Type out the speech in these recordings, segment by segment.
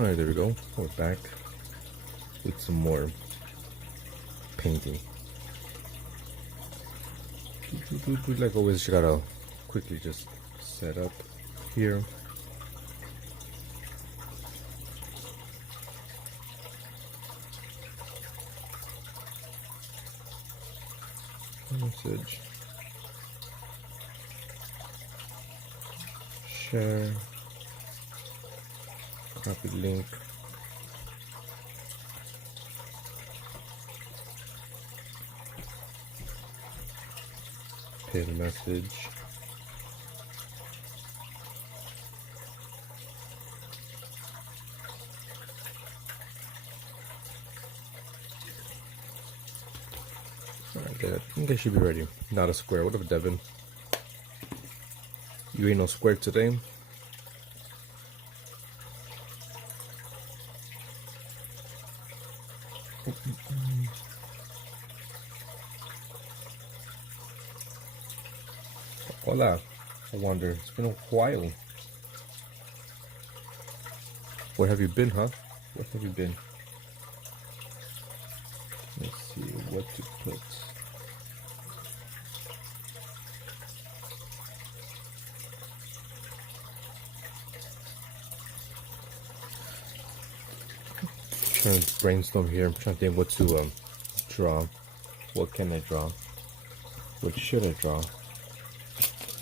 Alright, there we go. We're back with some more painting. Like always, you gotta quickly just set up here. Message. Share. Copy link. Pin message. Alright, I think I should be ready. Not a square. What up, Devin? You ain't no square today. Hola. I wonder. It's been a while. Where have you been, huh? Where have you been? Let's see what to put. Trying to brainstorm here. I'm trying to think what to draw. What can I draw? What should I draw?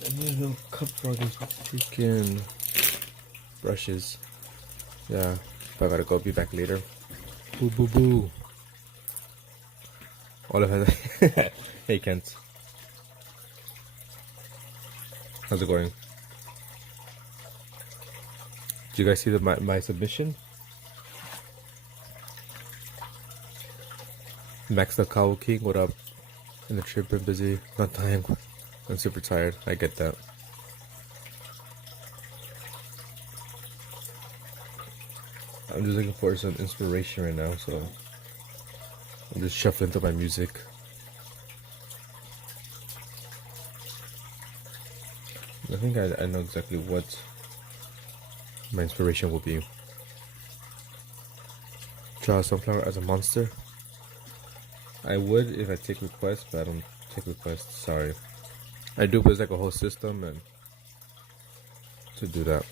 I need a couple of these freaking brushes. Yeah, I gotta go. Be back later. Boo boo boo. All of it. Hey Kent. How's it going? Did you guys see my submission? Max the Cow King, what up? In the trip, been busy, not dying. I'm super tired. I get that. I'm just looking for some inspiration right now, so I'm just shuffling through my music. I think I know exactly what my inspiration will be. Draw a sunflower as a monster. I would if I take requests, but I don't take requests. Sorry. I do, but it's like a whole system, and to do that.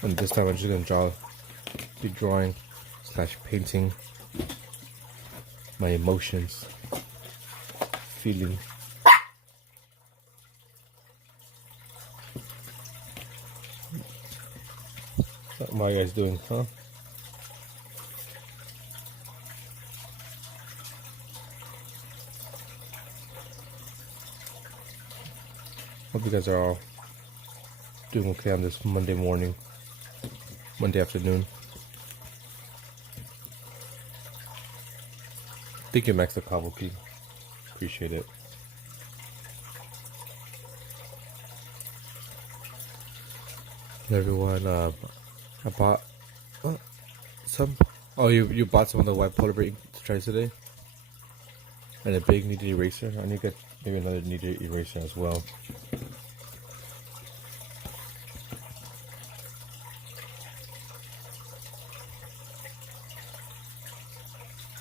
And this time I'm just gonna be drawing / painting my emotions, feeling. What are you guys doing, huh? Hope you guys are all doing okay on this Monday morning, Monday afternoon. Thank you, Max the Kabuki. Appreciate it. Everyone, I bought some. Oh, you bought some of the white polar bear ink to try today, and a big kneaded eraser. I need to get maybe another kneaded eraser as well.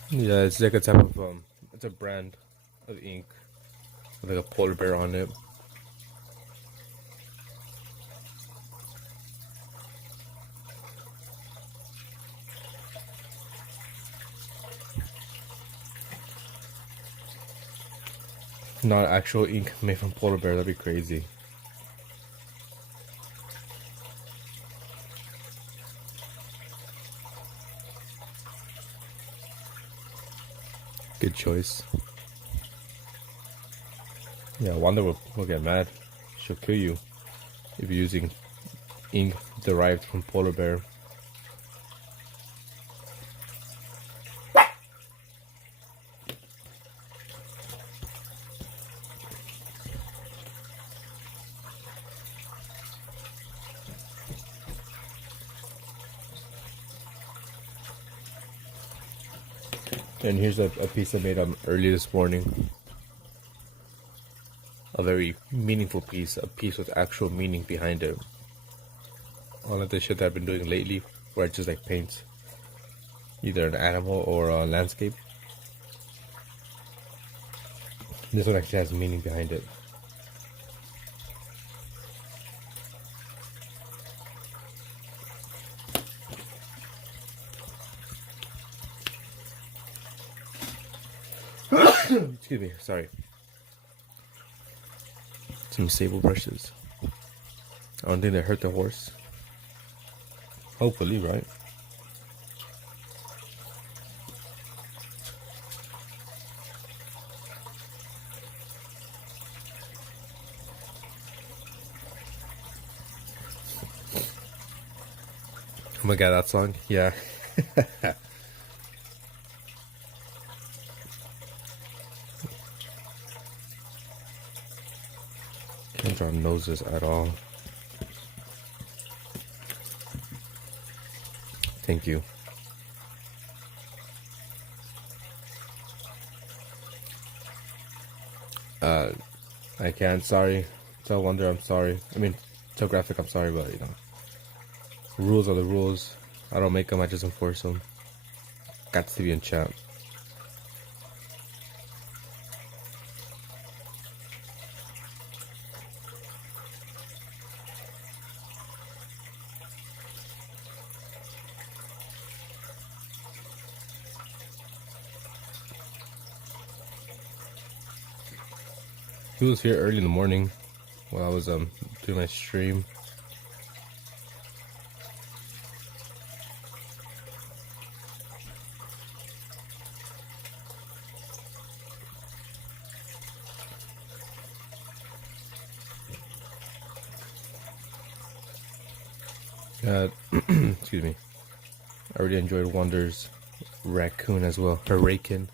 Yeah, it's like a type of it's a brand of ink with like a polar bear on it. Not actual ink made from polar bear. That'd be crazy. Good choice. Yeah, Wanda will get mad. She'll kill you if you're using ink derived from polar bear. And here's a piece I made early this morning. A very meaningful piece, a piece with actual meaning behind it. All of the shit that I've been doing lately, where I just like paint either an animal or a landscape. This one actually has meaning behind it. Excuse me, sorry. Some sable brushes. I don't think they hurt the horse. Hopefully, right? Oh my god, that song? Yeah. Can't draw noses at all. Thank you. I can't, sorry. Tell Wonder I'm sorry. I mean, tell Graphic I'm sorry, but you know. Rules are the rules. I don't make them, I just enforce them. Got to be in chat. He was here early in the morning while I was doing my stream. Excuse me. I really enjoyed Wonder's raccoon as well. Her rakin.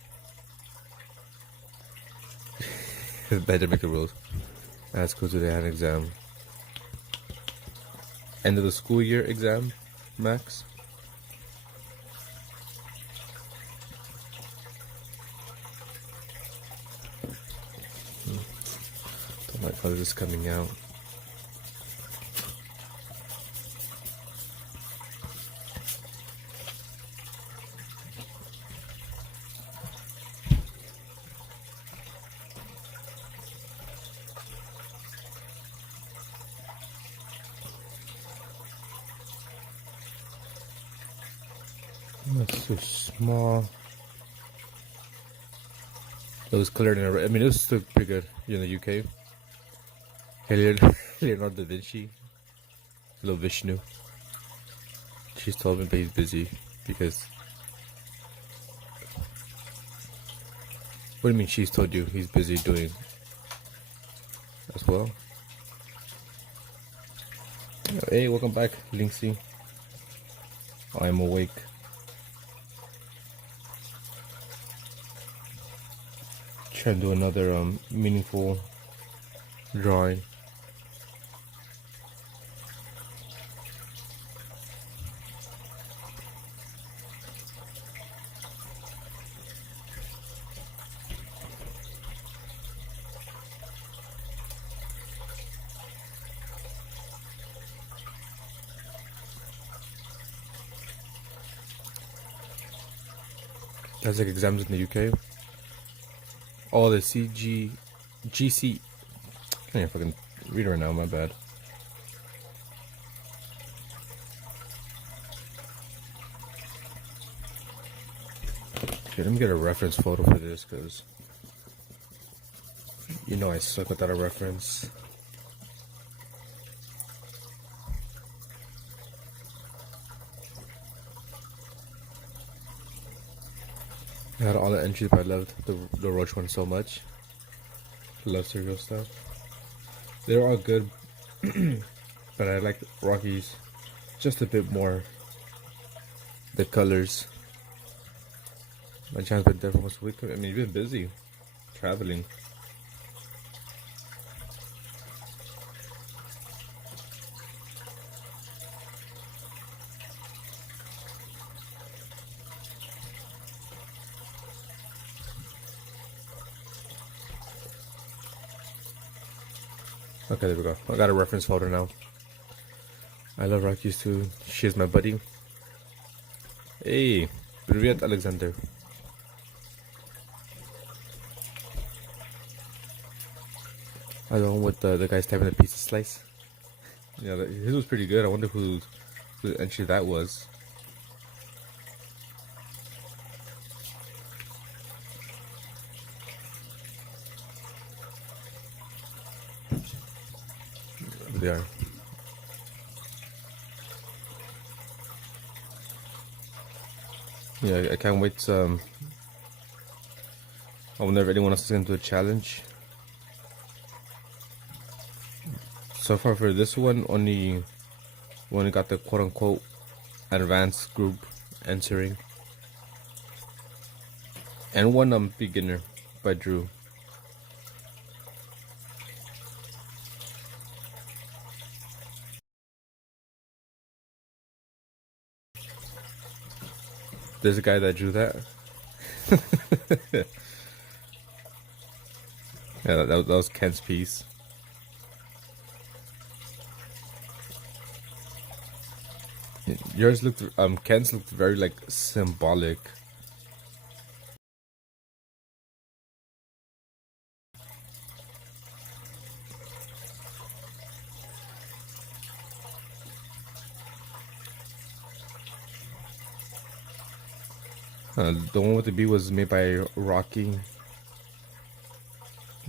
Better make the rules. Let's go to the hand exam. End of the school year exam, Max. Don't like how this is coming out. That's so small. It was cleared in a, I mean, it was still pretty good here in the UK. Leonardo da Vinci. Little Vishnu. She's told me, but he's busy because. What do you mean she's told you he's busy doing as well? Hey, welcome back, Linksy. I'm awake. Try and do another meaningful drawing. That's like exams in the UK. All the GC. I can't even fucking read it right now, my bad. Okay, let me get a reference photo for this, because you know I suck without a reference. I had all the entries, but I loved the Roach one so much. I love Sergio stuff. They're all good, but I like Rocky's just a bit more. The colors. My channel's been there for almost a week. I mean, you've been busy traveling. Okay, there we go. I got a reference folder now. I love Rockies too. She's my buddy. Hey, Привет, Alexander. I don't know what the guy's typing a pizza slice. Yeah, his was pretty good. I wonder who entry that was. They are. Yeah, I can't wait. I wonder if anyone else is gonna do a challenge. So far for this one, only got the quote unquote advanced group entering, and one beginner by Drew. There's a guy that drew that. Yeah, that was Ken's piece. Yours looked, Ken's looked very like symbolic. The one with the B was made by Rocky.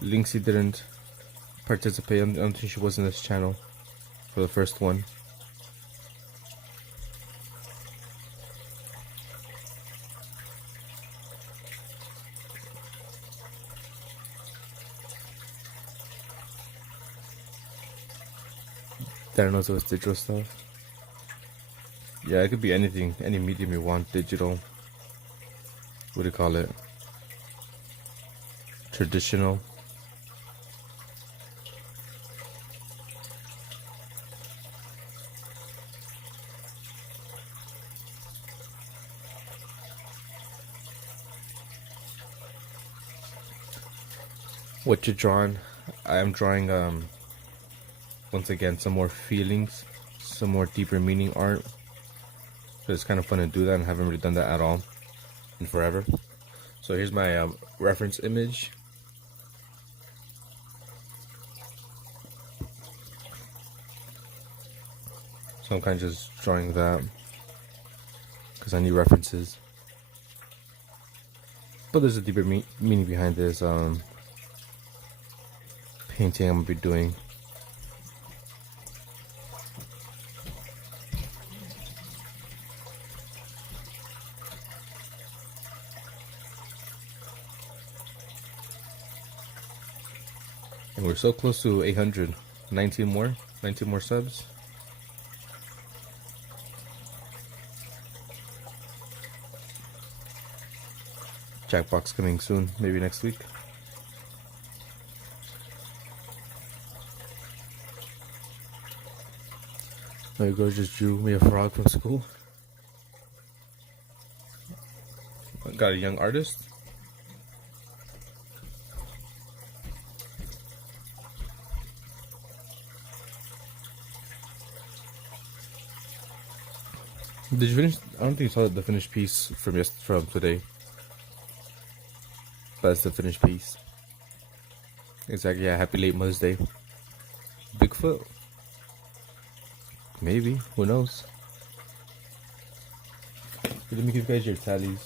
Linksy didn't participate. I don't think she was in this channel for the first one. Darren knows it was digital stuff. Yeah, it could be anything, any medium you want. Digital. What do you call it? Traditional. What you're drawing? I am drawing once again some more feelings, some more deeper meaning art. So it's kind of fun to do that, and I haven't really done that at all in forever. So here's my reference image. So I'm kind of just drawing that because I need references. But there's a deeper meaning behind this painting I'm gonna be doing. And we're so close to 800. 19 more subs. Jackbox coming soon, maybe next week. My girl just drew me a frog from school. I got a young artist. Did you finish? I don't think you saw the finished piece from today. That's the finished piece. Exactly. Yeah. Happy late Mother's Day. Bigfoot. Maybe. Who knows? Let me give you guys your tallies.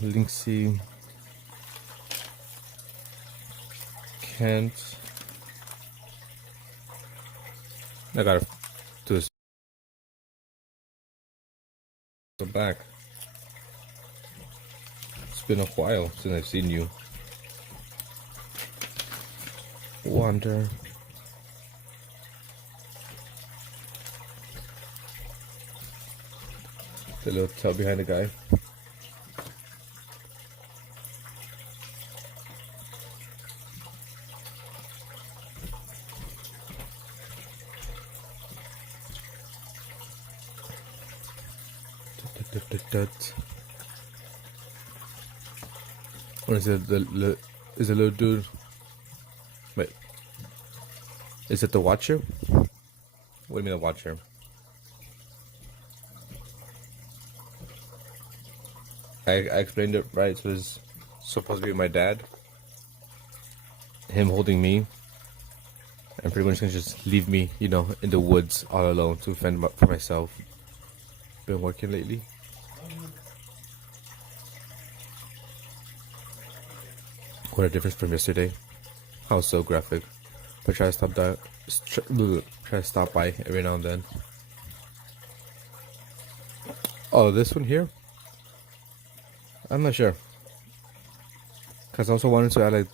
Linksy. Kent. I gotta do this. Go back. It's been a while since I've seen you. Wander. The little tail behind the guy. that. Or is it is the little dude? Wait, is it the Watcher? What do you mean the Watcher? I explained it right. So it's supposed to be my dad. Him holding me, and pretty much gonna just leave me, you know, in the woods all alone to fend for myself. Been working lately. What a difference from yesterday. How so graphic. But try to stop that. Try to stop by every now and then. Oh, this one here? I'm not sure. Cause I also wanted to add like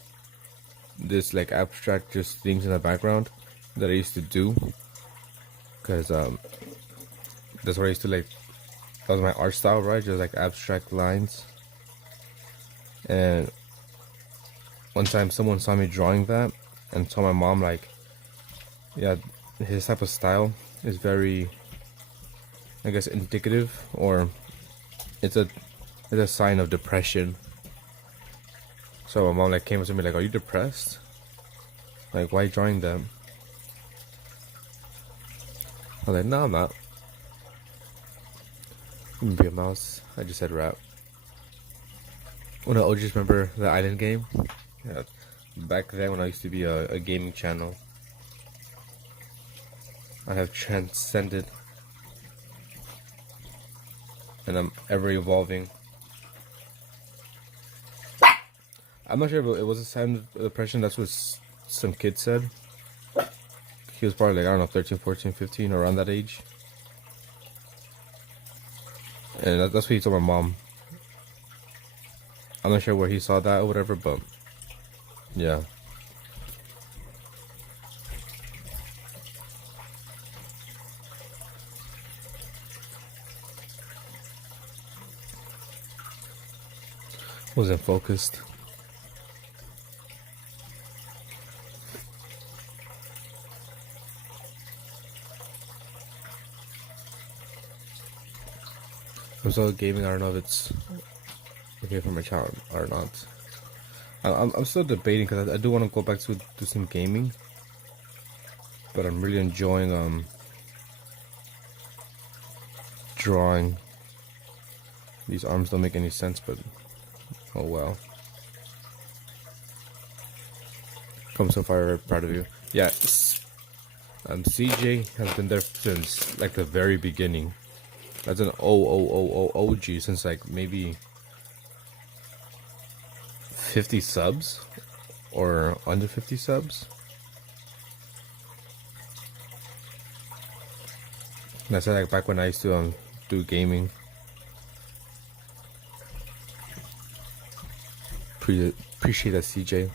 this like abstract just things in the background that I used to do. Cause that's what I used to like. That was my art style, right? Just like abstract lines. And one time someone saw me drawing that and told my mom like, yeah, his type of style is very, I guess, indicative, or it's a sign of depression. So my mom like came up to me like, are you depressed? Like, why are you drawing that? I was like, no, I'm not. Be a mouse. I just said rap. When I just remember the island game. Yeah, back then when I used to be a gaming channel, I have transcended, and I'm ever evolving. I'm not sure if it was a sign of depression. That's what some kid said. He was probably like, I don't know, 13, 14, 15, around that age. And that's what he told my mom. I'm not sure where he saw that or whatever, but yeah. Wasn't focused. I'm still gaming. I don't know if it's okay for my channel or not. I'm still debating because I do want to go back to do some gaming, but I'm really enjoying drawing. These arms don't make any sense, but oh well. Come so far, very proud of you. Yeah, CJ has been there since like the very beginning. That's an OG since like maybe 50 subs or under 50 subs. And I said like back when I used to do gaming. Appreciate that, CJ.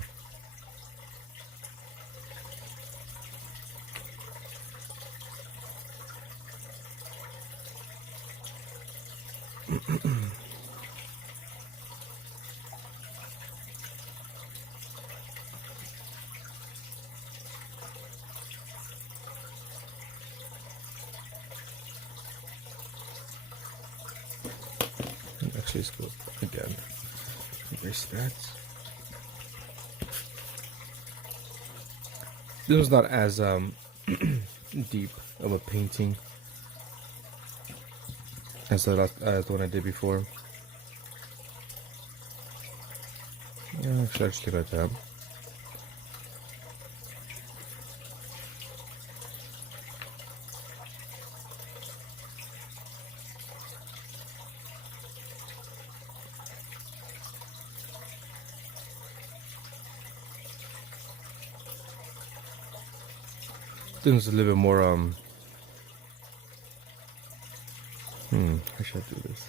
Actually, let's go again. Erase that. This was not as deep of a painting as the one I did before. Yeah, actually, I'll just leave it at that. This is a little bit more how should I do this?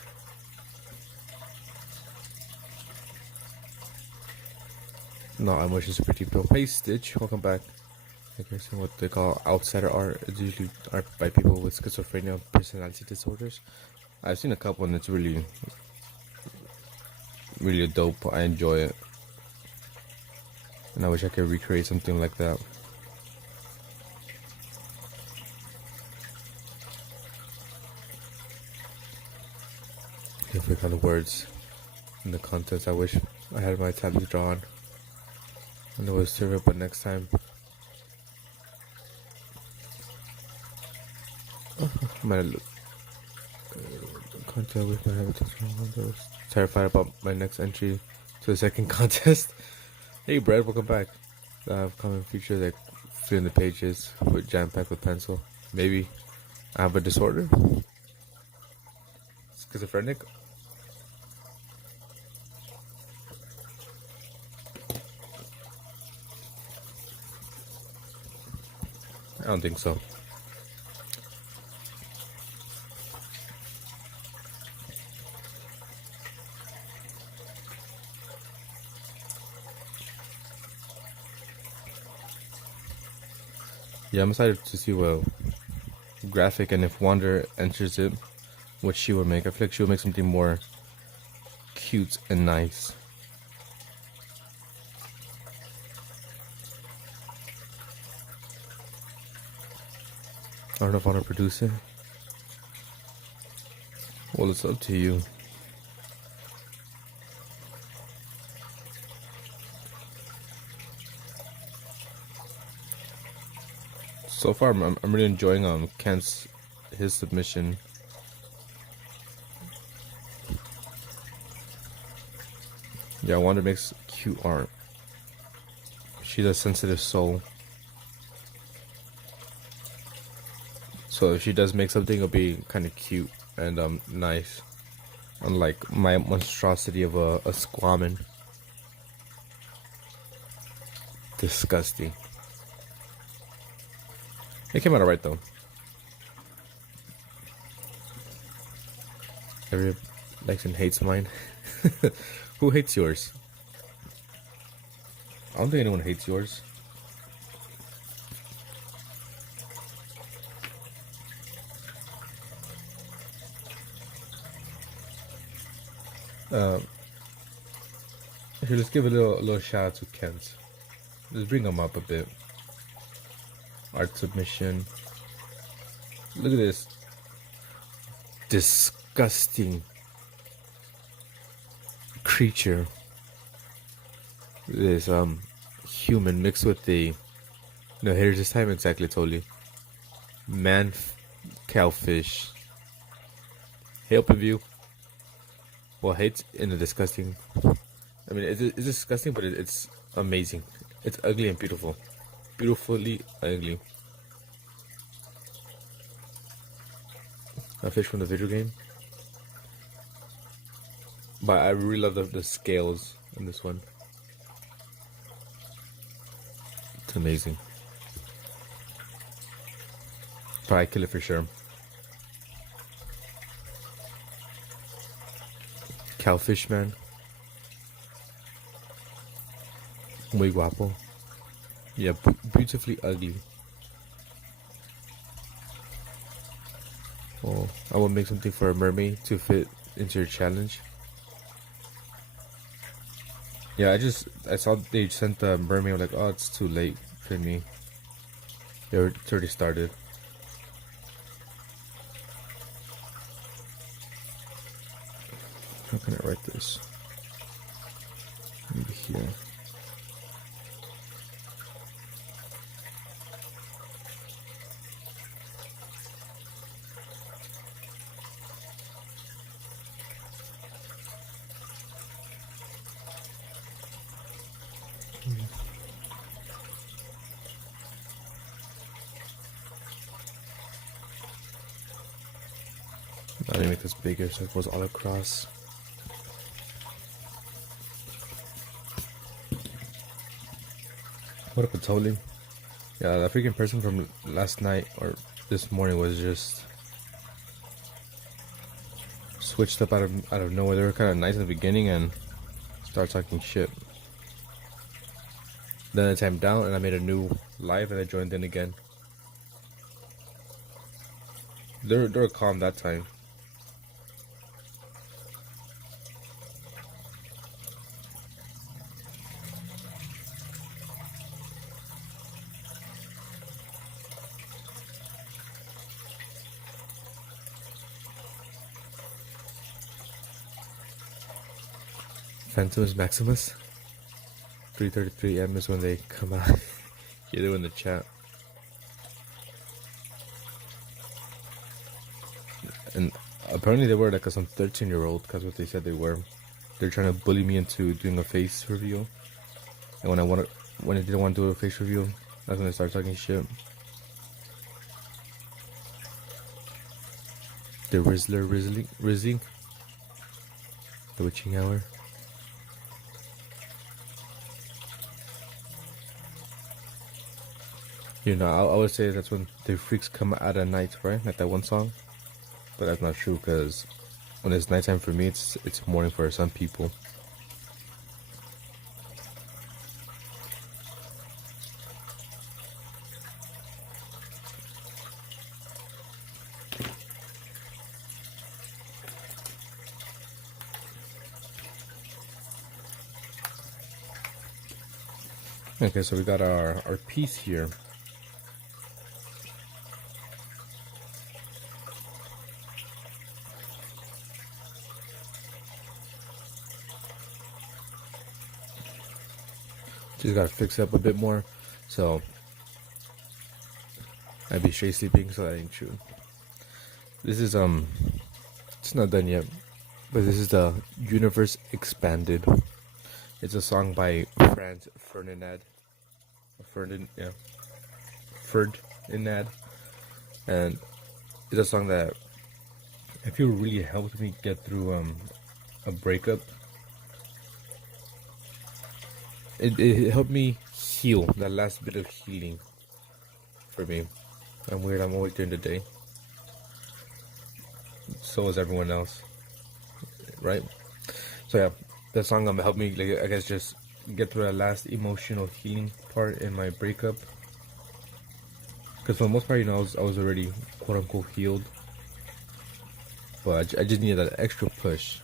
No, Emotions Pt.3. Hey Stitch, welcome back. I guess what they call outsider art is usually art by people with schizophrenia, personality disorders. I've seen a couple and it's really dope. I enjoy it. And I wish I could recreate something like that. different kind of words in the contents. I wish I had my tablet drawn. I know it's serious, but next time. I might look. Content with my habitat. I was terrified about my next entry to the second contest. Hey, Brad, welcome back. I have common features like filling the pages with jam-packed with pencil. Maybe I have a disorder. Schizophrenic. I don't think so. Yeah, I'm excited to see what graphic and if Wander enters it, what she will make. I feel like she'll make something more cute and nice. I don't know if I want to produce it. Well, it's up to you. So far, I'm really enjoying Kent's his submission. Yeah, Wanda makes cute art. She's a sensitive soul. So if she does make something, it'll be kind of cute and nice. Unlike my monstrosity of a squaman. Disgusting. It came out alright though. Everyone likes and hates mine. Who hates yours? I don't think anyone hates yours. Here, let's give a little shout out to Kent. Let's bring him up a bit. Art submission. Look at this. Disgusting creature. This human mixed with the no, here's this time exactly totally. Man cowfish. Hey, open view. Well, hate's in a disgusting. I mean, it's disgusting, but it's amazing. It's ugly and beautiful. Beautifully ugly. A fish from the video game. But I really love the scales in this one. It's amazing. Probably kill it for sure. Cowfish man. Muy guapo. Yeah, beautifully ugly. Oh, I will make something for a mermaid to fit into your challenge. Yeah, I saw they sent the mermaid. I'm like, oh, it's too late for me. It's already started. How can I write this? Maybe here. Let me make this bigger so it goes all across. What up, totally? Yeah, that freaking person from last night or this morning was just switched up out of nowhere. They were kind of nice in the beginning and start talking shit. Then I timed down and I made a new live and I joined in again. They're calm that time. Phantoms Maximus. 3:33 m is when they come out. Here they're in the chat. And apparently they were like some 13-year-old, because what they said they were. They're trying to bully me into doing a face reveal. And when I didn't want to do a face reveal, that's when they started talking shit. The Rizzy. The witching hour. You know, I would say that's when the freaks come out at night, right? Like that one song. But that's not true, because when it's nighttime for me, it's morning for some people. Okay, so we got our piece here. Just gotta fix it up a bit more, so I'd be straight sleeping, so that ain't true. This is it's not done yet, but this is the Universe Expanded. It's a song by Franz Ferdinand. Ferdinand, and it's a song that I feel really helped me get through a breakup. It helped me heal, that last bit of healing for me. I'm weird, I'm always during the day. So is everyone else, right? So yeah, that song helped me, like, I guess, just get through that last emotional healing part in my breakup. Because for the most part, you know, I was already quote unquote healed, but I just needed that extra push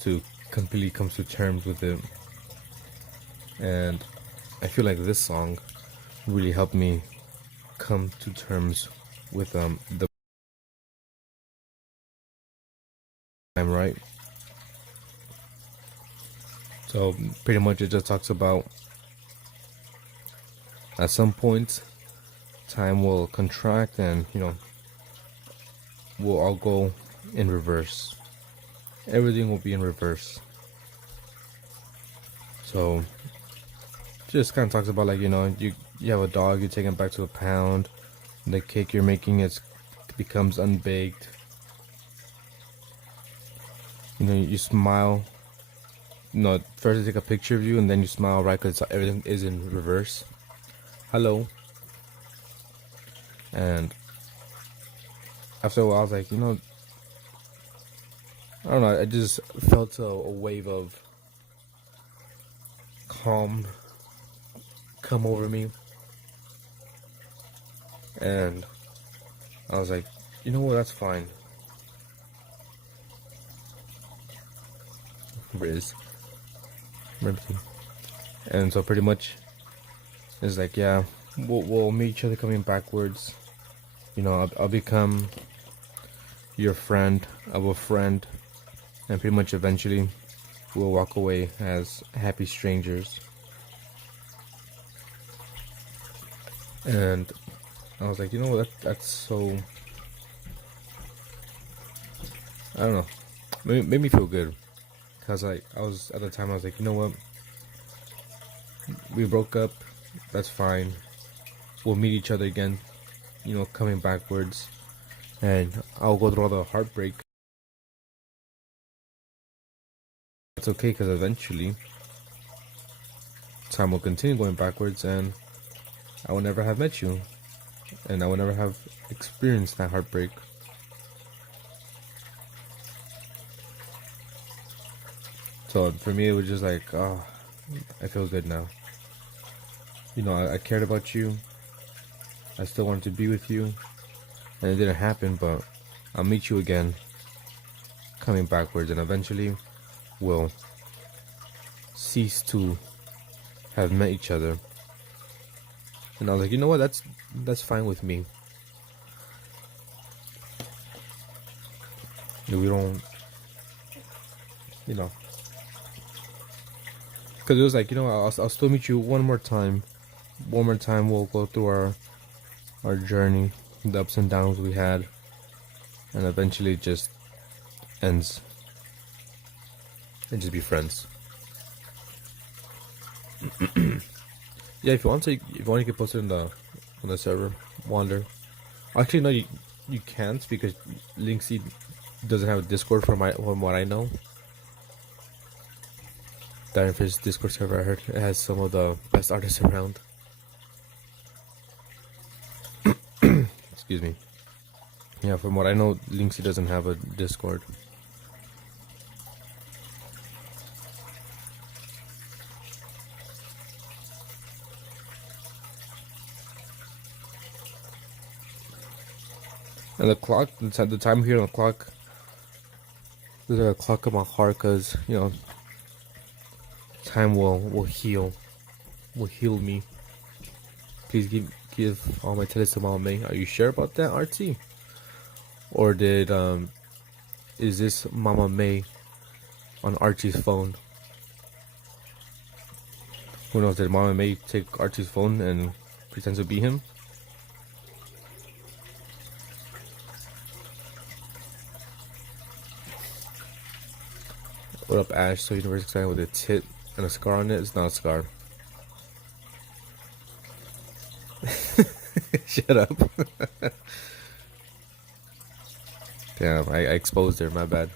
to completely come to terms with it. And I feel like this song really helped me come to terms with the time, right? So pretty much it just talks about, at some point time will contract, and you know, we'll all go in reverse. Everything will be in reverse. So just kind of talks about, like, you know, you have a dog, you take him back to a pound, the cake you're making becomes unbaked. You know, you smile. No, first they take a picture of you, and then you smile, right? Because everything is in reverse. Hello. And after a while, I was like, you know, I don't know, I just felt a wave of calm come over me. And I was like, you know what, that's fine. Riz. And so pretty much it's like, yeah, we'll meet each other coming backwards. You know, I'll become your friend of a friend, and pretty much eventually we'll walk away as happy strangers. And I was like, you know what, that's so, I don't know, made me feel good. Because I was, at the time, I was like, you know what, we broke up, that's fine, we'll meet each other again, you know, coming backwards, and I'll go through all the heartbreak. It's okay, because eventually time will continue going backwards, and I will never have met you, and I will never have experienced that heartbreak. So for me, it was just like, oh, I feel good now. You know, I cared about you. I still wanted to be with you. And it didn't happen, but I'll meet you again, coming backwards, and eventually we'll cease to have met each other. And I was like, you know what, that's fine with me. We don't, you know, Because it was like, I'll still meet you one more time. One more time, we'll go through our journey, the ups and downs we had, and eventually it just ends and just be friends. Yeah, if you want, you can post it on the server. Wander. Actually, no, you can't, because Linksy doesn't have a Discord from what I know. Diamond Fish Discord server, I heard it has some of the best artists around. Excuse me. Yeah, from what I know, Linksy doesn't have a Discord. And the clock, the time here on the clock, there's a clock in my heart, because, time will heal me. Please give all my tennis to Mama May. Are you sure about that, RT? Or is this Mama May on Archie's phone? Who knows? Did Mama May take Archie's phone and pretend to be him? What up, Ash? So Universe excited with a tit and a scar on it. It's not a scar. Shut up. Damn, I exposed her. My bad.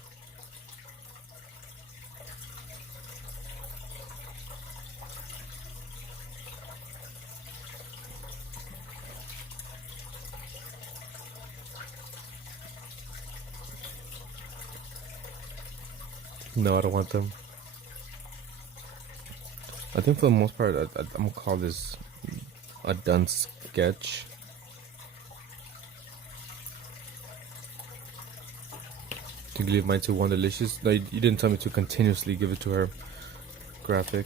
No, I don't want them. I think for the most part, I'm gonna call this a done sketch. To give mine to One Delicious. No, you didn't tell me to continuously give it to her. Graphic.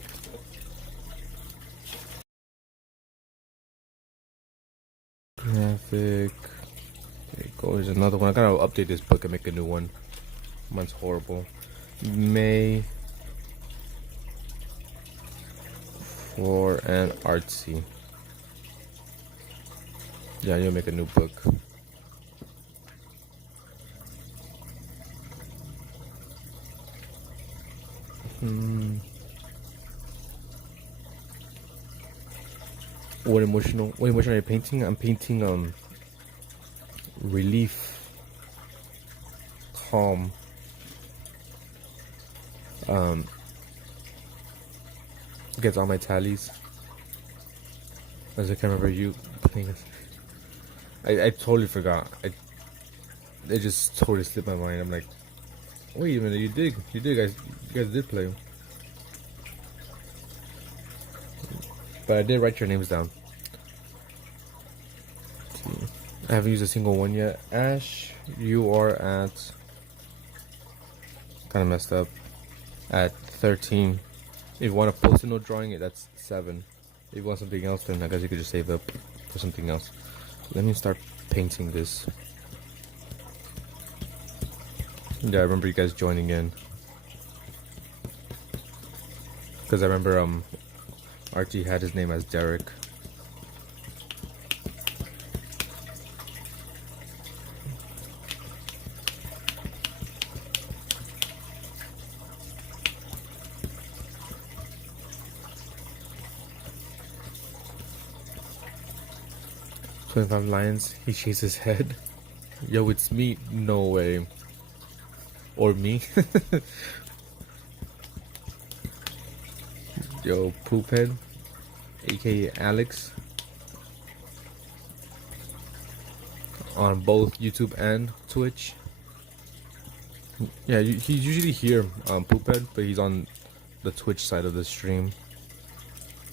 There you go. There's another one. I gotta update this book and make a new one. Mine's horrible. May for an artsy. Yeah, you'll make a new book. What emotion are you painting? I'm painting relief, calm, gets all my tallies. As I can remember you playing this. I totally forgot. It just totally slipped my mind. I'm like, wait a minute, you guys did play. But I did write your names down. I haven't used a single one yet. Ash, you are at, kind of messed up, at 13. If you want to post a note drawing it, that's 7. If you want something else, then I guess you could just save up for something else. Let me start painting this. Yeah, I remember you guys joining in. Because I remember Archie had his name as Derek. "25 lions, he shakes his head. Yo, it's me. No way. Or me. Yo, Poophead, aka Alex, on both YouTube and Twitch. Yeah, he's usually here on Poophead, but he's on the Twitch side of the stream.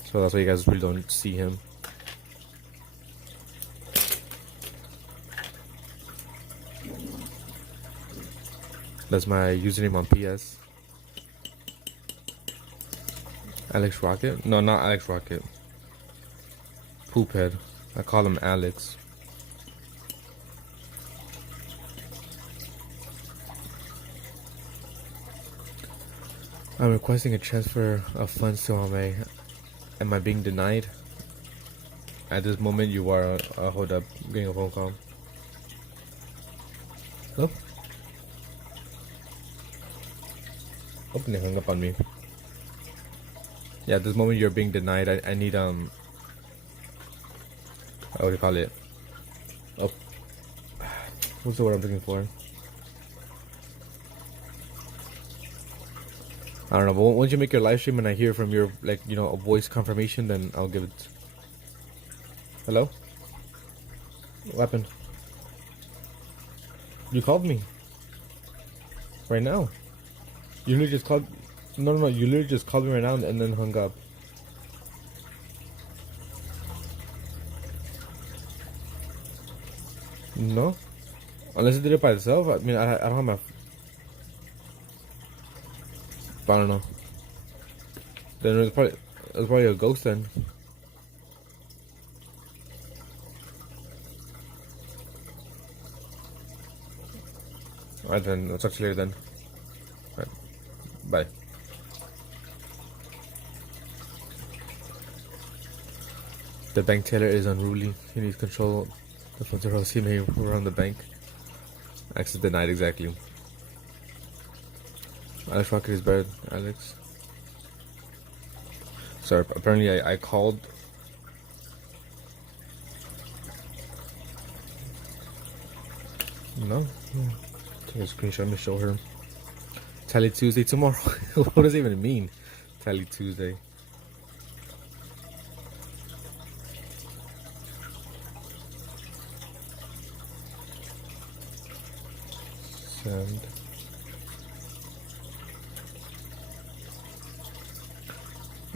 So that's why you guys really don't see him. That's my username on PS. Alex Rocket? No, not Alex Rocket. Poophead. I call him Alex. I'm requesting a transfer of funds to Huawei. Am I being denied? At this moment, you are. Hold up, I'm getting a phone call. Hello? Open it, hung up on me. Yeah, at this moment, you're being denied. I need, what do you call it? Oh, what's the word I'm looking for? I don't know, but once you make your live stream and I hear from your, like, you know, a voice confirmation, then I'll give it. Hello? What happened? You called me. Right now. You literally just called. No. You literally just called me right now and then hung up. No? Unless it did it by itself. I mean, I don't have my. I don't know. Then it's probably a ghost then. Alright then, I'll talk to you later then. Alright, bye. The bank teller is unruly. He needs control. The funds are he may run the bank. Access denied, exactly. Alex Rocket is better, Alex. Sorry, apparently I called. No? Take a screenshot, let me show her. Tally Tuesday tomorrow. What does it even mean? Tally Tuesday. Send.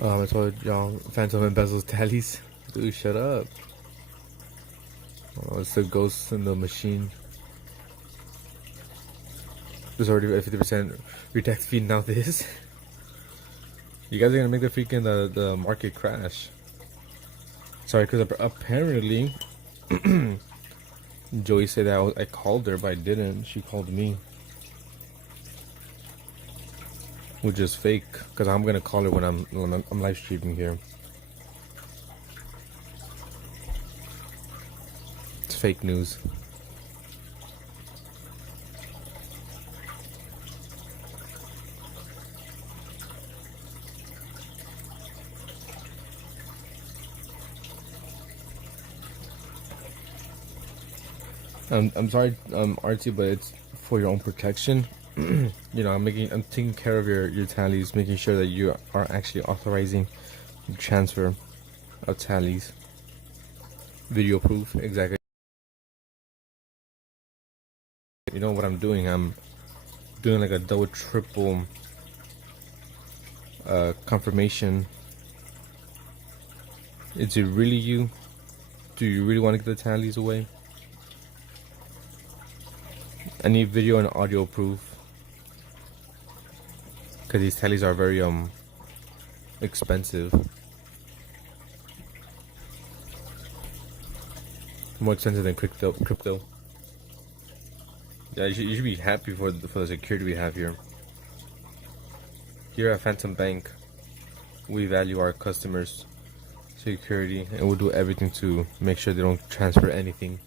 I told y'all Phantom embezzles tallies. Dude, shut up. Oh, it's the ghost in the machine. There's already a 50% redact feed now. This. You guys are gonna make the freaking the market crash. Sorry, because apparently Joey said that I called her, but I didn't. She called me, which is fake. Because I'm gonna call her when I'm live streaming here. It's fake news. I'm sorry, Artie, but it's for your own protection. You know, I'm taking care of your tallies, making sure that you are actually authorizing the transfer of tallies. Video proof, exactly. You know what I'm doing? I'm doing like a double, triple confirmation. Is it really you? Do you really want to get the tallies away? I need video and audio proof, because these tallies are very expensive. More expensive than crypto. Yeah, you should be happy for the security we have here. Here at Phantom Bank, we value our customers' security, and we'll do everything to make sure they don't transfer anything.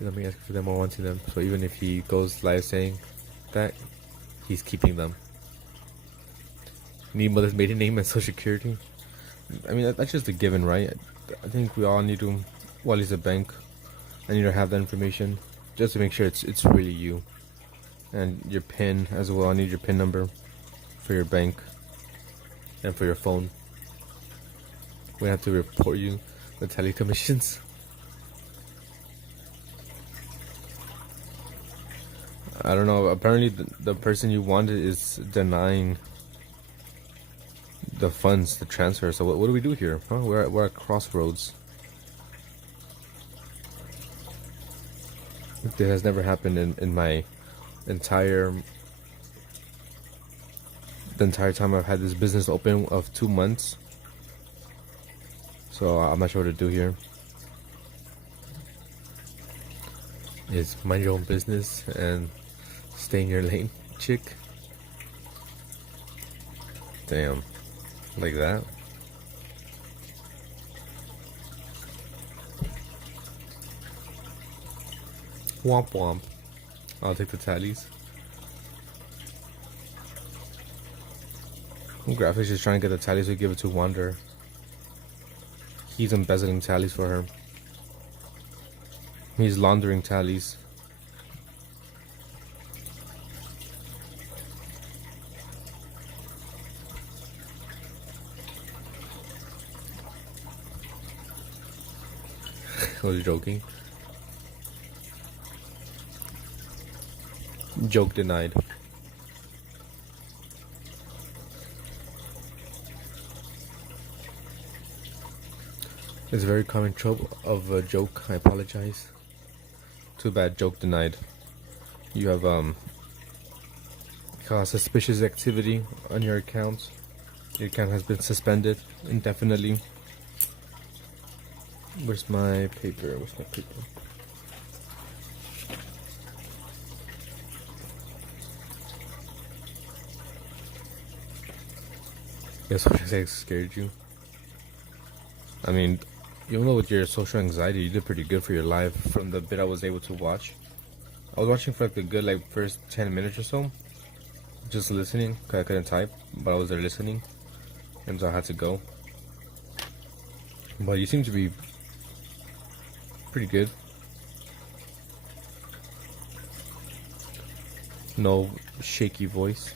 Let me ask for them or wanting them. So even if he goes live saying that, he's keeping them. Need mother's maiden name and social security. I mean, that's just a given, right? I think we all need to, well, at least a bank, I need to have that information just to make sure it's really you. And your PIN as well. I need your PIN number for your bank and for your phone. We have to report you the telecommissions. I don't know. Apparently, the person you wanted is denying the funds, the transfer. So what do we do here? Huh? We're at crossroads. This has never happened in my the entire time I've had this business open of 2 months. So I'm not sure what to do here. Is mind your own business and stay in your lane, chick. Damn. Like that? Womp womp. I'll take the tallies. Graphics is trying to get the tallies to give it to Wander. He's embezzling tallies for her. He's laundering tallies. I was joking. Joke denied. It's a very common trope of a joke. I apologize. Too bad, joke denied. You have caused suspicious activity on your account. Your account has been suspended indefinitely. Where's my paper? Where's my paper? Guess what I scared you? I mean, even though with your social anxiety, you did pretty good for your live from the bit I was able to watch. I was watching for like the good first 10 minutes or so. Just listening, cause I couldn't type, but I was there listening. And so I had to go. But you seem to be pretty good. No shaky voice.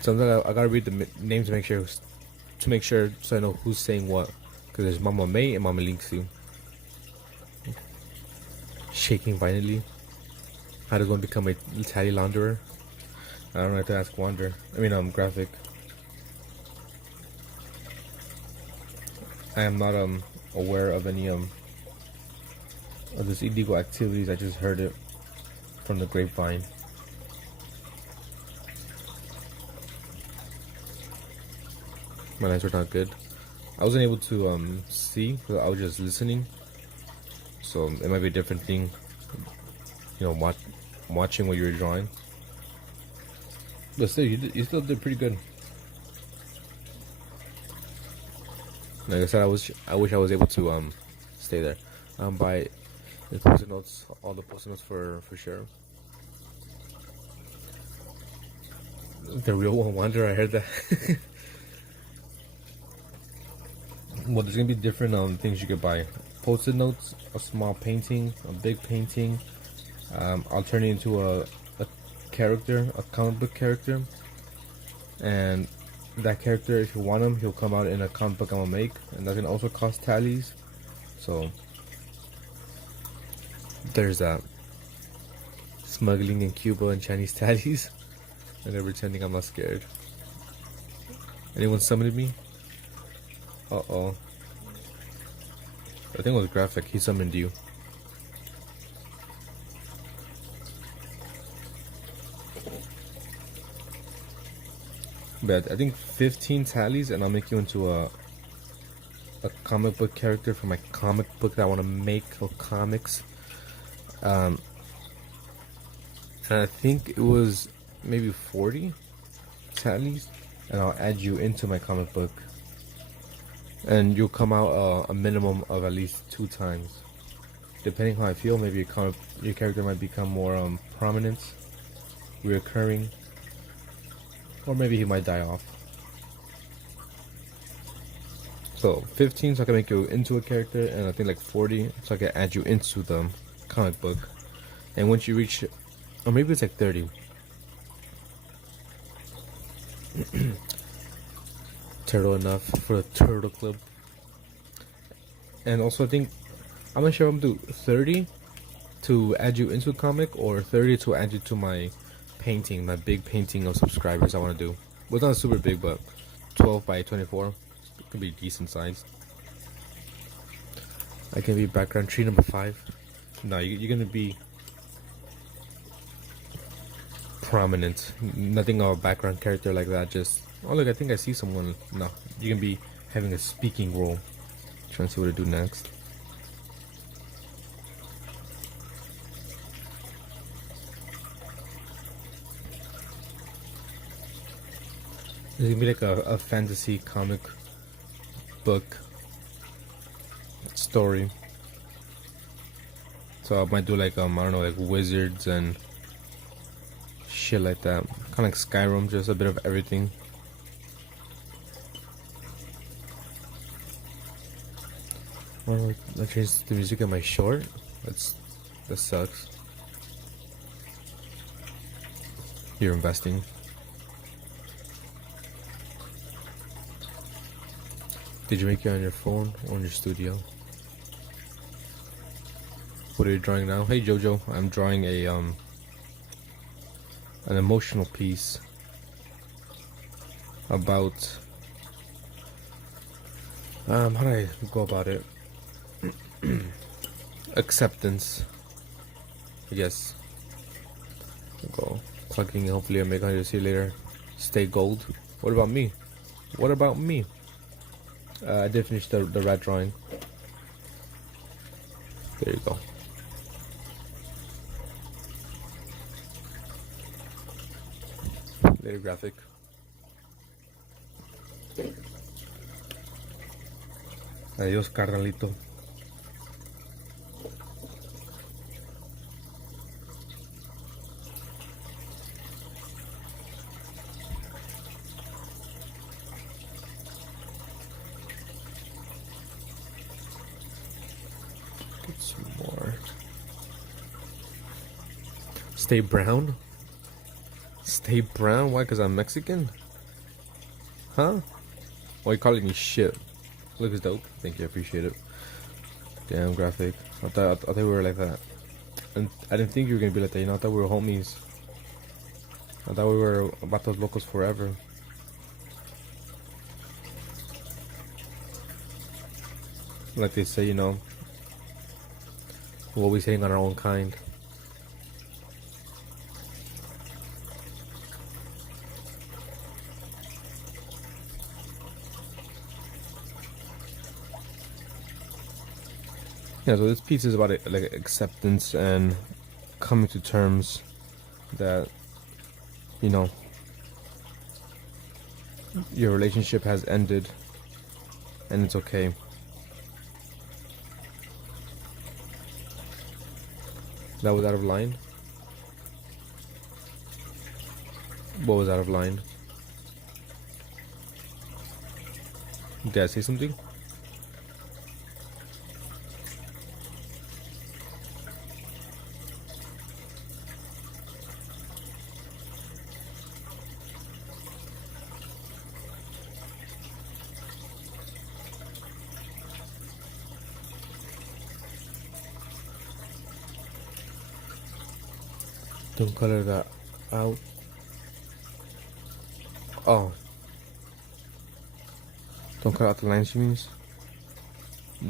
Sometimes I gotta read the names to make sure so I know who's saying what. Because there's Mama May and Mama Linksy. Shaking violently. How to go and become a tally launderer? I don't have to ask Wander. Graphic. I am not aware of any of this illegal activities. I just heard it from the grapevine. My lines were not good. I wasn't able to see because I was just listening. So it might be a different thing, watching what you were drawing. But still, you still did pretty good. Like I said, I wish I was able to stay there. Buy the post-it notes, all the post-it notes for sure. The real one Wonder, I heard that. Well, there's gonna be different things you could buy. Post-it notes, a small painting, a big painting. I'll turn it into a character, a comic book character, and that character, if you want him, he'll come out in a comic book I'm gonna make, and that's gonna also cost tallies. So there's that. Smuggling in Cuba and Chinese tallies, and they're pretending I'm not scared. Anyone summoned me? Uh-oh. I think it was Graphic. He summoned you. But I think 15 tallies and I'll make you into a comic book character for my comic book that I want to make of comics. And I think it was maybe 40 tallies, and I'll add you into my comic book. And you'll come out a minimum of at least 2 times. Depending how I feel, maybe your character might become more prominent, reoccurring, or maybe he might die off. So 15 so I can make you into a character, and I think like 40 so I can add you into the comic book. And once you reach, or maybe it's like 30. Turtle enough for the Turtle Club. And also I think, I'm not sure if I'm gonna do 30 to add you into a comic, or 30 to add you to my painting, my big painting of subscribers I want to do. Well, it's not super big, but 12 by 24. It could be decent size. I can be background tree number 5. No, you're gonna be prominent. Nothing of a background character like that. Just, oh look, I think I see someone. No, you can be having a speaking role. Trying to see what to do next. It's gonna be like a fantasy comic book story. So I might do like I don't know, like wizards and shit like that. Kind of like Skyrim, just a bit of everything. Well, I changed the music in my short. That sucks. You're investing. Did you make it on your phone or in your studio? What are you drawing now? Hey Jojo, I'm drawing a an emotional piece about how do I go about it? Acceptance, I guess. Go plugging. Hopefully, I'll make it. See you later. Stay gold. What about me? What about me? I did finish the rat drawing. There you go. Later graphic. Adiós, carnalito. Get some more. Stay brown? Stay brown? Why? Because I'm Mexican? Huh? Why are you calling me shit? Look, it's dope. Thank you, I appreciate it. Damn, graphic. I thought we were like that. And I didn't think you were gonna be like that, you know. I thought we were homies. I thought we were about those locals forever. Like they say, you know, we're always hitting on our own kind. Yeah, so this piece is about like acceptance and coming to terms that, you know, your relationship has ended and it's okay. That was out of line? What was out of line? Did I say something? Don't color that out. Oh. Don't color out the lines, she means?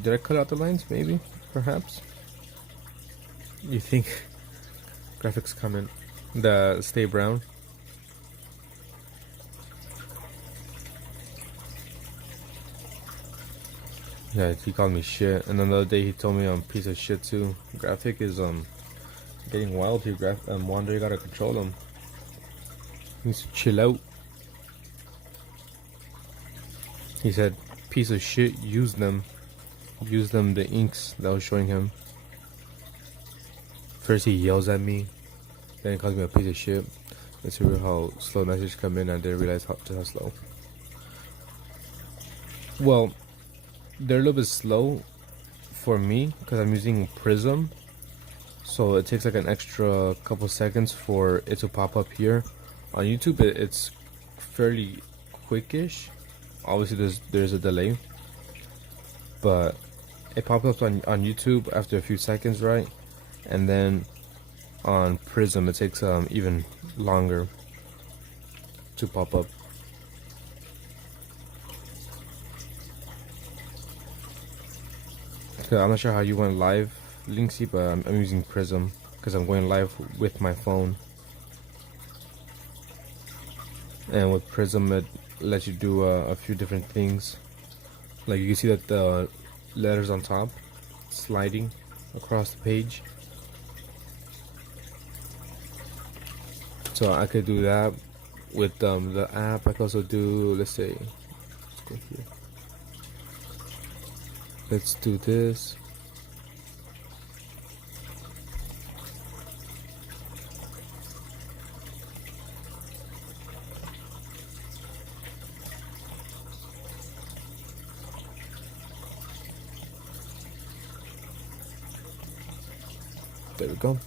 Did I color out the lines? Maybe? Perhaps? You think? Graphics comment. The stay brown. Yeah, he called me shit. And then the other day he told me I'm piece of shit too. Graphic is getting wild here, Wanda, you gotta control him. He needs to chill out. He said, piece of shit, use them. Use them, the inks that I was showing him. First he yells at me, then he calls me a piece of shit. Let's see how slow messages come in. I didn't realize just how slow. Well, they're a little bit slow for me because I'm using Prism. So it takes like an extra couple seconds for it to pop up here. On YouTube, it's fairly quickish. Obviously, there's a delay, but it pops up on YouTube after a few seconds, right? And then on Prism, it takes even longer to pop up. I'm not sure how you went live, Linksy, but I'm using Prism because I'm going live with my phone. And with Prism, it lets you do a few different things. Like you can see that the letters on top sliding across the page. So I could do that. with the app. I can also do, let's say, let's go here. Let's do this. There we go.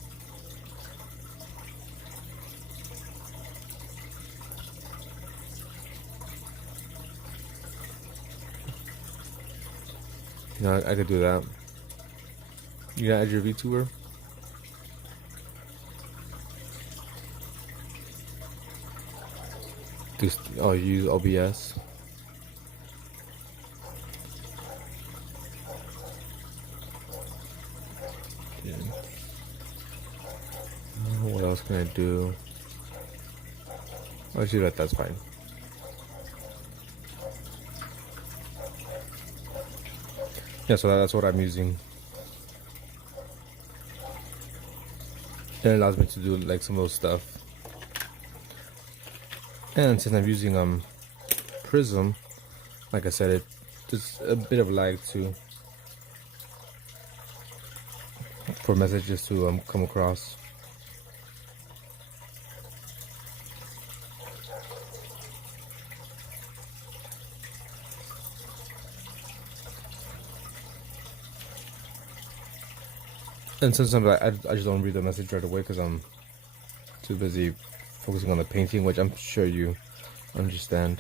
No, I could do that. You gotta add your VTuber. Use OBS. Yeah. What else can I do? I'll do that. That's fine. Yeah, so that's what I'm using. It allows me to do like some of those stuff. And since I'm using Prism, like I said, there's a bit of lag too for messages to come across. And sometimes I just don't read the message right away because I'm too busy focusing on the painting, which I'm sure you understand.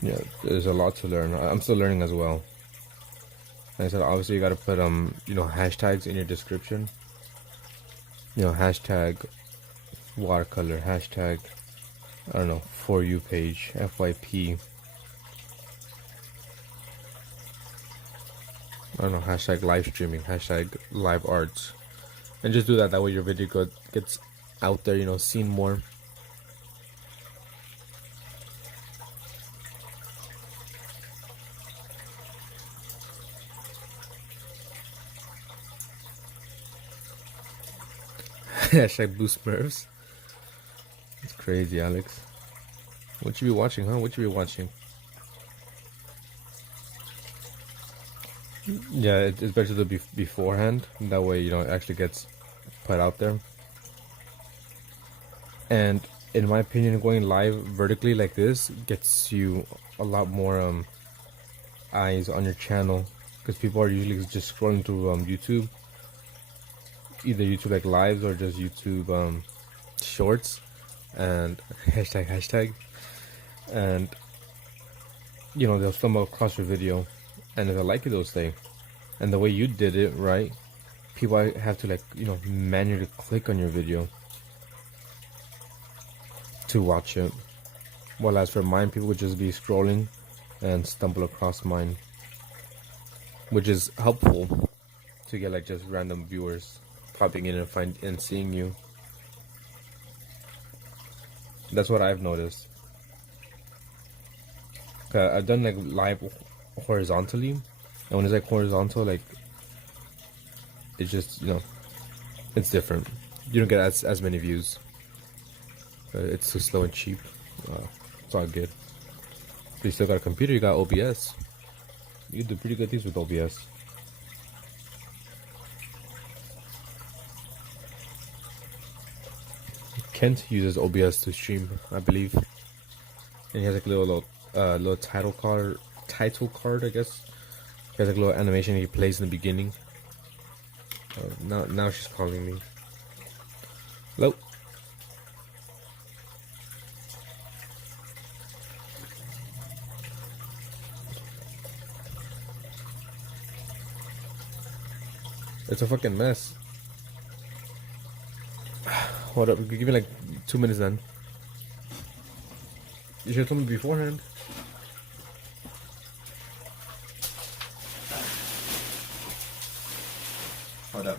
Yeah, there's a lot to learn. I'm still learning as well. Like I said, obviously you gotta put hashtags in your description. Hashtag watercolor, hashtag, I don't know, for you page, FYP. I don't know, hashtag live streaming, hashtag live arts. And just do that. That way your video gets out there, seen more. Hashtag boost Smurfs. It's crazy, Alex. What you be watching, huh? What you be watching? Yeah, it's better to do beforehand. That way, it actually gets put out there. And in my opinion, going live vertically like this gets you a lot more eyes on your channel, because people are usually just scrolling through YouTube, either YouTube like lives or just YouTube shorts, and hashtag, and they'll stumble across your video, and if they like it, they'll stay. And the way you did it, right, people have to manually click on your video to watch it. While as for mine, people would just be scrolling and stumble across mine, which is helpful to get just random viewers popping in and seeing you. That's what I've noticed. I've done live horizontally, and when it's horizontal, it's just it's different. You don't get as many views. It's too slow and cheap. It's all good. But you still got a computer. You got OBS. You do pretty good things with OBS. Kent uses OBS to stream, I believe, and he has a little title card, I guess. He has a little animation he plays in the beginning. Now she's calling me. Hello. It's a fucking mess. Hold up, give me 2 minutes then. You should have told me beforehand. Hold up.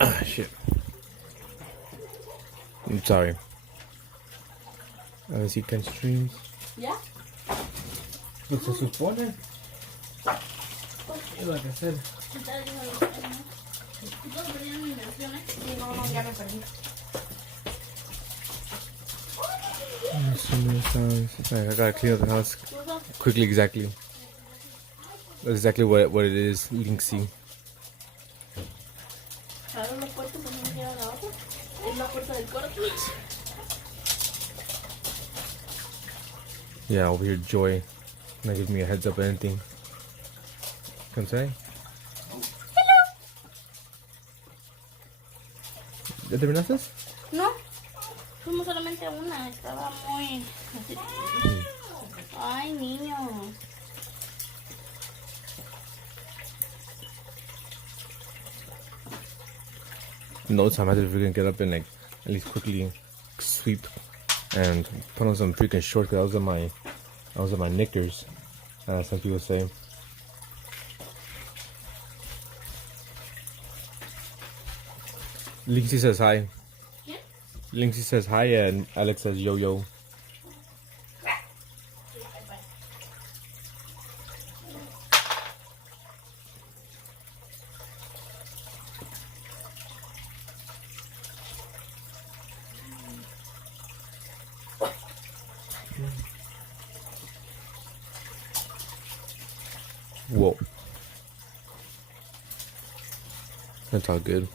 Ah, shit. I'm sorry. As you can stream. ¿Ya? Pues se supone. Like I said. No, ya me perdí. I gotta clean up the house quickly. Exactly. That's exactly what it is. Linksy. Yeah, over here, Joy. Not give me a heads up or anything. Can say? Hello. ¿Ya terminaste? No, fuimos solamente a una. Estaba muy... Ay, niño. No time. I had to freaking get up and like at least quickly sweep and put on some freaking shorts. Cause I was in my knickers. Some people say. Linksy says hi. Yeah? Linksy says hi and Alex says yo yo. Whoa. That's all good.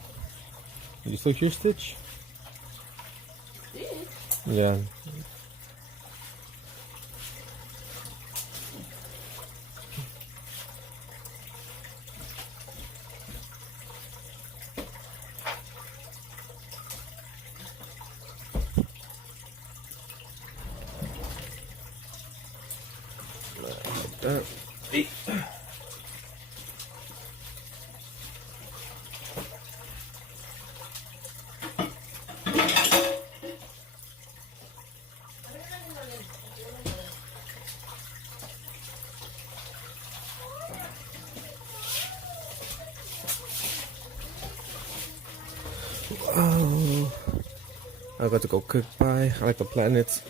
You still hear Stitch? Yeah. Hey. Oh, I got to go cook pie. I like the planets.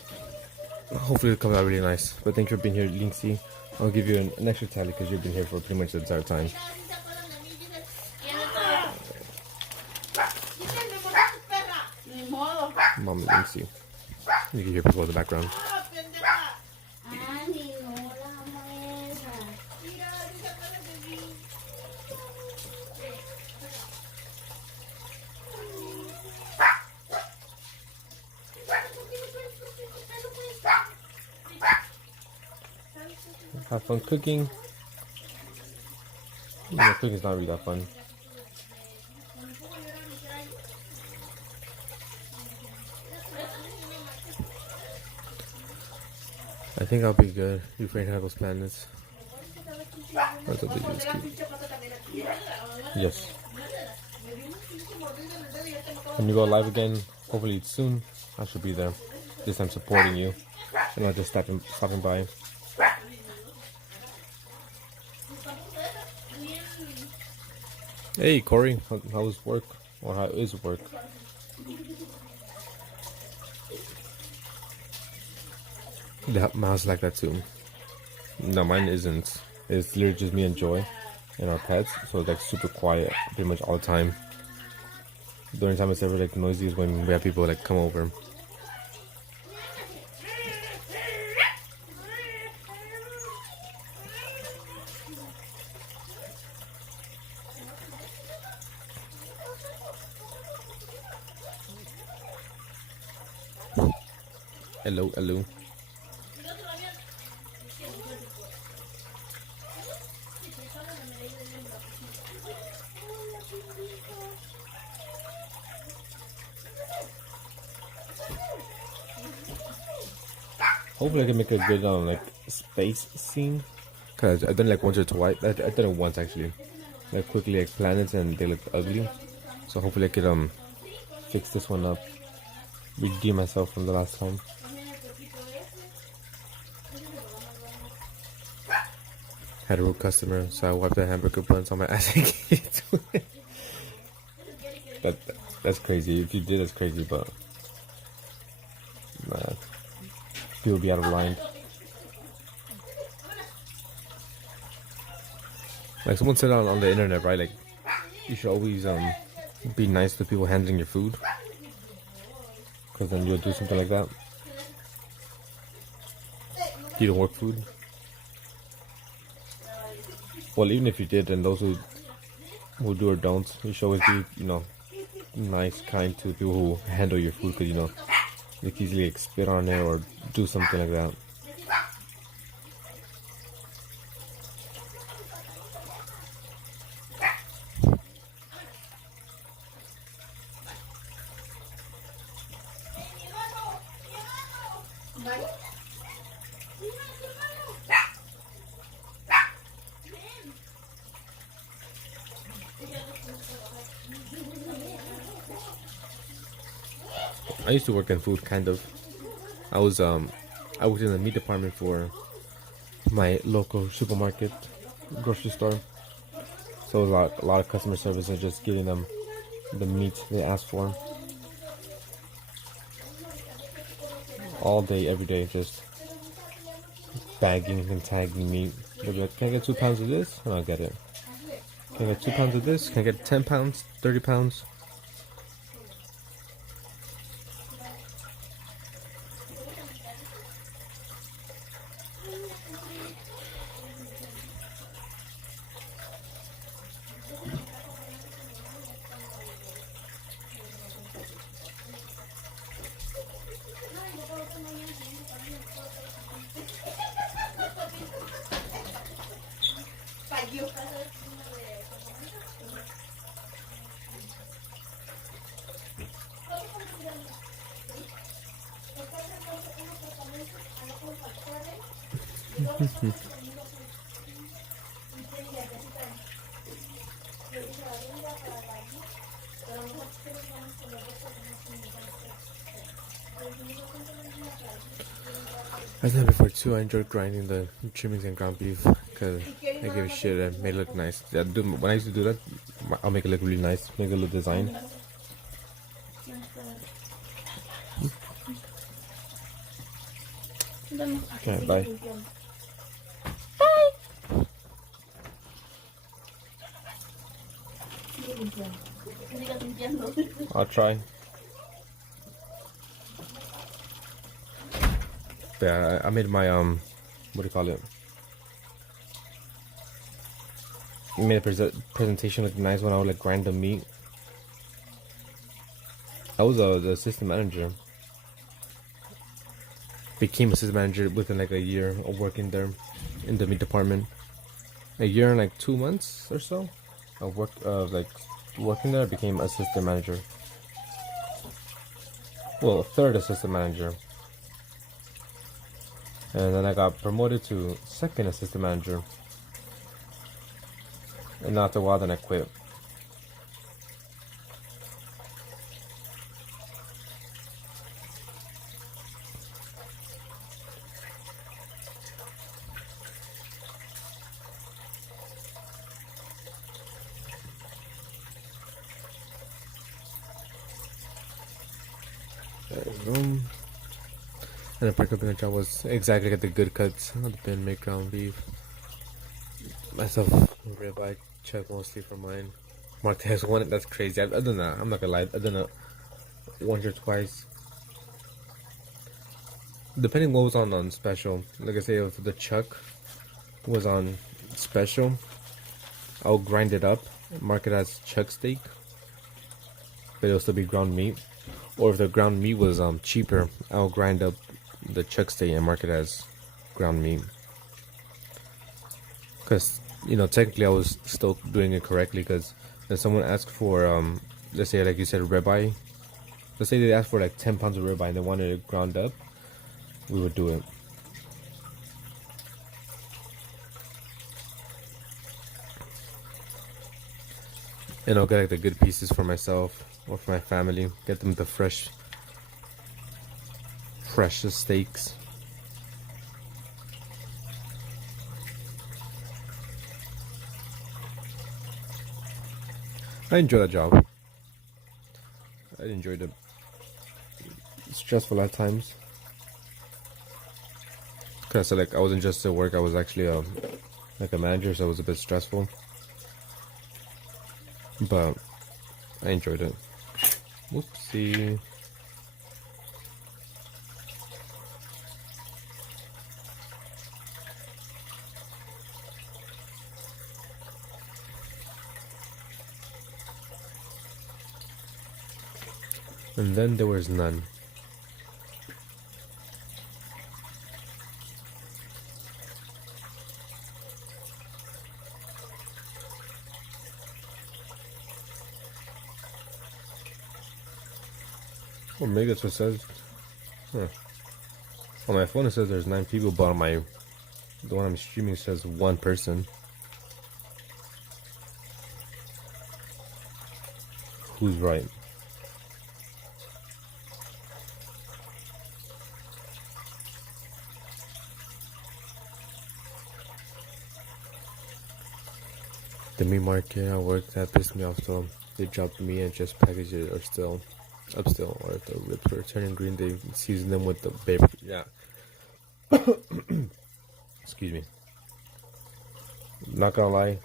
Hopefully it'll come out really nice. But thank you for being here, Linksy. I'll give you an extra tally because you've been here for pretty much the entire time. Mom and Linksy. You can hear people in the background. Have fun cooking. Yeah, cooking's not really that fun. I think I'll be good. You afraid how those planets? That's what they use. Yes. When you go live again, hopefully it's soon, I should be there. This time supporting you and not just stopping by. Hey Corey, how's work? Or how is work? Yeah, my house is like that too. No, mine isn't. It's literally just me and Joy and our pets, so it's like super quiet pretty much all the time. The only time it's ever like noisy is when we have people like come over. Hello, hello. Hopefully I can make a good like space scene. Cause I've done like once or twice. I've done it once actually. Like quickly like planets and they look ugly. So hopefully I could fix this one up. Redeem myself from the last time. Had a rude customer, so I wiped the hamburger buns on my ass. that that's crazy. If you did, that's crazy. But people be out of line. Like someone said on the internet, right? Like you should always be nice to people handling your food, because then you'll do something like that. You don't work food. Well, even if you did, and those who do or don't, you should always be, nice, kind to people who handle your food, because they can easily like, spit on it or do something like that. I used to work in food, kind of. I worked in the meat department for my local supermarket, grocery store. So it was a lot of customer service and just giving them the meat they asked for. All day, every day, just bagging and tagging meat. They'll be like, can I get 2 pounds of this? And I'll get it. Can I get 2 pounds of this? Can I get 10 pounds? 30 pounds? I said before too, I enjoyed grinding the trimmings and ground beef because I give a shit and made it look nice. When I used to do that, I'll make it look really nice, make a little design. Okay, bye. I'll try. Yeah, I made my what do you call it? I made a presentation look nice when I would like grind the meat. I was the assistant manager. Became assistant manager within like a year of working there in the meat department. A year and like 2 months or so of working there, I became assistant manager. Well, third assistant manager. And then I got promoted to second assistant manager. And after a while, then I quit. And the breakup in the job was exactly at the good cuts of the bin, make ground beef. Myself, ribeye chuck mostly for mine. Mark has one, that's crazy. I've done that, I'm not gonna lie, I've done it once or twice. Depending what was on special. Like I say, if the chuck was on special, I'll grind it up, mark it as chuck steak, but it'll still be ground meat. Or if the ground meat was cheaper, I'll grind up the chuck steak and mark it as ground meat. Because technically I was still doing it correctly. Because if someone asked for let's say like you said ribeye, let's say they asked for like 10 pounds of ribeye and they wanted it ground up, we would do it. And I'll get like the good pieces for myself or for my family. Get them the freshest steaks. I enjoy that job. I enjoyed it. Stressful at times. Cause like I wasn't just at work. I was actually like a manager, so it was a bit stressful. But I enjoyed it. Whoopsie. And then there was none. Or maybe that's what it says. Huh. On my phone it says there's 9 people, but on the one I'm streaming says 1 person. Who's right? The meat market I worked at pissed me off, so they dropped me and just packaged it or still, or if the ribs were turning green, they seasoned them with the paper. Yeah. Excuse me. Not gonna lie,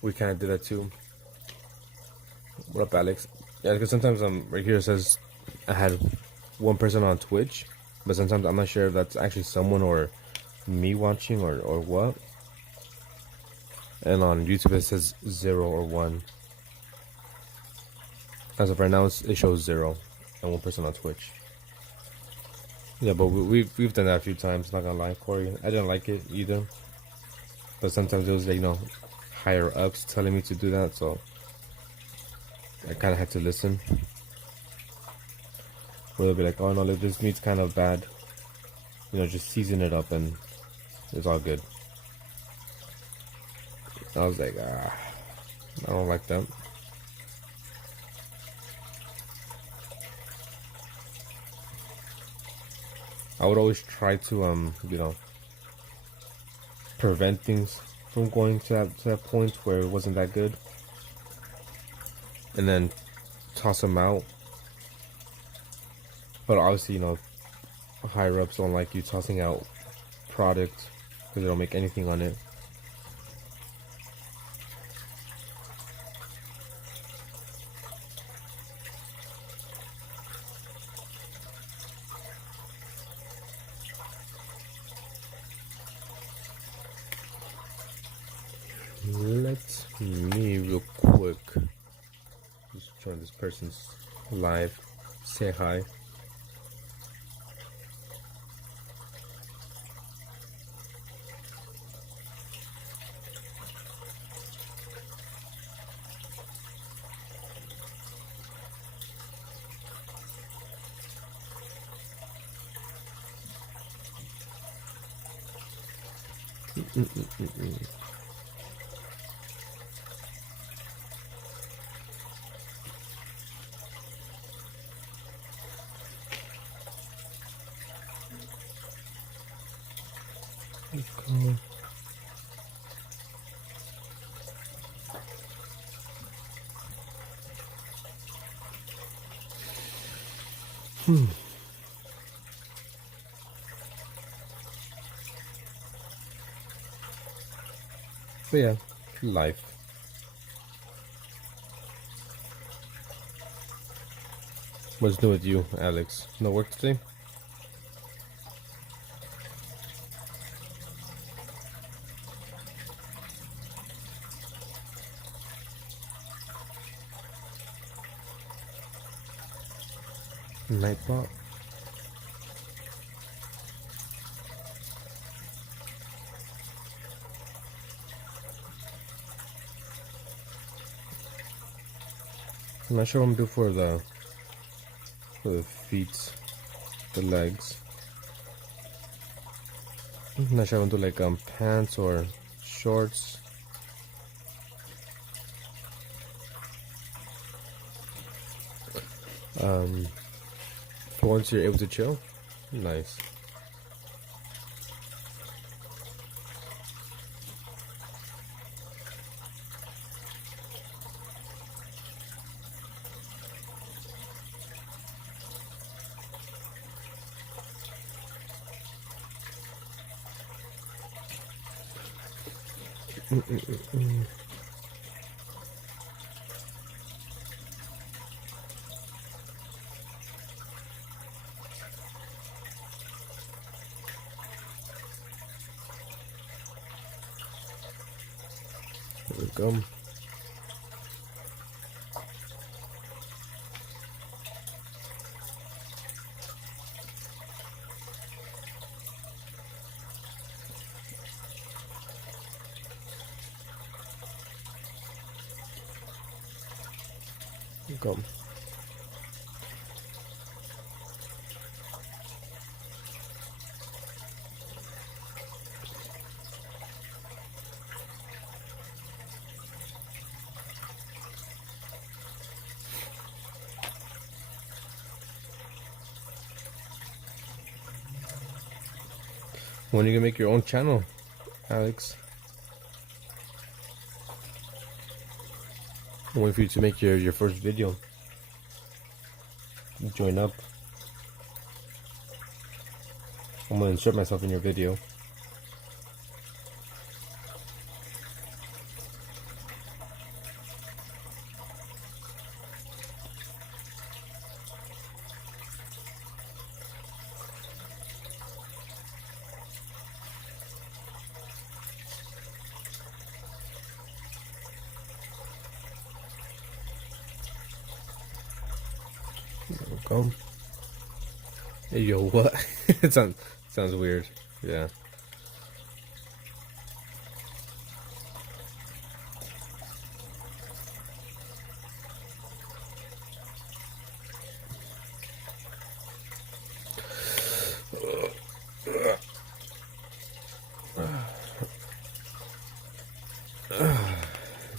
we kind of did that too. What up, Alex? Yeah, because sometimes right here it says I had 1 person on Twitch, but sometimes I'm not sure if that's actually someone or me watching or what. And on YouTube it says 0 or 1. As of right now, it shows 0 and 1 person on Twitch. Yeah, but we've done that a few times. Not gonna lie, Corey, I didn't like it either. But sometimes it was like, higher ups telling me to do that, so I kind of had to listen. Or they'll be like, oh no, look, this meat's kind of bad. Just season it up and it's all good. I was like, I don't like that. I would always try to, prevent things from going to that point where it wasn't that good. And then toss them out. But obviously, higher ups don't like you tossing out product because they don't make anything on it. Let me real quick just join this person's live, say hi. So yeah, life. What's new with you, Alex? No work today? Nightbot? I'm not sure what I'm gonna do for the feet, the legs. I'm not sure I'm gonna do like pants or shorts. For once you're able to chill, nice. There we go. Go. When are you gonna make your own channel, Alex? I'm waiting for you to make your first video. Join up. I'm gonna insert myself in your video. Go. Hey, yo, what? It sounds weird. Yeah.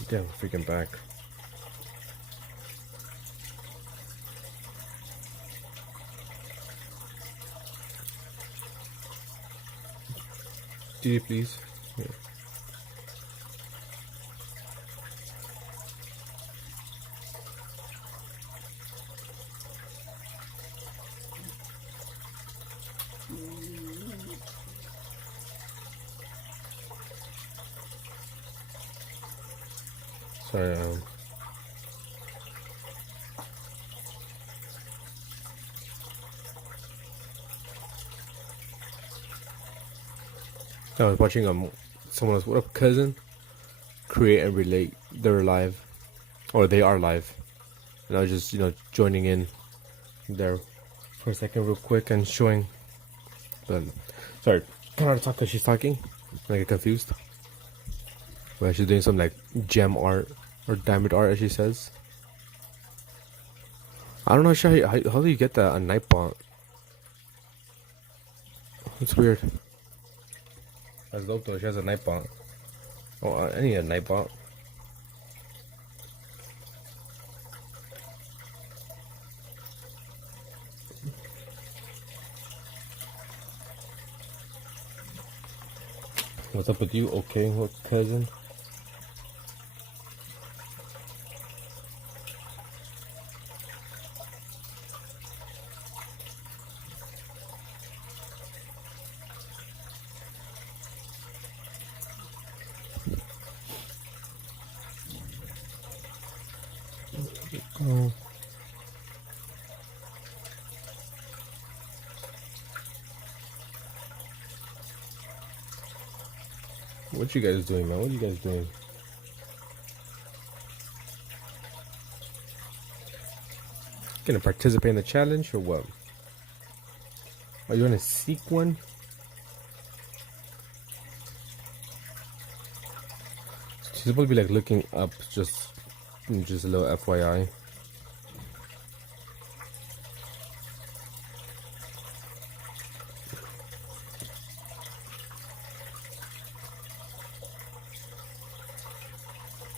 Damn, freaking back. Do you please? Yeah. Sorry, I was watching someone else, what up, cousin? Create and relate. They're live, or they are live, and I was just joining in there for a second, real quick, and showing. But sorry, I don't know how to talk because she's talking. I get confused. Well, she's doing some like gem art or diamond art, as she says. I don't know how do you get that on Nightbot? It's weird. That's dope though. She has a Nightbot. Oh, I need a Nightbot. What's up with you? Okay, what, cousin? Oh. What you guys doing, man? What you guys doing? Gonna participate in the challenge or what? Are you gonna seek one? She's supposed to be like looking up, just a little FYI.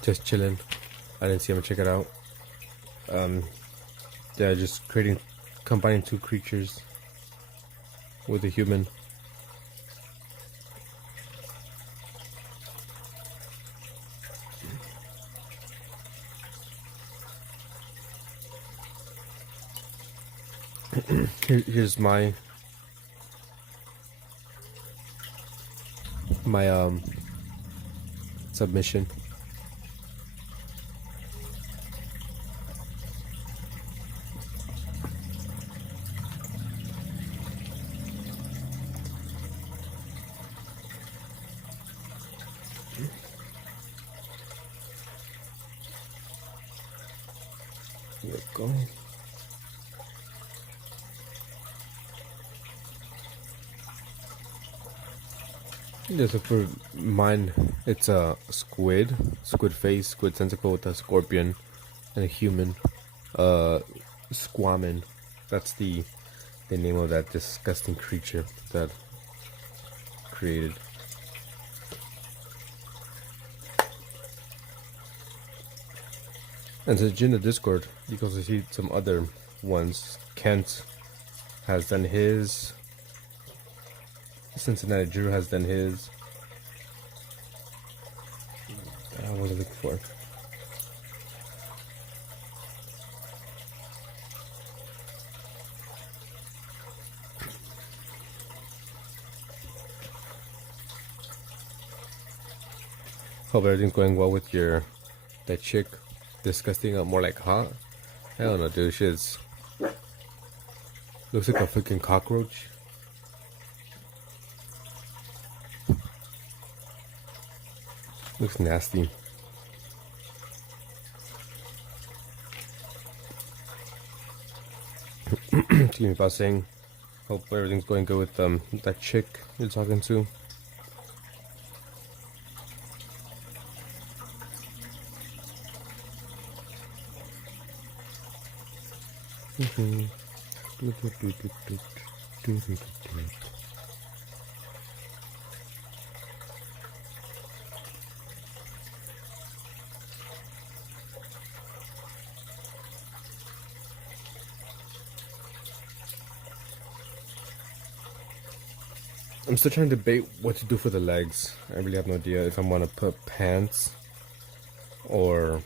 Just chilling. I didn't see him. Check it out. Yeah, just combining two creatures with a human. Here's my submission. Here we go. Yeah, so for mine, it's a squid face, squid tentacle with a scorpion and a human. Squamin. That's the name of that disgusting creature that created. And since in the Discord, you can also see some other ones. Kent has done his. Cincinnati Drew has done his. What was I looking for? Hope everything's going well with that chick. Disgusting, more like hot. I don't know, dude. Shit's looks like a freaking cockroach. Looks nasty. Excuse me about saying. Hope everything's going good with that chick you're talking to. I'm still trying to debate what to do for the legs. I really have no idea if I want to put pants or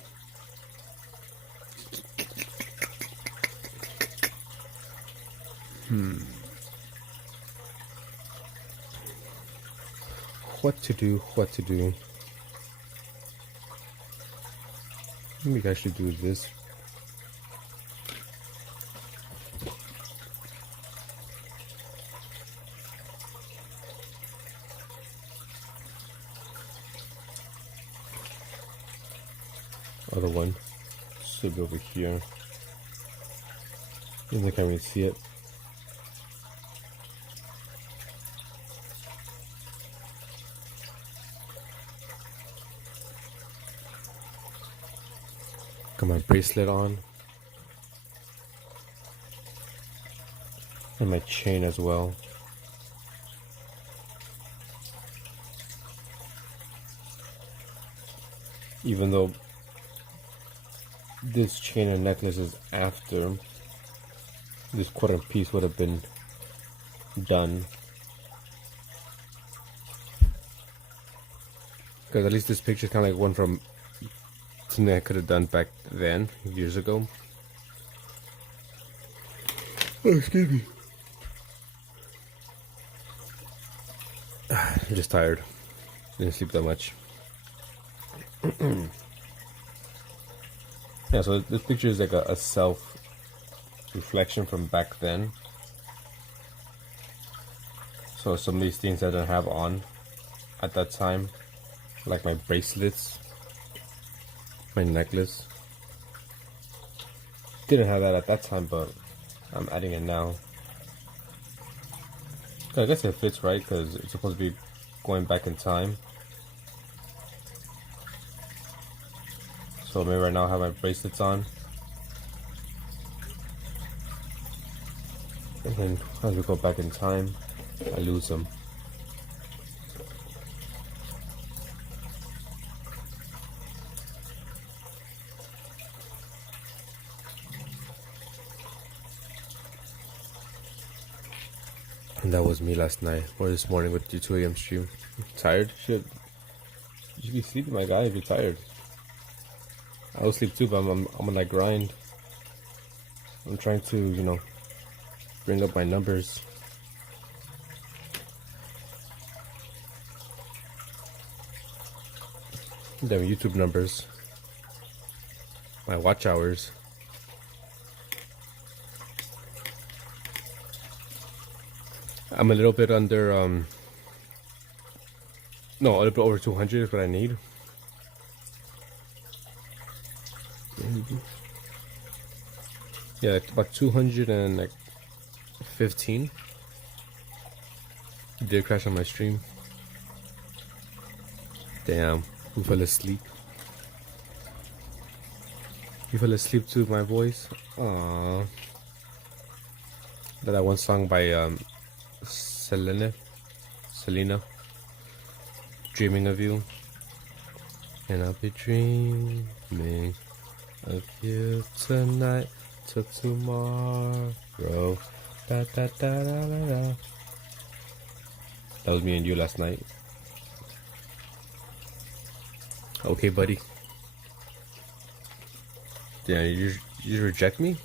what to do. Maybe I should do this. Other one should be over here. I can't really see it. Got my bracelet on. And my chain as well. Even though this chain and necklace is after this quarter piece would have been done. Because at least this picture is kind of like one from something I could have done back then, years ago. Oh, excuse me. I'm just tired. Didn't sleep that much. Yeah, so this picture is like a self-reflection from back then. So some of these things I didn't have on at that time, like my bracelets, my necklace. Didn't have that at that time, but I'm adding it now. I guess it fits right because it's supposed to be going back in time. So maybe right now I have my bracelets on. And then as we go back in time, I lose them. And that was me last night or this morning with the 2 a.m. stream. Tired? Shit. You should be sleeping, my guy, if you're tired. I will sleep too, but I'm on that grind. I'm trying to, you know, bring up my numbers. Them YouTube numbers. My watch hours. I'm a little bit under, no, a little bit over 200 is what I need. Yeah, about 215. Did crash on my stream. Damn, who fell asleep? You fell asleep to my voice? Aww. That one song by Selena, Dreaming of You. And I'll be dreaming of you tonight till tomorrow. Da, da, da, da, da, da. That was me and you last night. Okay, buddy. Yeah, you reject me?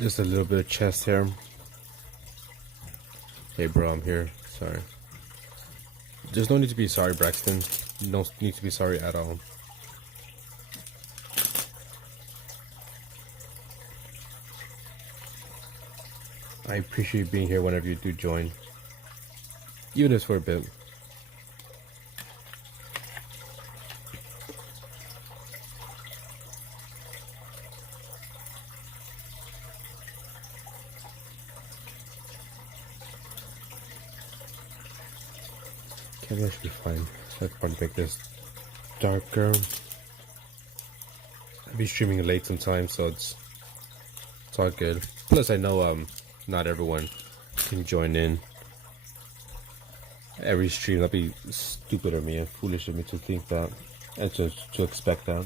Just a little bit of chest hair. Hey bro, I'm here. Sorry. There's no need to be sorry, Braxton. No need to be sorry at all. I appreciate being here whenever you do join. Even if it's for a bit. Okay, that should be fine. So I can probably make this darker. I'll be streaming late sometimes, so it's all good. Plus, I know not everyone can join in every stream. That'd be stupid of me and foolish of me to think that and to expect that.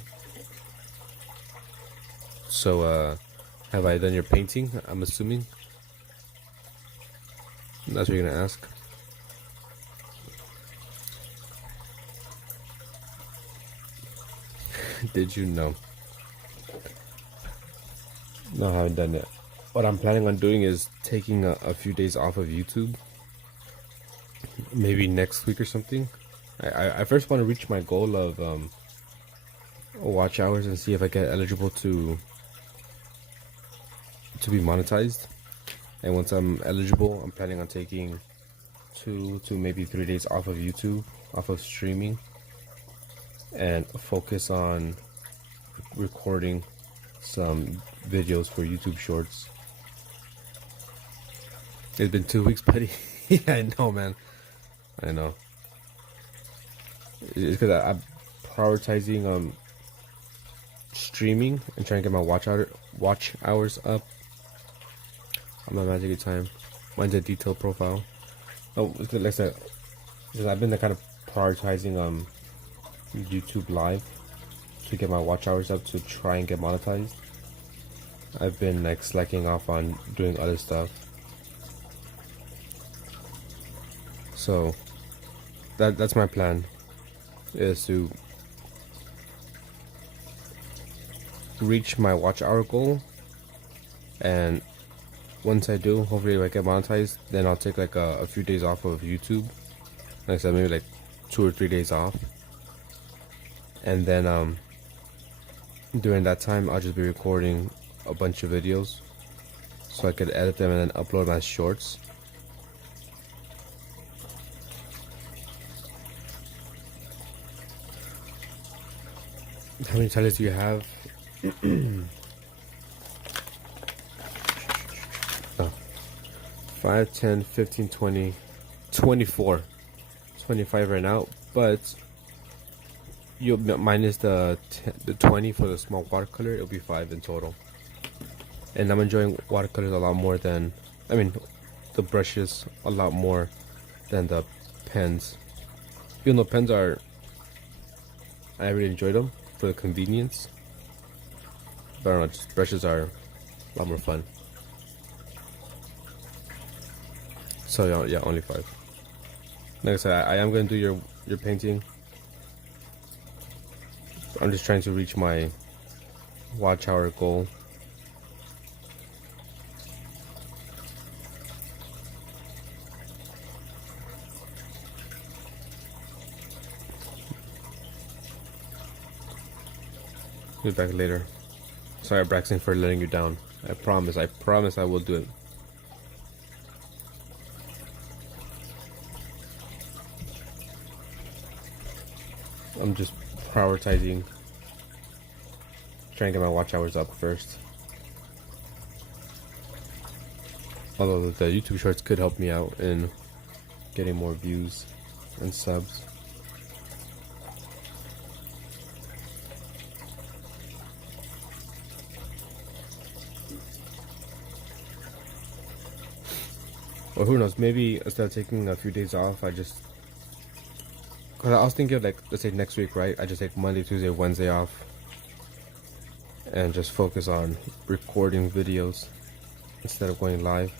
So, have I done your painting? I'm assuming. That's what you're gonna ask. Did you know? No, I haven't done it. What I'm planning on doing is taking a few days off of YouTube. Maybe next week or something. I first want to reach my goal of watch hours and see if I get eligible to be monetized. And once I'm eligible, I'm planning on taking 2 to maybe 3 days off of YouTube, off of streaming, and focus on recording some videos for YouTube Shorts. It's been 2 weeks, buddy. Yeah, I know, man. I know. It's because I'm prioritizing streaming and trying to get my watch hours up on my Magic Time. Mine's a detailed profile. Oh, like I said, I've been kind of prioritizing YouTube Live to get my watch hours up to try and get monetized. I've been like slacking off on doing other stuff. So that's my plan, is to reach my watch hour goal, and once I do, hopefully if I get monetized, then I'll take like a few days off of YouTube. Like I said, maybe like 2 or 3 days off. And then during that time, I'll just be recording a bunch of videos so I could edit them and then upload my shorts. How many tellers do you have? 5, 10, 15, 20, 24, 25 right now. but you minus the 20 for the small watercolor, it'll be 5 in total. And I'm enjoying watercolors a lot more than, the brushes a lot more than the pens. Even though pens are, I really enjoy them for the convenience, but I don't know, just brushes are a lot more fun. So yeah, only 5. Like I said, I am gonna do your painting. I'm just trying to reach my watch hour goal. Be back later. Sorry, Braxton, for letting you down. I promise I will do it. I'm just prioritizing trying to get my watch hours up first. Although the YouTube shorts could help me out in getting more views and subs. Or who knows, maybe instead of taking a few days off, cause I was thinking of, like, let's say next week, right? I just take Monday, Tuesday, Wednesday off and just focus on recording videos instead of going live.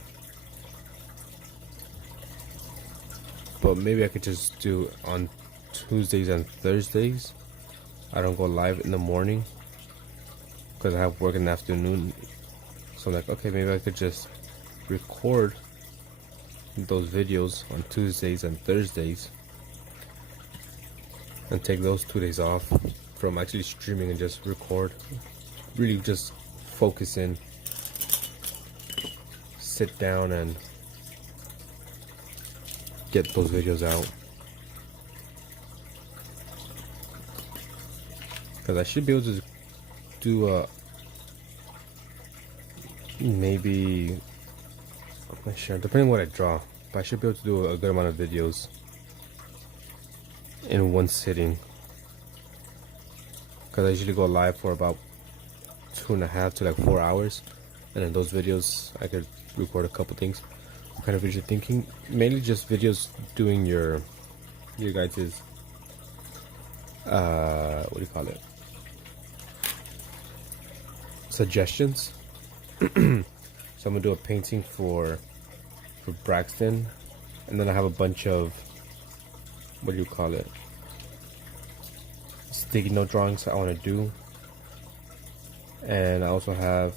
But maybe I could just do on Tuesdays and Thursdays. I don't go live in the morning because I have work in the afternoon. So I'm like, okay, maybe I could just record those videos on Tuesdays and Thursdays and take those 2 days off from actually streaming and just record. Really just focus in, sit down and get those videos out. Because I should be able to do maybe, I'm not sure, depending on what I draw, but I should be able to do a good amount of videos in one sitting. Because I usually go live for about 2.5 to like 4 hours, and in those videos I could record a couple things. What kind of videos you're thinking? Mainly just videos doing your guys's what do you call it? Suggestions. So I'm gonna do a painting for Braxton, and then I have a bunch of, what do you call it, sticky note drawings I want to do, and I also have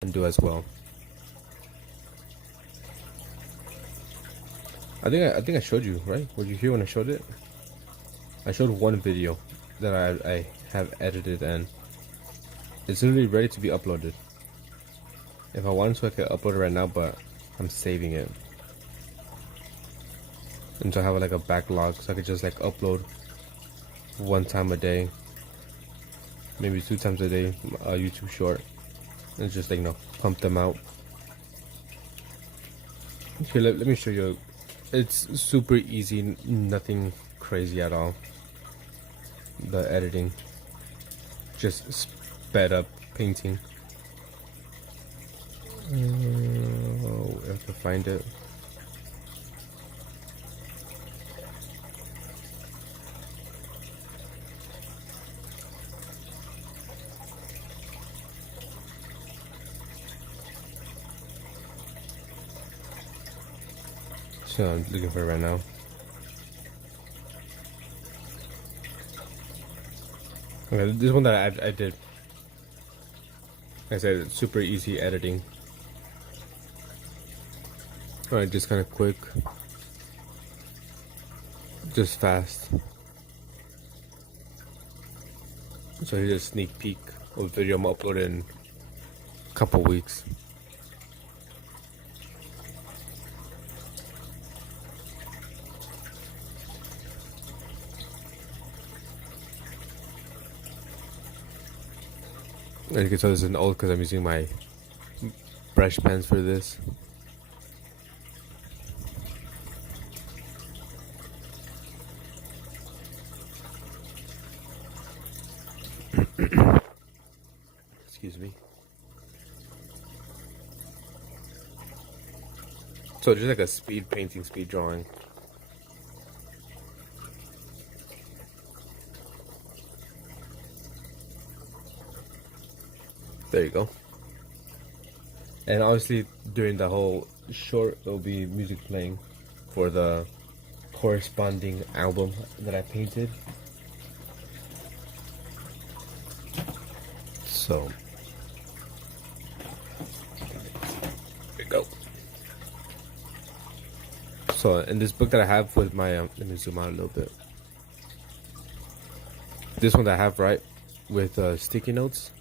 and do as well. I think I showed you, right? Were you here when I showed it? I showed one video that I have edited, and it's literally ready to be uploaded. If I wanted to, I could upload it right now, but I'm saving it. And so I have like a backlog, so I could just like upload one time a day, maybe 2 times a day, a YouTube short, and just like, pump them out. Okay, let me show you. It's super easy, nothing crazy at all. The editing, just sped up painting. I have to find it. So I'm looking for it right now. Okay, this one that I did. Like I said, it's super easy editing. Alright, just kind of quick, just fast. So here's a sneak peek of a video I'm uploading in a couple weeks. And you can tell this is an old because I'm using my brush pens for this. Excuse me. So just like a speed painting, speed drawing. There you go. And obviously during the whole short, there'll be music playing for the corresponding album that I painted. So there you go. So in this book that I have with my, let me zoom out a little bit. This one that I have, right, with sticky notes.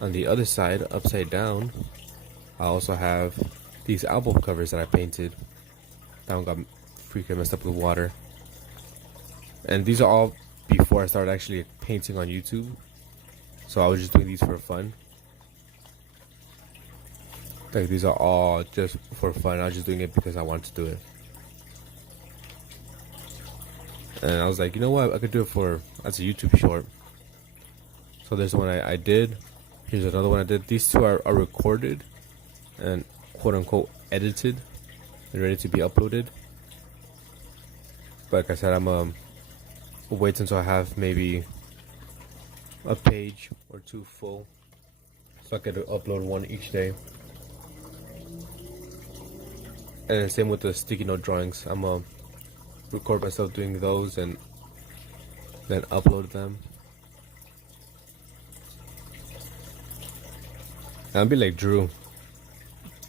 On the other side, upside down, I also have these album covers that I painted. That one got freaking messed up with water. And these are all before I started actually painting on YouTube. So I was just doing these for fun. Like these are all just for fun. I was just doing it because I wanted to do it. And I was like, you know what? I could do it as a YouTube short. So there's one I did. Here's another one I did. These two are recorded and quote unquote edited and ready to be uploaded. But like I said, I'm wait until I have maybe a page or two full, so I could upload one each day. And same with the sticky note drawings. I'm gonna record myself doing those and then upload them. I'll be like Drew.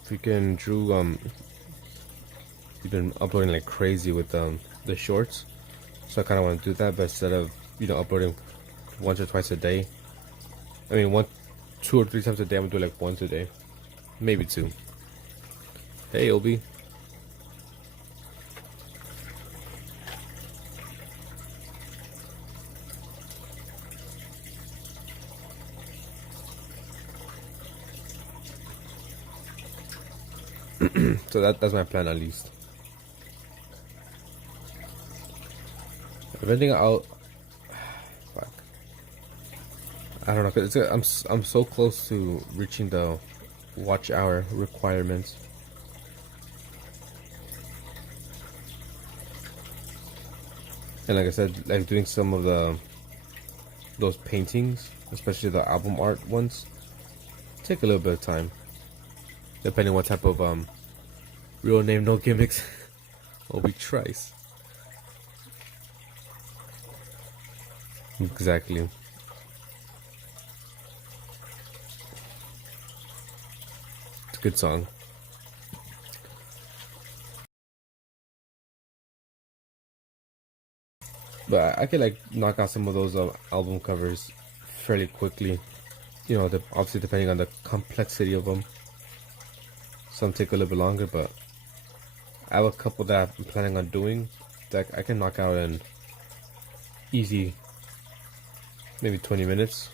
Freaking Drew, you've been uploading like crazy with the shorts. So I kind of want to do that, but instead of, uploading once or twice a day. I mean, 2 or 3 times a day, I'm gonna do like once a day. Maybe 2. Hey, Obi. So that's my plan, at least. If anything, fuck. I don't know, cause I'm so close to reaching the watch hour requirements. And like I said, like doing some of those paintings, especially the album art ones, take a little bit of time, depending what type of real name, no gimmicks. Obi Trice. Exactly. It's a good song. But I could like knock out some of those album covers fairly quickly. Obviously depending on the complexity of them. Some take a little bit longer, but I have a couple that I'm planning on doing that I can knock out in easy, maybe 20 minutes.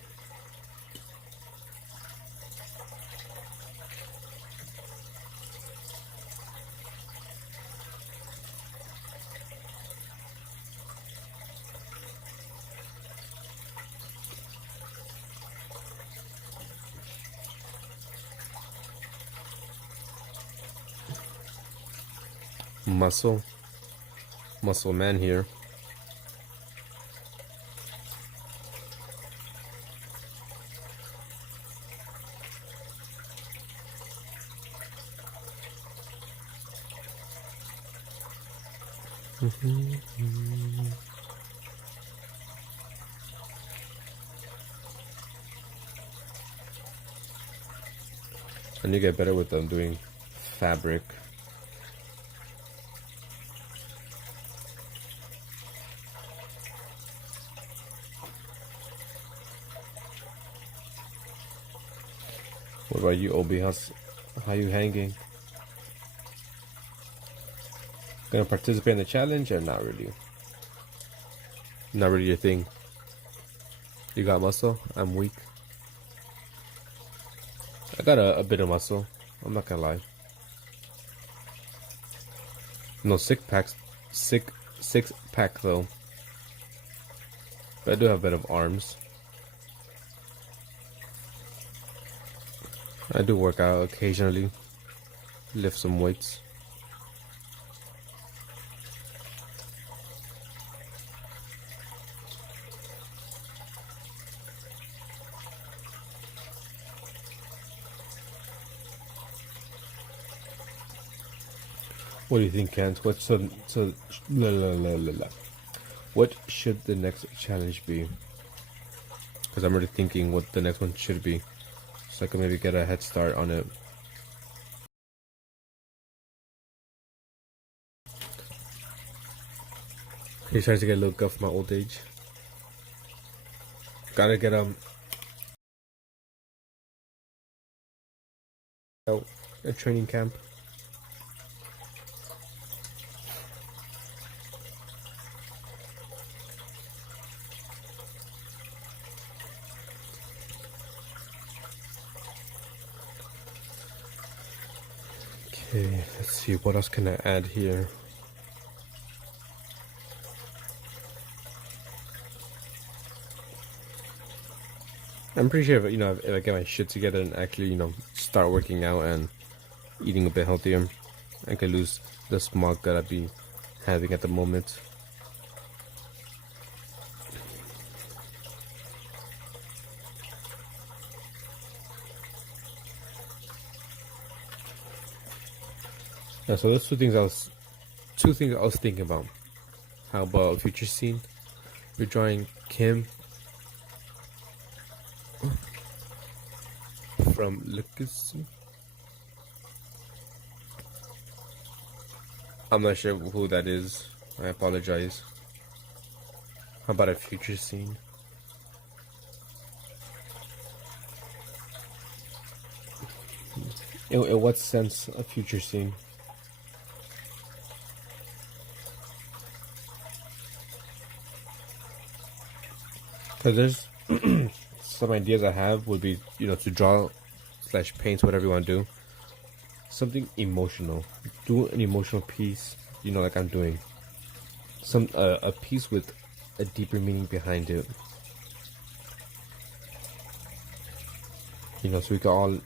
Muscle man here. I need to get better with doing fabric. What about you, Obi? How you hanging? Gonna participate in the challenge or not really? Not really your thing. You got muscle? I'm weak. I got a bit of muscle. I'm not gonna lie. No, six pack though. But I do have a bit of arms. I do work out occasionally. Lift some weights. What do you think, Kent? What what should the next challenge be? Because I'm already thinking what the next one should be, so I can maybe get a head start on it. He tries to get a little guff my old age. Gotta get out a training camp. Okay, let's see, what else can I add here? I'm pretty sure if I get my shit together and actually, start working out and eating a bit healthier, I could lose the smog that I be having at the moment. Yeah, so those two things I was thinking about. How about a future scene? We're drawing Kim from Lucas. I'm not sure who that is. I apologize. How about a future scene? In what sense a future scene? Because there's some ideas I have would be, to draw / paint, whatever you want to do. Something emotional. Do an emotional piece, like I'm doing. A piece with a deeper meaning behind it. So we can all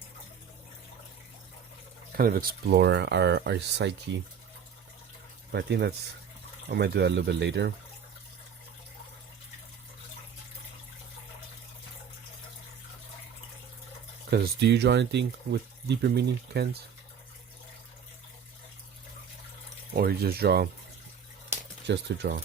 kind of explore our psyche. But I think I might do that a little bit later. Because do you draw anything with deeper meaning, Kent? Or you just draw just to draw?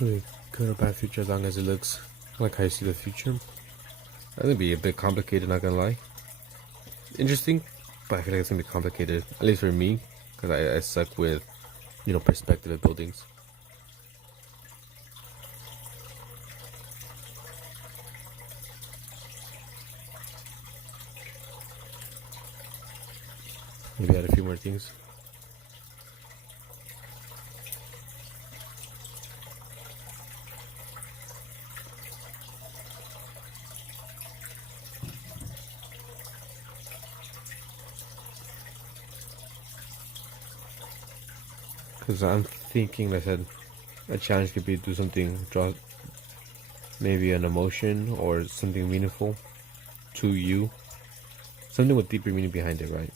Really good or bad future as long as it looks like how you see the future. That would be a bit complicated, not gonna lie. Interesting, but I feel like it's gonna be complicated, at least for me, because I suck with, perspective of buildings. Maybe add a few more things. Because I'm thinking, like I said, a challenge could be do something, draw maybe an emotion or something meaningful to you. Something with deeper meaning behind it, right?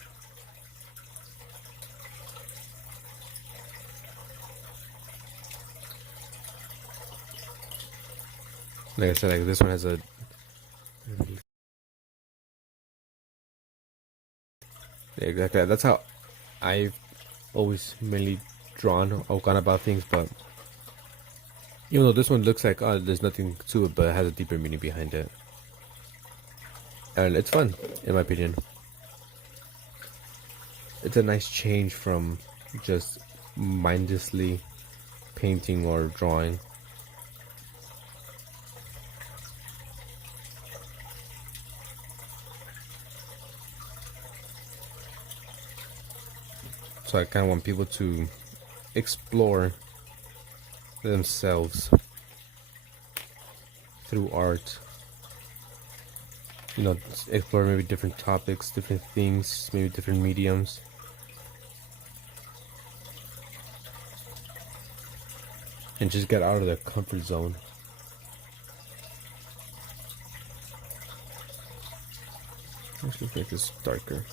Like I said, like this one has a... Yeah, exactly. That's how I've always mainly drawn or gone about things, but even though this one looks like, there's nothing to it, but it has a deeper meaning behind it. And it's fun, in my opinion. It's a nice change from just mindlessly painting or drawing. So I kind of want people to explore themselves through art. You know, explore maybe different topics, different things, maybe different mediums. And just get out of their comfort zone. Let's just make this darker.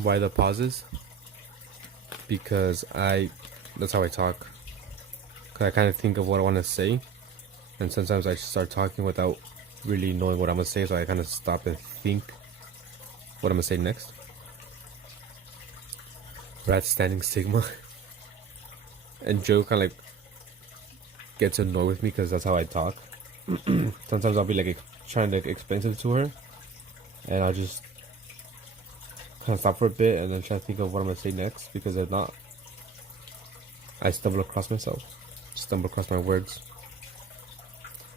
Why the pauses? Because that's how I talk. 'Cause I kind of think of what I want to say, and sometimes I just start talking without really knowing what I'm gonna say, so I kind of stop and think what I'm gonna say next. Rat standing Sigma. And Joe kind of like gets annoyed with me because that's how I talk. Sometimes I'll be like trying to explain something to her, and I'll just kind of stop for a bit and then try to think of what I'm gonna say next, because if not, I stumble across myself, stumble across my words.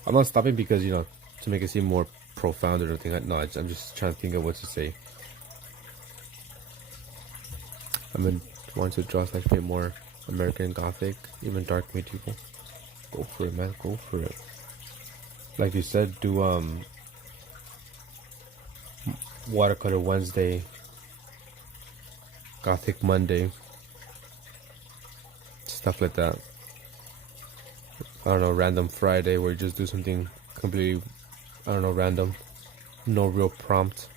I'm not stopping because, you know, to make it seem more profound or anything. No, I'm just trying to think of what to say. I'm in want to draw like a bit more American Gothic, even dark medieval. Go for it, man. Go for it. Like you said, do watercolor Wednesday, Gothic Monday, stuff like that. I don't know, random Friday where you just do something completely, I don't know, random, no real prompt.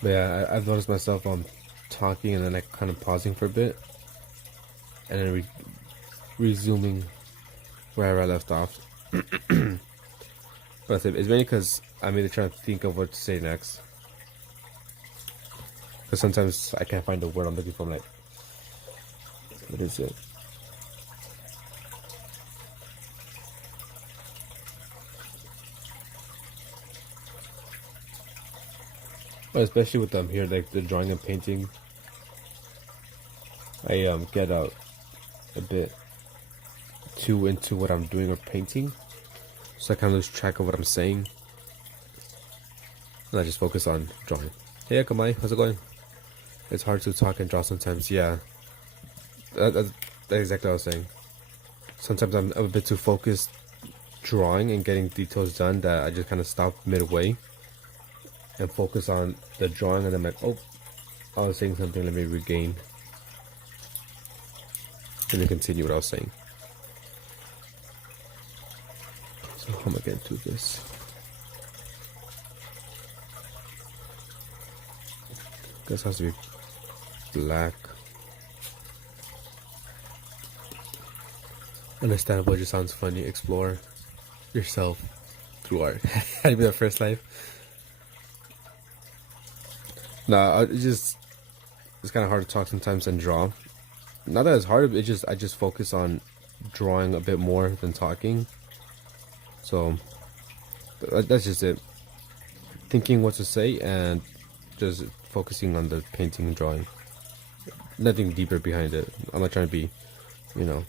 But yeah, I've noticed myself talking and then like kind of pausing for a bit, and then resuming wherever I left off. But it's mainly because I'm either trying to think of what to say next, because sometimes I can't find the word I'm looking for. I'm like, what is it? But especially with here, like the drawing and painting, I get a bit too into what I'm doing or painting, so I kind of lose track of what I'm saying, and I just focus on drawing. Hey Akamai, how's it going? It's hard to talk and draw sometimes. Yeah, that's exactly what I was saying. Sometimes I'm a bit too focused drawing and getting details done that I just kind of stop midway and focus on the drawing, and then I'm like, oh, I was saying something, let me regain, and then continue what I was saying. So how am I getting to this? Guess it has to be black. Understandable, it just sounds funny. Explore yourself through art. Had to be the first life. Nah, it's kind of hard to talk sometimes and draw. Not that it's hard, I just focus on drawing a bit more than talking. So that's just it. Thinking what to say and just focusing on the painting and drawing. Nothing deeper behind it. I'm not trying to be, you know,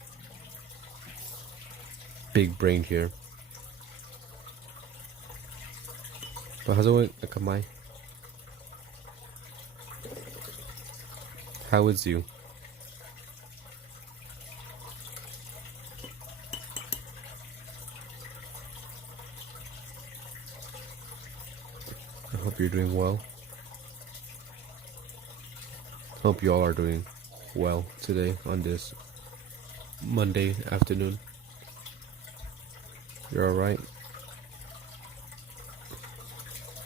big brained here. But how's it going, Akamai? How is you? I hope you're doing well. Hope you all are doing well today on this Monday afternoon. You're alright?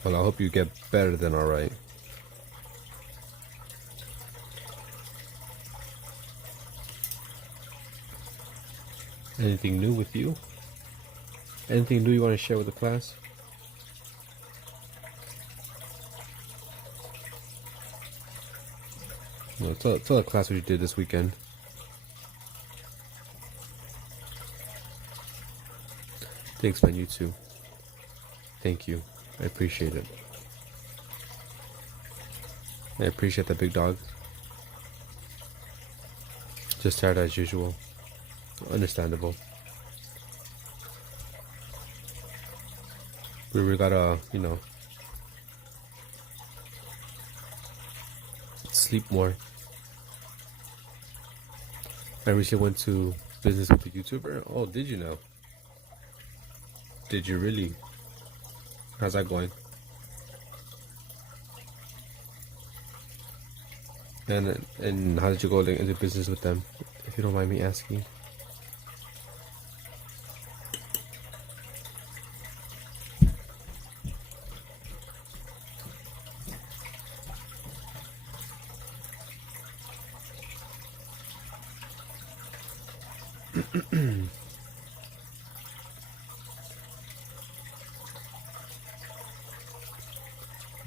Well, I hope you get better than alright. Anything new with you? Anything new you want to share with the class? No, tell the class what you did this weekend. Thanks, man. You too. Thank you. I appreciate it. I appreciate the big dog. Just tired as usual. Understandable. We really gotta, sleep more. I recently went to business with a YouTuber. Oh, did you know? Did you really? How's that going? And how did you go into business with them, if you don't mind me asking?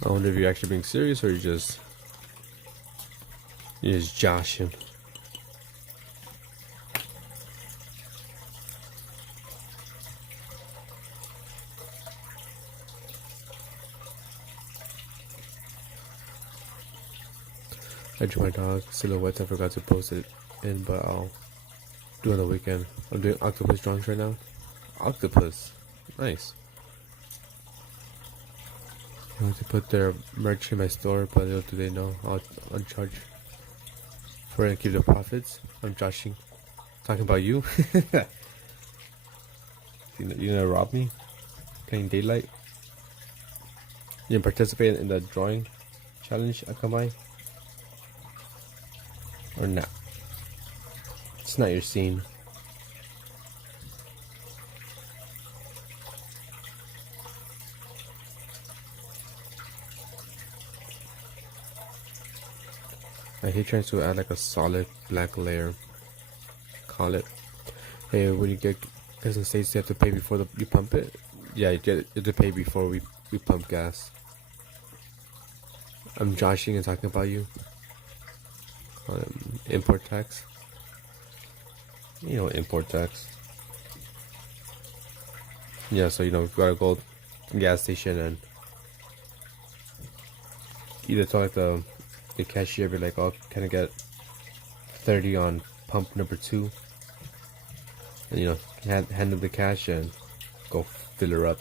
I wonder if you're actually being serious or you're just joshing. I drew my dog silhouettes. I forgot to post it in, but I'll do it on the weekend. I'm doing octopus drawings right now. Octopus, nice. I want to put their merch in my store, but little do they know I'll charge for it and keep the profits. I'm joshing. Talking about you. You gonna rob me? Playing daylight? You gonna participate in the drawing challenge I come by? Or not? It's not your scene. I hate trying to add like a solid black layer. Call it. Hey, when you get gas in the States, you have to pay before you pump it? Yeah, you have to pay before we pump gas. I'm joshing and talking about you. Import tax. Import tax. Yeah, so we gotta go to the gas station and either tell like the cashier, be like, oh, can I get 30 on pump number 2? And hand them the cash and go fill her up.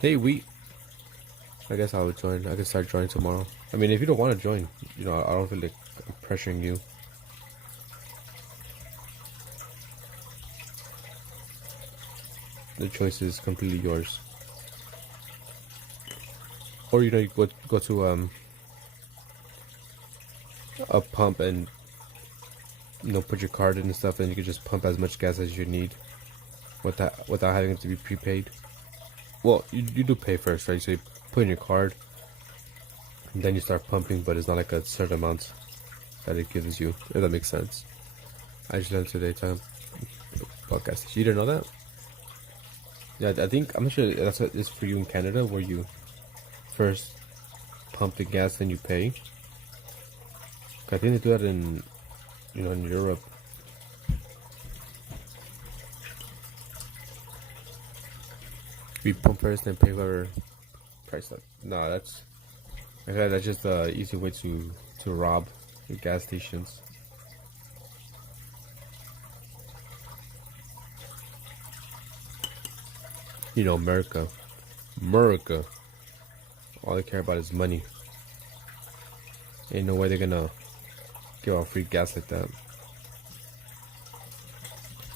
Hey, I guess I would join. I can start joining tomorrow. I mean, if you don't want to join, I don't feel like I'm pressuring you. The choice is completely yours. Or you go to a pump and put your card in and stuff, and you can just pump as much gas as you need without having it to be prepaid. Well, you do pay first, right? So you put in your card and then you start pumping, but it's not like a certain amount that it gives you, if that makes sense. I just learned today time podcast. You didn't know that? Yeah, I'm not sure that's what it's for you in Canada, where you first pump the gas, then you pay. I think they do that in in Europe. We pump first, then pay for price. No, that's just the easy way to rob the gas stations. America. All they care about is money. Ain't no way they're gonna give out free gas like that.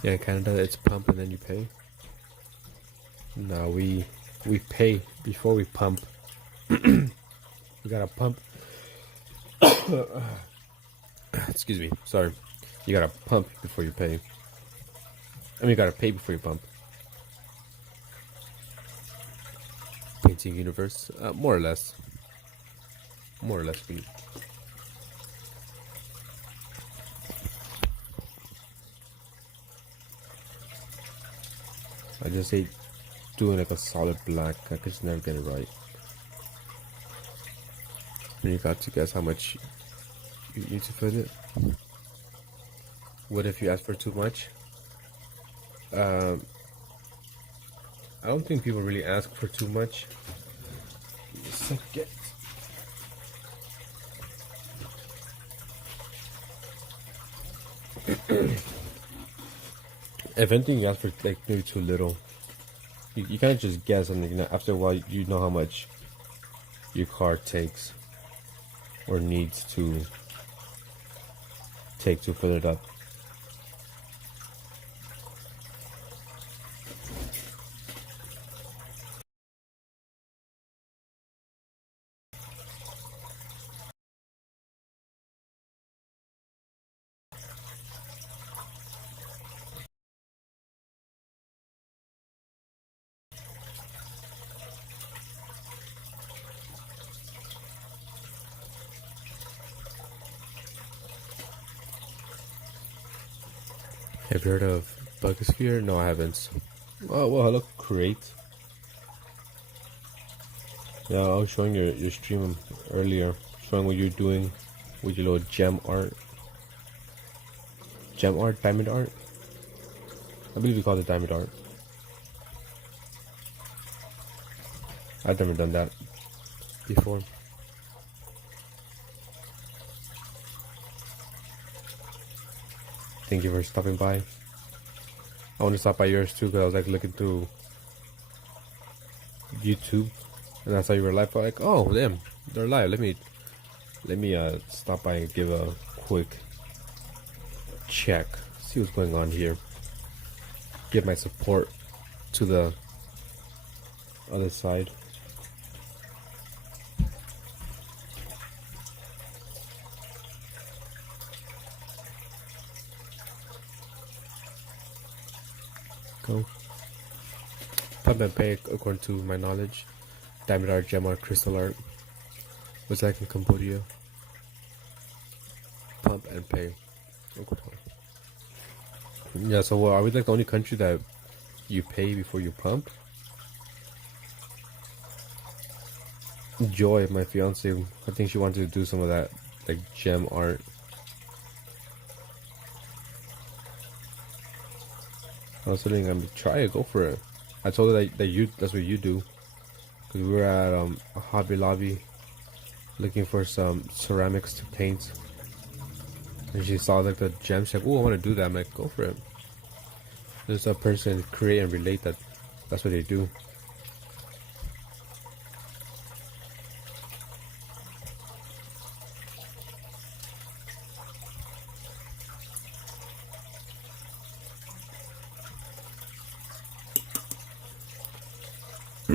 Yeah, in Canada it's pump and then you pay. No, we pay before we pump. We gotta pump. Excuse me, sorry. You gotta pump before you pay. You gotta pay before you pump. Painting universe, more or less. We. I just hate doing like a solid black. I just never get it right. And you got to guess how much you need to fill it. What if you ask for too much? I don't think people really ask for too much. Give me a second. If anything, you ask for like maybe too little. You can't just guess, and you know, after a while, you know how much your car takes or needs to take to fill it up. Have you heard of Bugosphere? No, I haven't. Oh, well, hello, Create. Yeah, I was showing your stream earlier, showing what you're doing with your little gem art. Gem art? Diamond art? I believe you call it diamond art. I've never done that before. Thank you for stopping by. I want to stop by yours too, because I was like looking through YouTube and I saw you were live. I'm like, oh damn, they're live. Let me stop by and give a quick check, see what's going on here, give my support to the other side. Go. Pump and pay according to my knowledge. Diamond art, gem art, crystal art. What's that in Cambodia? Pump and pay. Yeah, so are we like the only country that you pay before you pump? Joy, my fiance, I think she wanted to do some of that like gem art. I was telling I'm try it, go for it. I told her that's what you do, because we were at Hobby Lobby looking for some ceramics to paint, and she saw like the gem. She's like, "Oh, I want to do that." I'm like, "Go for it." There's a person create and relate that's what they do.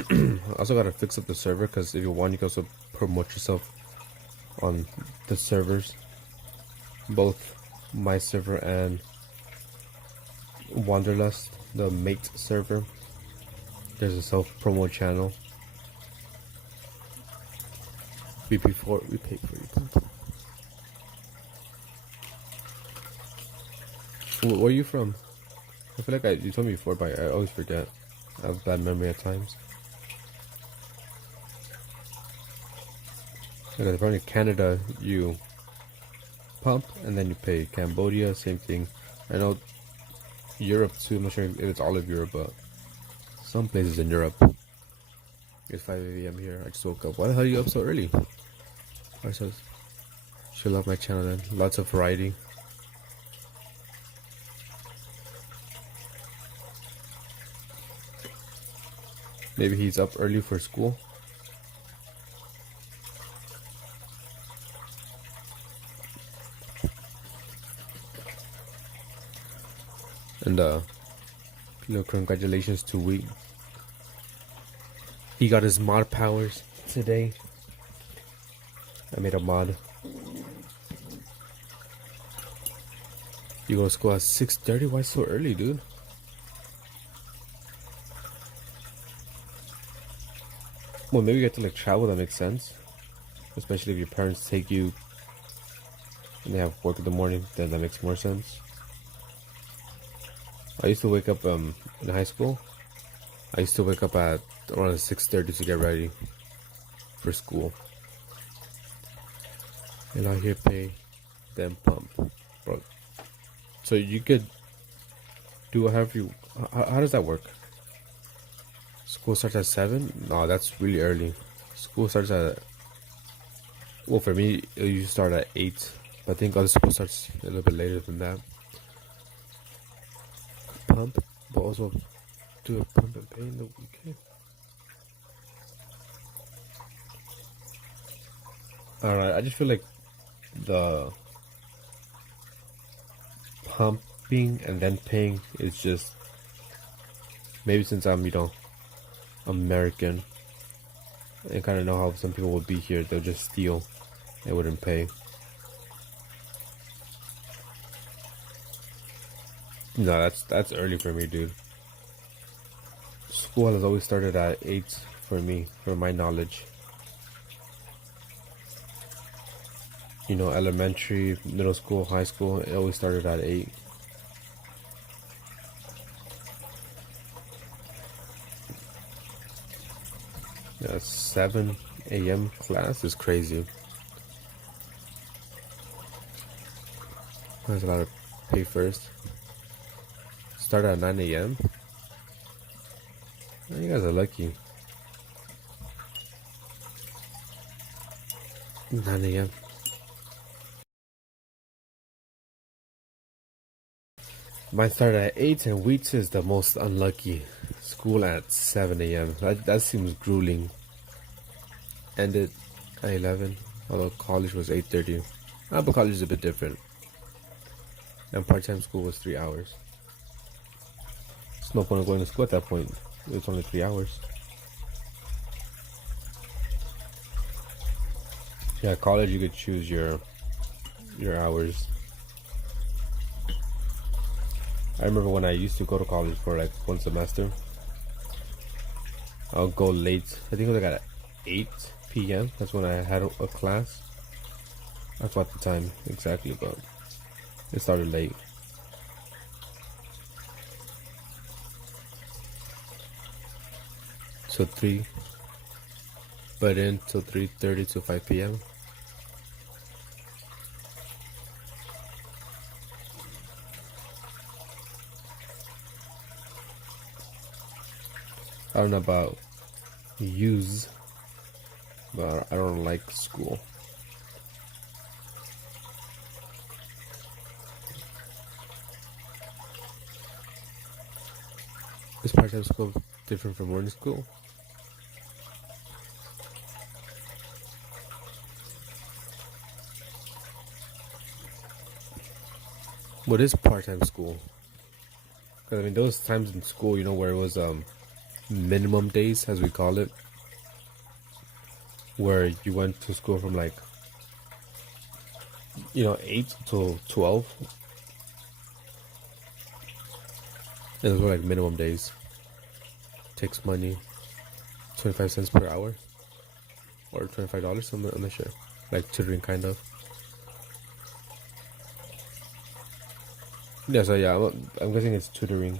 I also gotta fix up the server, because if you want, you can also promote yourself on the servers, both my server and Wanderlust, the mate server. There's a self-promo channel. We paid for you. Where are you from? I feel like you told me before, but I always forget. I have bad memory at times. Because apparently Canada, you pump and then you pay. Cambodia, same thing. I know Europe too. I'm not sure if it's all of Europe, but some places in Europe. It's 5 a.m. here. I just woke up. Why the hell are you up so early? I said, she'll love my channel then. Lots of variety. Maybe he's up early for school. And congratulations to Wheat. He got his mod powers today. I made a mod. You go to school at 6:30? Why so early, dude? Well, maybe you have to like travel, that makes sense. Especially if your parents take you and they have work in the morning, then that makes more sense. I used to wake up in high school. I used to wake up at around 6:30 to get ready for school. And out here pay, then pump, bro. So you could do however you. How does that work? School starts at 7? No, that's really early. School starts at. Well, for me, you start at 8. But I think other school starts a little bit later than that. pump, but also do a pump and pay in the weekend. Alright, I just feel like the pumping and then paying is just, maybe since I'm, American, and kind of know how some people would be here, they'll just steal and wouldn't pay. No, that's early for me, dude. School has always started at 8 for me, for my knowledge. Elementary, middle school, high school, it always started at 8. Yeah, 7 a.m. class is crazy. There's a lot of pay first. Start at 9 a.m. You guys are lucky. 9 a.m. Mine started at 8 and Wheats is the most unlucky. School at 7 a.m. That seems grueling. Ended at 11, although college was 8:30. But college is a bit different. And part-time school was 3 hours. There's no point in going to school at that point. It was only 3 hours. Yeah, college you could choose your hours. I remember when I used to go to college for like one semester. I'll go late. I think it was like at 8 p.m. That's when I had a class. I forgot the time exactly, but it started late. So 3, but in till 3:30 to 5 p.m. I don't know about yous, but I don't like school. Is part-time school different from morning school? What is part-time school? Because I mean, those times in school, where it was minimum days, as we call it, where you went to school from like 8 to 12. And those were like minimum days. Takes money, 25 cents per hour, or $25. I'm not sure. Like tutoring, kind of. Yeah, so yeah, I'm guessing it's tutoring.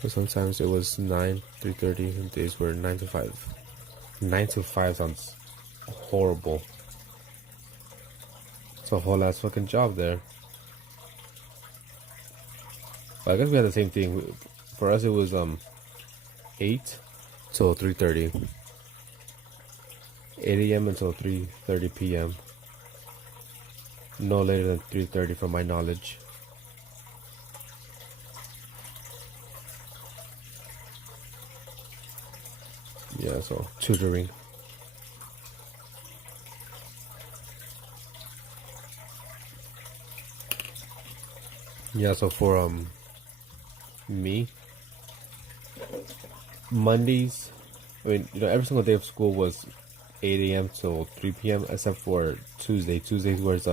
But sometimes it was 3:30, and days were 9 to 5. 9 to 5 sounds horrible. It's a whole ass fucking job there. But I guess we had the same thing. For us, it was 8 till 3:30. 8 a.m. until 3:30 p.m. No later than 3:30 from my knowledge. Yeah, so tutoring. Yeah, so for me, Mondays, I mean, every single day of school was 8 a.m. till 3 p.m. except for Tuesday. Tuesdays was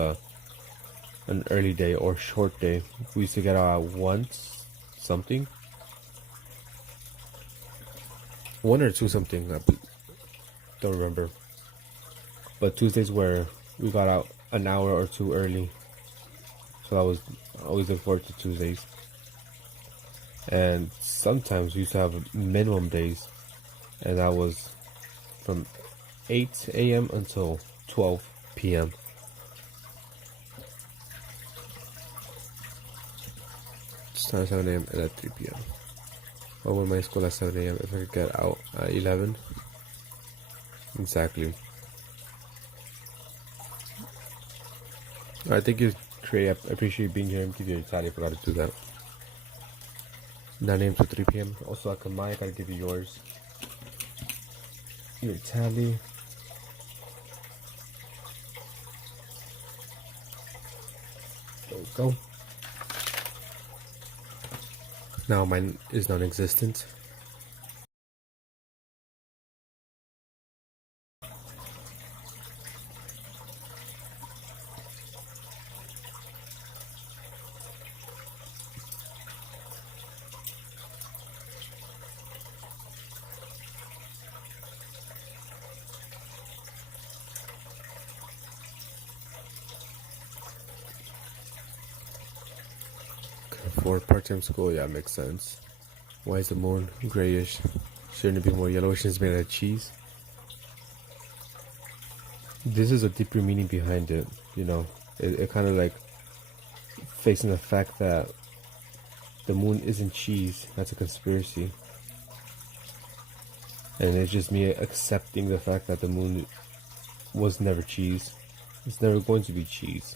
an early day or short day. We used to get out at 1 something. 1 or 2 something. I don't remember. But Tuesdays where we got out an hour or 2 early. So I was always looking forward to Tuesdays. And sometimes we used to have minimum days. And that was from 8 a.m. until 12 p.m. Start at 7 a.m. and at 3 p.m. Or when my school at 7 a.m. if I could get out at 11. Exactly. Alright, thank you, Trey. I appreciate you being here. I'm giving you a tally. I forgot to do that. 9 a.m. to 3 p.m. Also, Akamai, I gotta give you yours. Your tally. There we go. Now mine is non-existent. For part-time school, yeah, makes sense. Why is the moon grayish? Shouldn't it be more yellowish since it's made out of cheese? This is a deeper meaning behind it, you know. It kind of like facing the fact that the moon isn't cheese. That's a conspiracy. And it's just me accepting the fact that the moon was never cheese. It's never going to be cheese.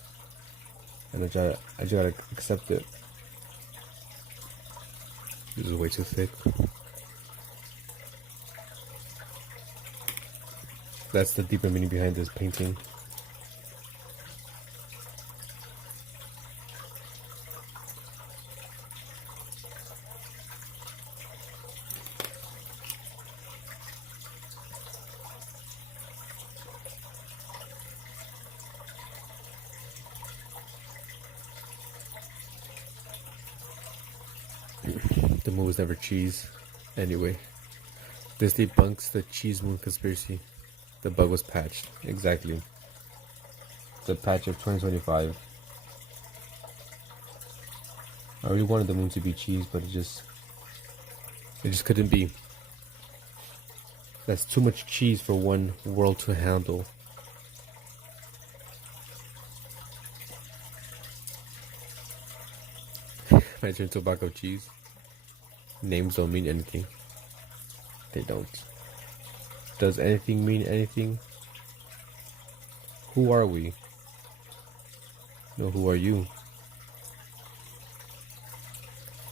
And I just gotta accept it. This is way too thick. That's the deeper meaning behind this painting. The moon was never cheese. Anyway, this debunks the cheese moon conspiracy. The bug was patched. Exactly. The patch of 2025. I really wanted the moon to be cheese, but it just couldn't be. That's too much cheese for one world to handle. I turned to a bag of cheese. Names don't mean anything. They don't. Does anything mean anything? Who are we? No, who are you?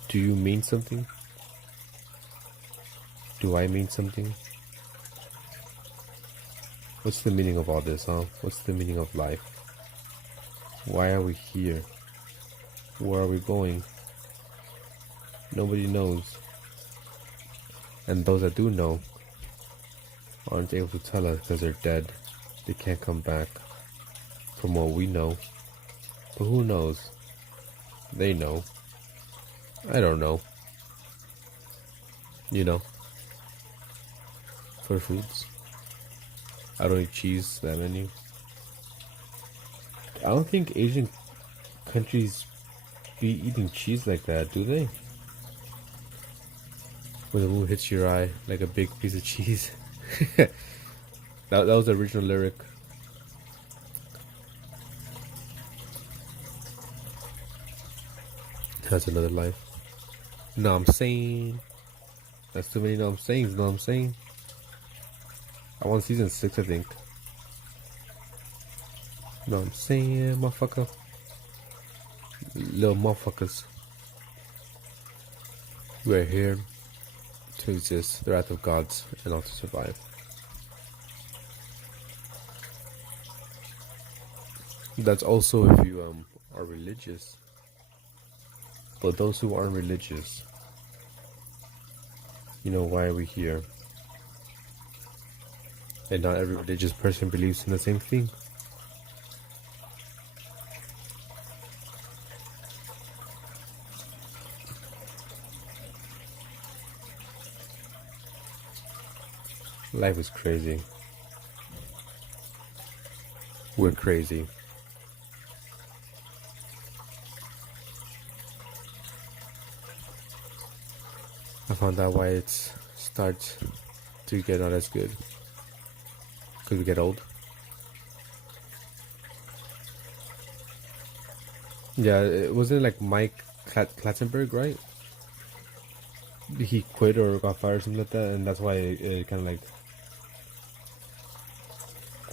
Do you mean something? Do I mean something? What's the meaning of all this, huh? What's the meaning of life? Why are we here? Where are we going? Nobody knows. And those that do know aren't able to tell us because they're dead. They can't come back. From what we know. But who knows? They know. I don't know. You know. For foods. I don't eat cheese that many. I don't think Asian countries be eating cheese like that, do they? When the moon hits your eye like a big piece of cheese. that was the original lyric. That's another life. No, I'm saying. That's too many no I'm sayings, know what I'm saying? I want season 6, I think. No, I'm saying, motherfucker. Little motherfuckers. We're here to exist, the wrath of gods, and all to survive. That's also if you are religious. But those who aren't religious, you know, why are we here? And not every religious person believes in the same thing. Life is crazy. We're crazy. I found out why it starts to get not as good. Because we get old. Yeah, it wasn't like Mike Clattenburg, right? He quit or got fired or something like that, and that's why it kind of like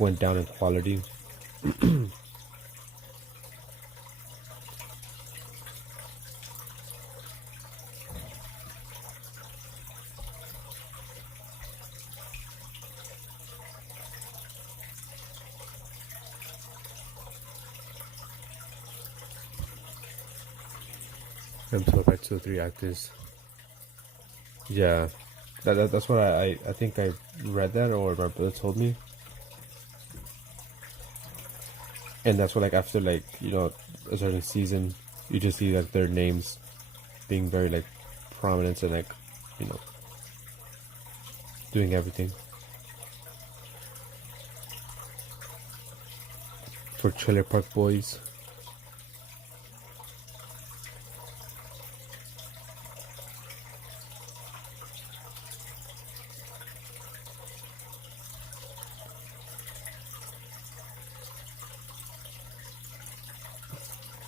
went down in quality. Employed by 2 or 3 actors. Yeah, that's what I think I read that, or my brother told me. And that's what, like, after, like, a certain season, you just see, like, their names being very, like, prominent and, like, you know, doing everything. For Trailer Park Boys.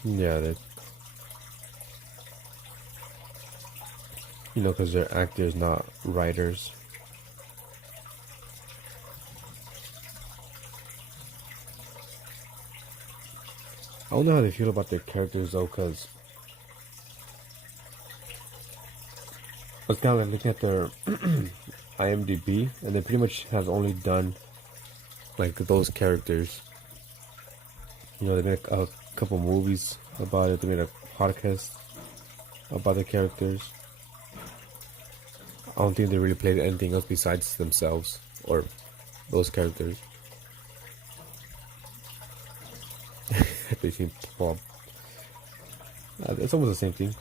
Yeah, that, because they're actors, not writers. I don't know how they feel about their characters, though, because I was kind of, like, looking at their IMDb, and they pretty much have only done, like, those characters. They made a couple movies about it. They made a podcast about the characters. I don't think they really played anything else besides themselves or those characters. They seem Bob. It's almost the same thing.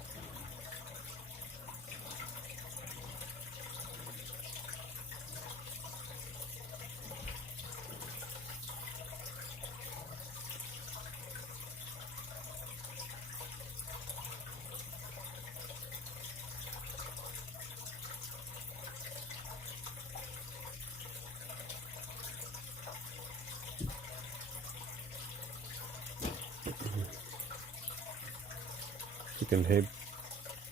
Freaking hate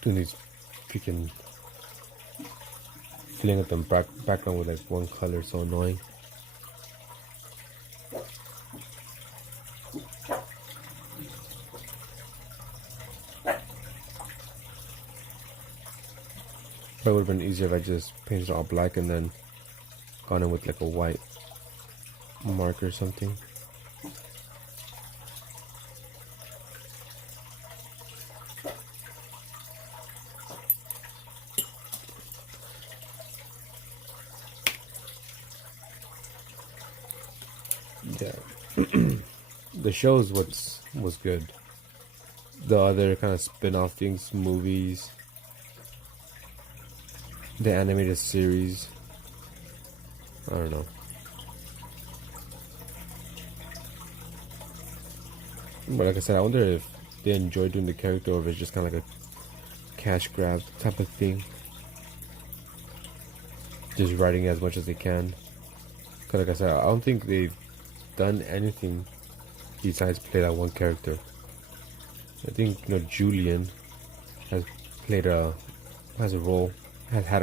doing these freaking filling up the background with, like, one color, so annoying. But it would have been easier if I just painted it all black and then gone in with, like, a white mark or something. Yeah. The shows was good. The other kind of spin-off things, movies, the animated series, I don't know. But like I said, I wonder if they enjoy doing the character, or if it's just kind of like a cash grab type of thing. Just writing as much as they can. Because like I said, I don't think they've done anything besides play that one character. I think, Julian has had a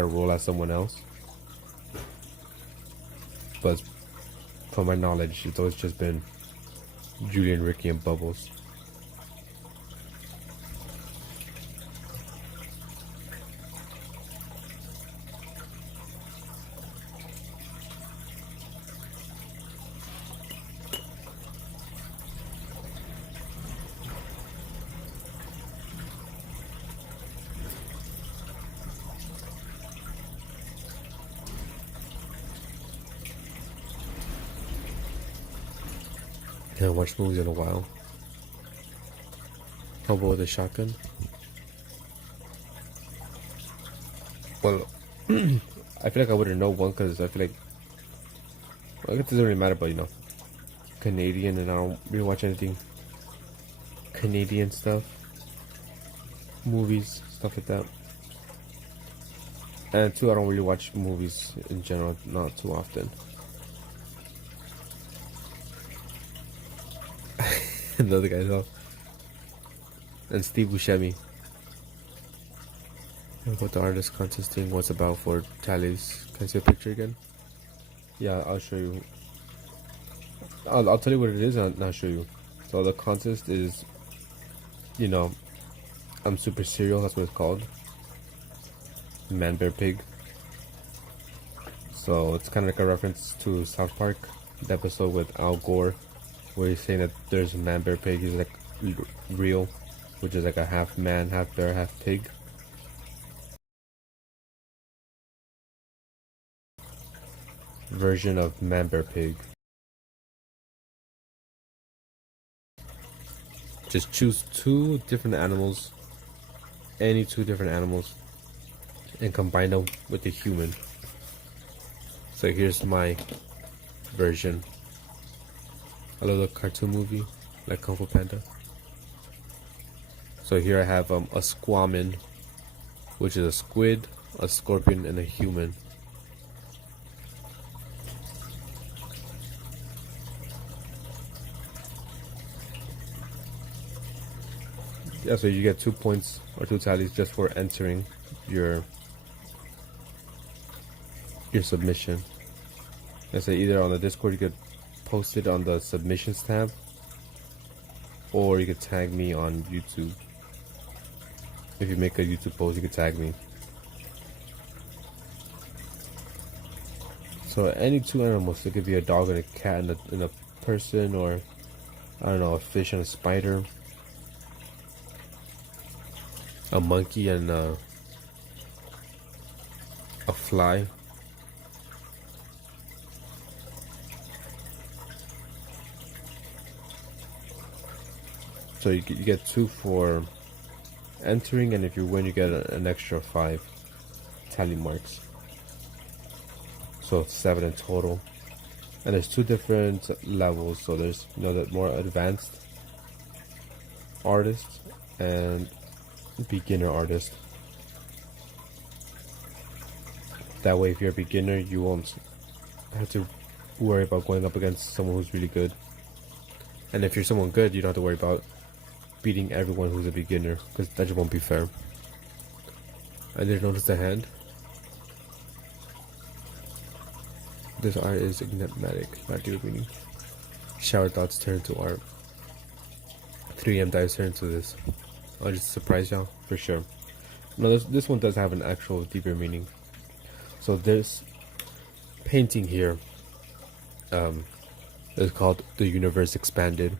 role as someone else. But from my knowledge, it's always just been Julian, Ricky, and Bubbles. I haven't watched movies in a while. How about with a shotgun? Well, I feel like I wouldn't know one, because I feel like, well, it doesn't really matter, but Canadian, and I don't really watch anything Canadian stuff, movies, stuff like that. And two, I don't really watch movies in general, not too often. Another guy's off. And Steve Buscemi. What the artist contest thing was about for tallies. Can I see a picture again? Yeah, I'll show you. I'll tell you what it is, and I'll show you. So the contest is, I'm Super Cereal, that's what it's called. Man, Bear, Pig. So it's kind of like a reference to South Park, the episode with Al Gore, where he's saying that there's a Man, Bear, Pig. He's like real. which is like a half man, half bear, half pig. Version of man, bear, pig. Just choose two different animals, any two different animals, and combine them with the human. So here's my version. A little cartoon movie like Kung Fu Panda. So here I have a squamon, which is a squid, a scorpion, and a human. Yeah, so you get 2 points or 2 tallies just for entering your submission. I say either on the Discord you could post it on the submissions tab, or you could tag me on YouTube. If you make a YouTube post, you could tag me. So any two animals, it could be a dog and a cat and a person, or I don't know, a fish and a spider, a monkey and a fly. So you get 2 for entering, and if you win, you get an extra 5 tally marks. So 7 in total. And there's 2 different levels. So there's the more advanced artist and beginner artist. That way, if you're a beginner, you won't have to worry about going up against someone who's really good. And if you're someone good, you don't have to worry about beating everyone who's a beginner, because that just won't be fair. I didn't notice the hand. This art is enigmatic, not deep meaning. Shower thoughts turn to art. 3M dives turn to this. I'll just surprise y'all for sure. No, this one does have an actual deeper meaning. So this painting here is called "The Universe Expanded."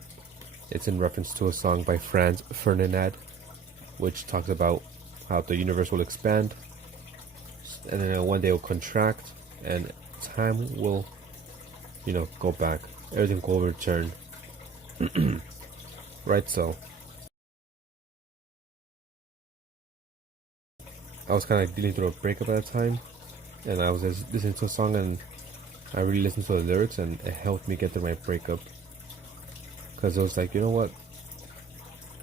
It's in reference to a song by Franz Ferdinand, which talks about how the universe will expand, and then one day it will contract, and time will, go back. Everything will return. Right, so I was kind of dealing through a breakup at the time, and I was just listening to a song, and I really listened to the lyrics, and it helped me get through my breakup. Because it was like, you know what?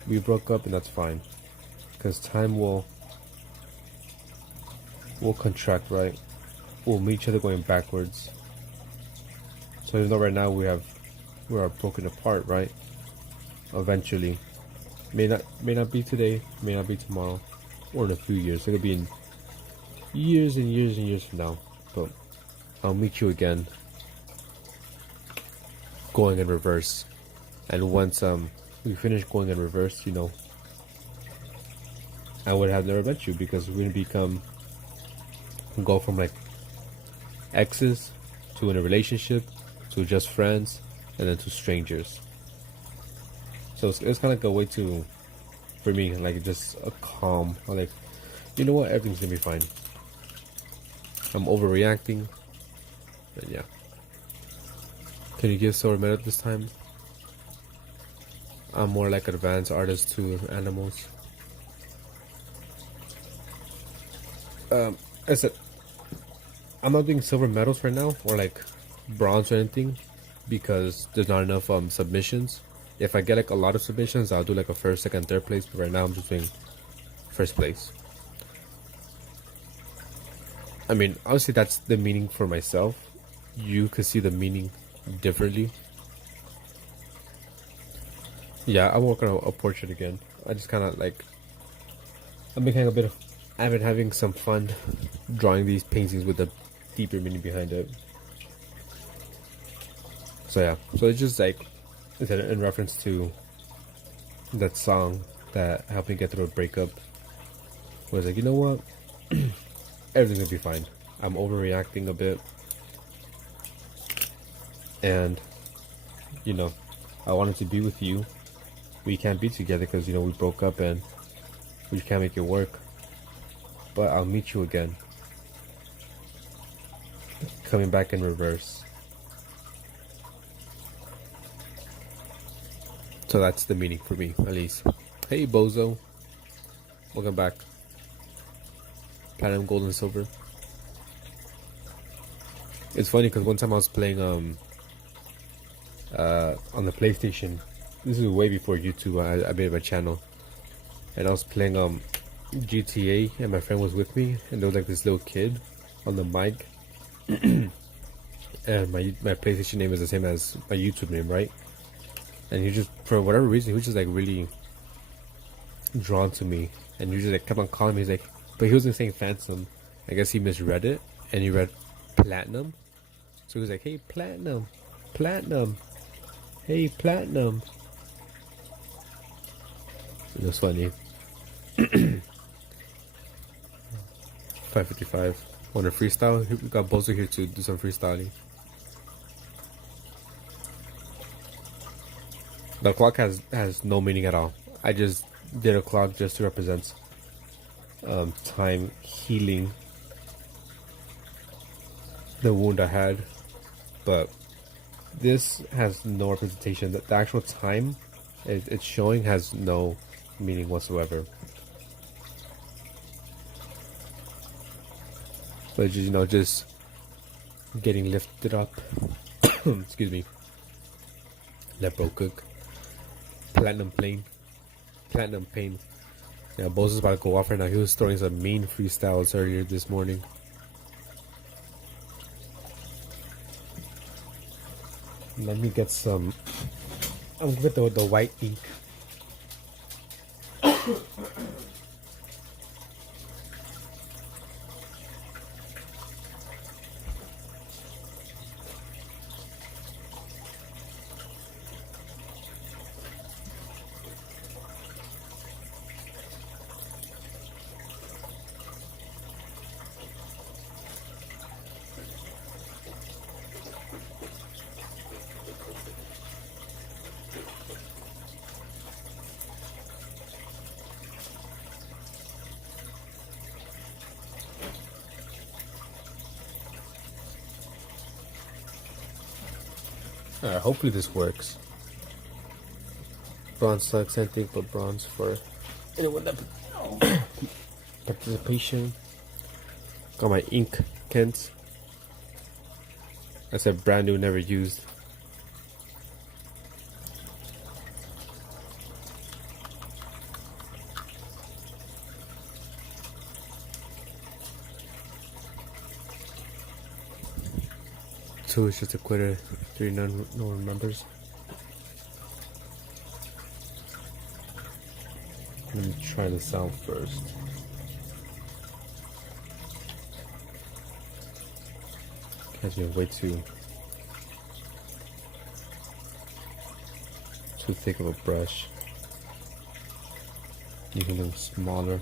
We broke up, and that's fine. Because time will contract, right? We'll meet each other going backwards. So even though right now we are broken apart, right? Eventually, may not be today, may not be tomorrow, or in a few years. It could be in years and years and years from now. But I'll meet you again, going in reverse. And once we finish going in reverse, I would have never met you, because we're gonna go from like exes to in a relationship to just friends, and then to strangers. So it's kind of like a way to, for me, like just a calm, like, you know what, everything's gonna be fine. I'm overreacting, and yeah. Can you give silver medal this time? I'm more like advanced artist to animals. I said I'm not doing silver medals right now, or like bronze or anything, because there's not enough submissions. If I get like a lot of submissions, I'll do like a first, second, third place. But right now I'm just doing first place. I mean, obviously that's the meaning for myself. You could see the meaning differently. Yeah, I'm working on a portrait again. I just kind of like, I've been having some fun drawing these paintings with a deeper meaning behind it. So yeah, so it's just like, it's in reference to that song that helped me get through a breakup. Where it's like, you know what, everything's gonna be fine. I'm overreacting a bit, and I wanted to be with you we can't be together because we broke up and we can't make it work. But I'll meet you again. Coming back in reverse. So that's the meaning for me, at least. Hey, Bozo. Welcome back. Platinum, gold, and silver. It's funny because one time I was playing on the PlayStation. This is way before YouTube. I made my channel, and I was playing GTA, and my friend was with me, and there was like this little kid on the mic, and my PlayStation name is the same as my YouTube name, right? And he just, for whatever reason, he was just like really drawn to me, and he just like kept on calling me. He's like, but he wasn't saying Phantom. I guess he misread it, and he read Platinum. So he was like, hey, Platinum, Platinum, hey, Platinum. It was funny. 5:55. Want a freestyle? We got Bozo here to do some freestyling. The clock has no meaning at all. I just did a clock just to represent time healing the wound I had, but this has no representation. The actual time it's showing has no meaning whatsoever. But just getting lifted up. Excuse me. Let bro cook. Platinum pain. Yeah, Bozo's about to go off right now. He was throwing some mean freestyles earlier this morning. Let me get some. I'm gonna get the white ink. Hopefully this works. Bronze sucks, anything but bronze for anyone that participation. Got my ink Kent. That's a brand new, never used. Two is just a quitter. Three, no one remembers. Let me try the sound first. Has been way too thick of a brush. Making them smaller.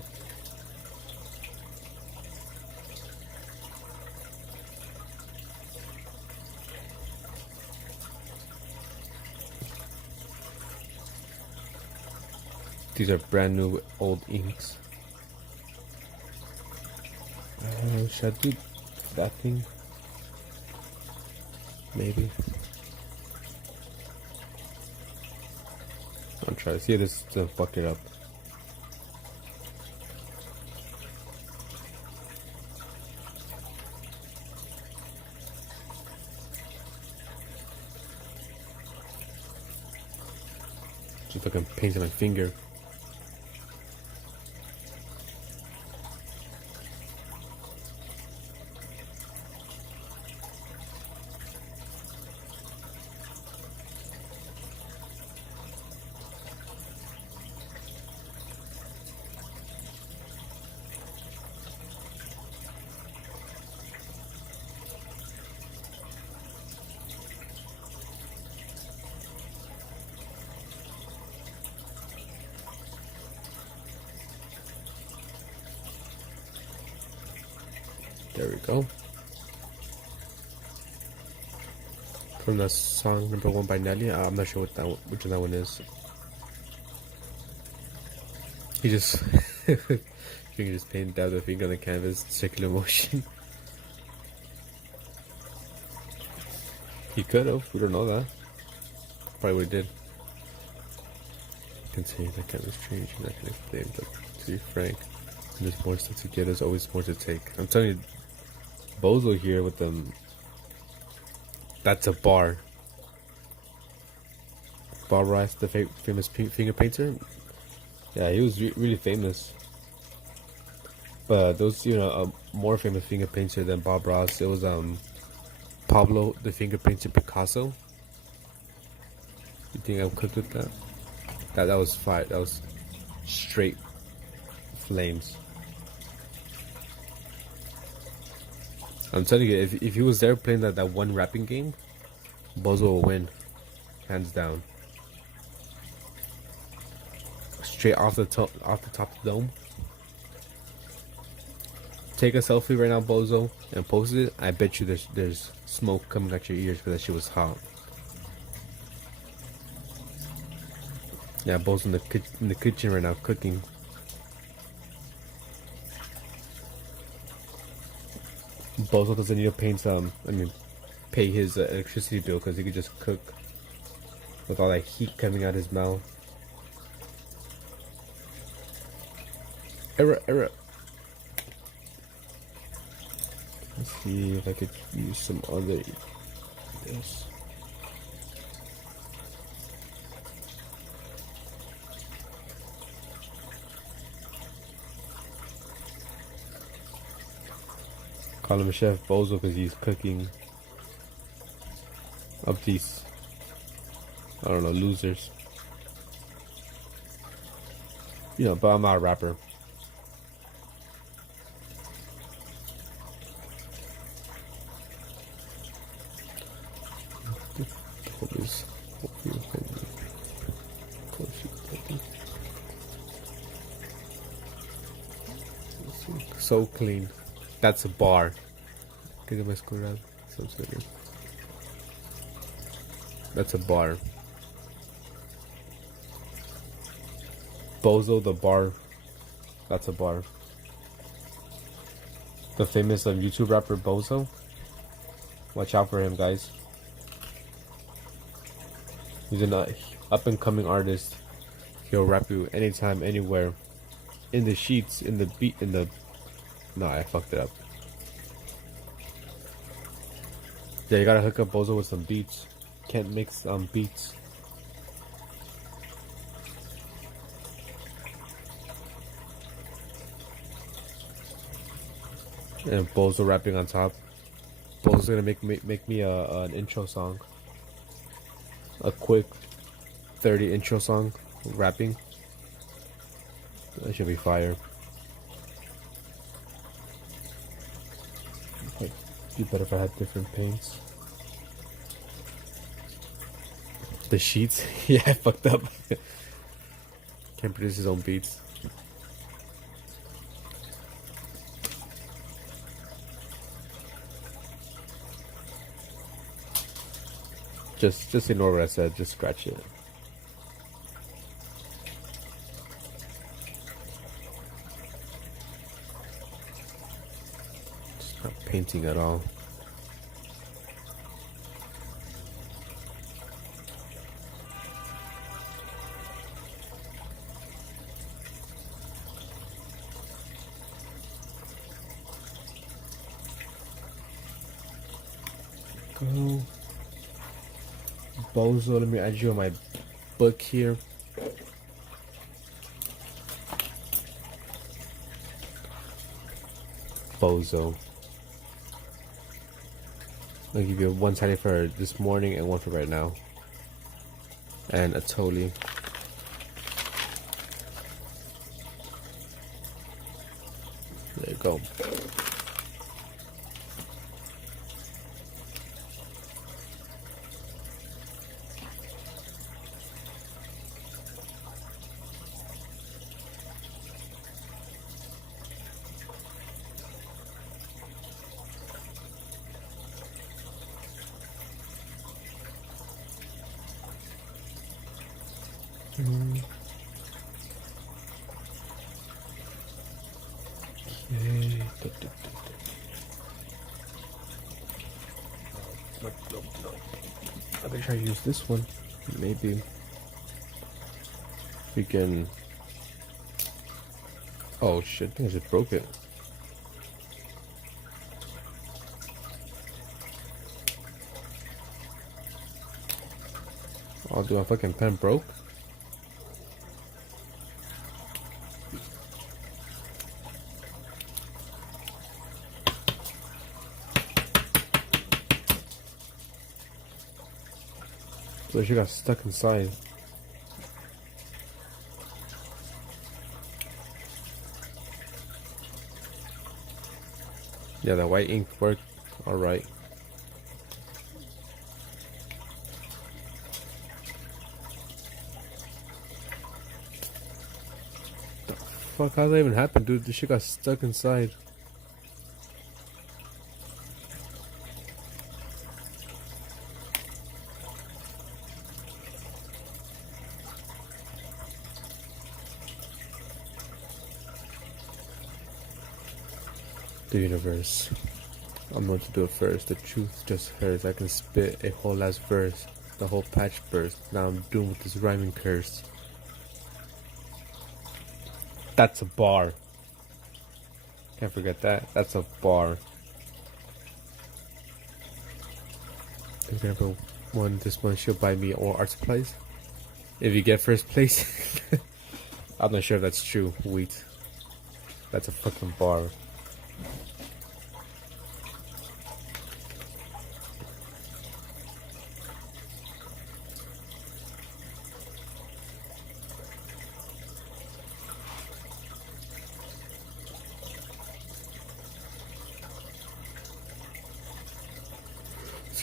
These are brand new old inks. Should I do that thing? Maybe. I'm trying to see if this doesn't fuck it up. Just fucking painting my finger. There we go. From the song number 1 by Nelly. I'm not sure which one that one is. He just you can just paint down the finger on the canvas, circular motion. He could have. We don't know that. Probably what he did. Continue the canvas change and that kind of thing. But to be frank, there's more stuff to get. There's always more to take. I'm telling you, Bozo here with them. That's a bar. Bob Ross, the famous finger painter. Yeah, he was really famous. But those, a more famous finger painter than Bob Ross. It was Pablo, the finger painter Picasso. You think I'm cooked with that? That was fire. That was straight flames. I'm telling you, if he was there playing that one rapping game, Bozo will win, hands down. Straight off the top of the dome. Take a selfie right now, Bozo, and post it. I bet you there's smoke coming out your ears because that shit was hot. Yeah, Bozo in the kitchen right now cooking. Bozo doesn't need to pay his electricity bill because he could just cook with all that heat coming out his mouth. Error. Let's see if I could use some other this. Call him Chef Bozo because he's cooking up these, I don't know, losers. But I'm not a rapper. So clean. That's a bar. Get my screw out. That's a bar. Bozo the bar. That's a bar. The famous YouTube rapper Bozo. Watch out for him, guys. He's an up and coming artist. He'll rap you anytime, anywhere. In the sheets, in the beat, No, I fucked it up. Yeah, you gotta hook up Bozo with some beats. Can't mix beats. And Bozo rapping on top. Bozo's gonna make me an intro song. A quick 30 intro song, rapping. That should be fire. It'd be better if I had different paints. The sheets? Yeah, I fucked up. Can't produce his own beats. Just ignore what I said, just scratch it. Just not painting at all. Go. Bozo, let me add you on my book here. Bozo. I'll give you one tiny for this morning and one for right now. And a Toli. There you go. try to use this one. Maybe we can. Oh shit! I think I just broke it. Oh, do my fucking pen broke? So she got stuck inside. Yeah, the white ink worked alright. The fuck, how'd that even happen, dude? This shit got stuck inside. The universe. I'm going to do it first. The truth just hurts. I can spit a whole last verse. The whole patch burst. Now I'm doomed with this rhyming curse. That's a bar. Can't forget that. That's a bar. If you ever won this month, she'll buy me all art supplies. If you get first place. I'm not sure if that's true. Wait. That's a fucking bar.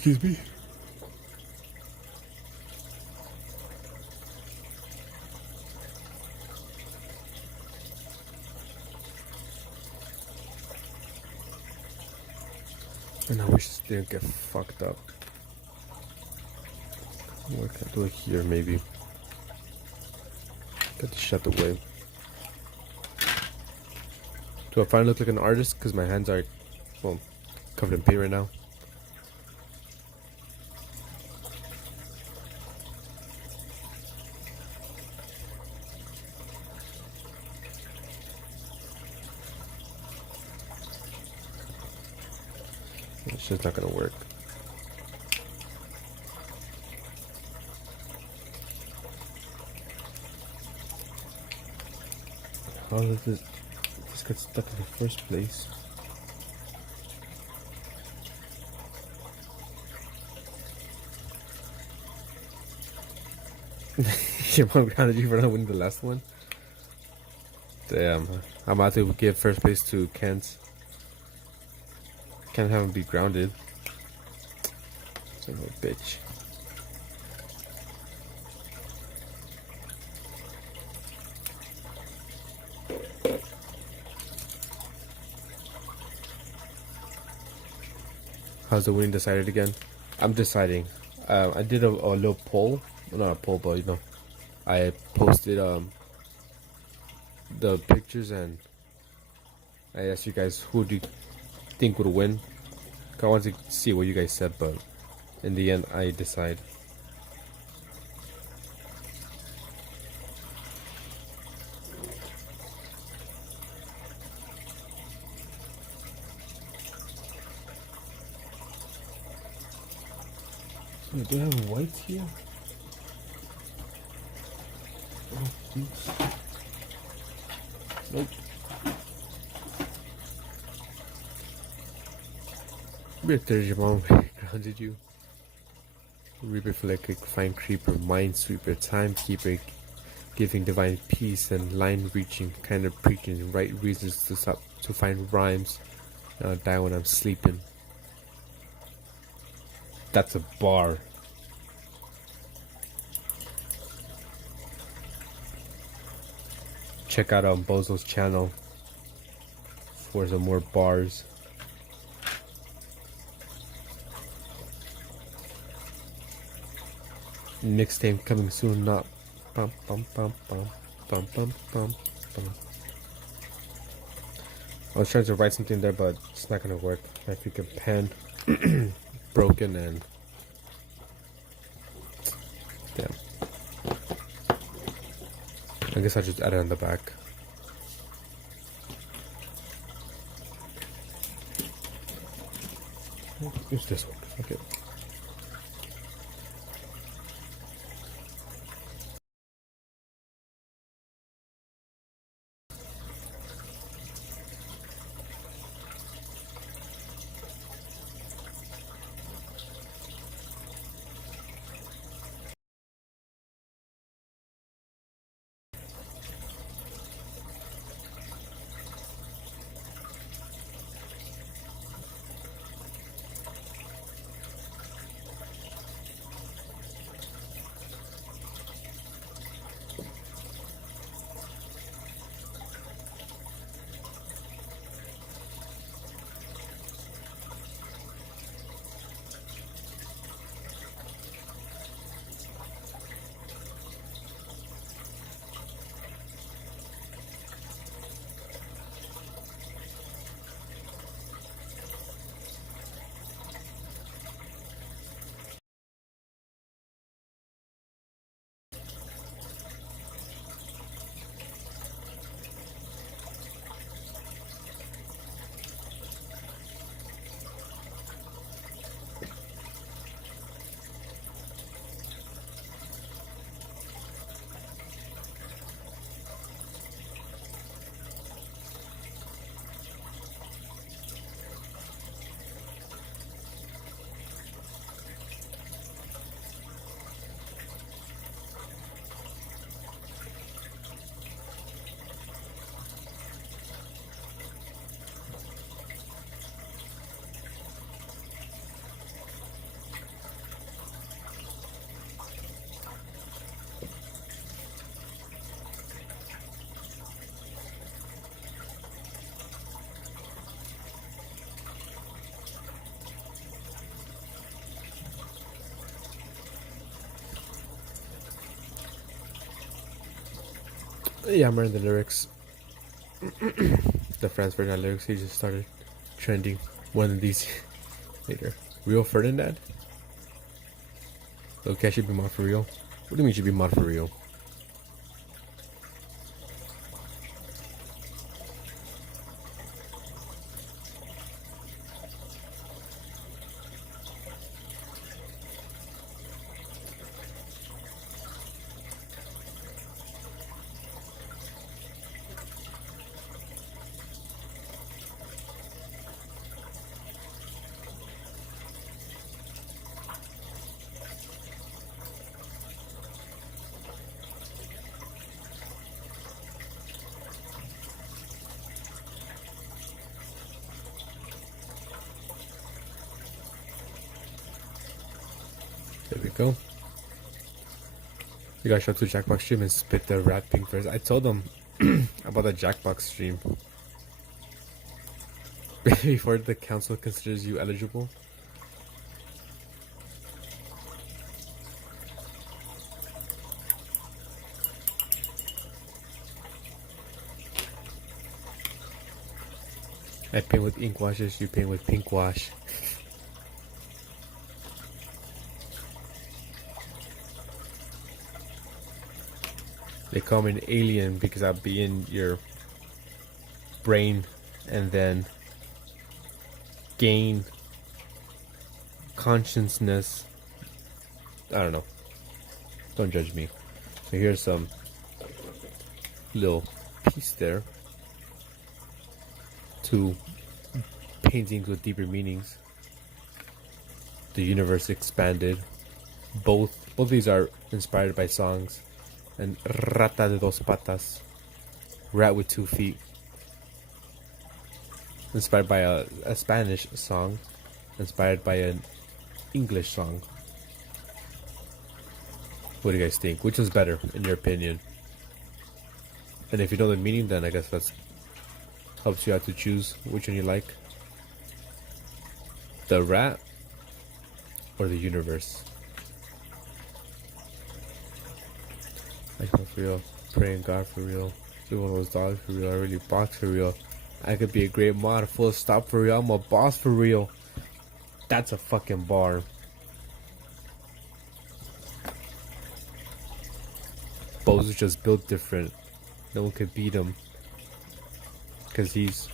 Excuse me. And I wish this didn't get fucked up. What can I do it here, maybe? Got to shut the way. Do I finally look like an artist? Because my hands are, well, covered in paint right now. It's just not gonna work. How did this get stuck in the first place? Your mom grounded you for not winning the last one? Damn. I'm about to give first place to Kent. Can't have him be grounded. Son of a bitch. How's the winning decided again? I'm deciding. I did a little poll. Well, not a poll, but you know, I posted the pictures and I asked you guys who do you think would win. I wanted to see what you guys said, but in the end, I decide. So do I have white here? Oh, please. Nope. Better your mom grounded you. Reaper Flicker, Fine Creeper, Minesweeper, Timekeeper, giving divine peace and line reaching, kind of preaching, right reasons to stop to find rhymes. And I'll die when I'm sleeping. That's a bar. Check out Bozo's channel for some more bars. Mixtape coming soon, not bum bum bum bum bum bum bum bum. I was trying to write something there, but it's not gonna work. My freaking pen broken and I guess I'll just add it on the back. Use this one. Okay. Yeah, I'm reading the lyrics. The France version lyrics. He just started trending one of these later. Real Ferdinand? Okay, I should be mod for real. What do you mean should be mod for real? There we go. You guys show up to Jackbox stream and spit the rat pink first. I told them about the Jackbox stream. Before the council considers you eligible. I paint with ink washes, you paint with pink wash. They call me an alien because I'll be in your brain and then gain consciousness. I don't know. Don't judge me. So here's some little piece there to paintings with deeper meanings. The universe expanded. Both of these are inspired by songs. And Rata de dos patas, rat with 2 feet, inspired by a Spanish song, inspired by an English song. What do you guys think? Which is better, in your opinion? And if you know the meaning, then I guess that helps you out to choose which one you like. The rat or the universe? I know for real. Praying God for real. You're one of those dogs for real. I really box for real. I could be a great mod. Full stop for real. I'm a boss for real. That's a fucking bar. Bows just built different. No one could beat him. Because he's,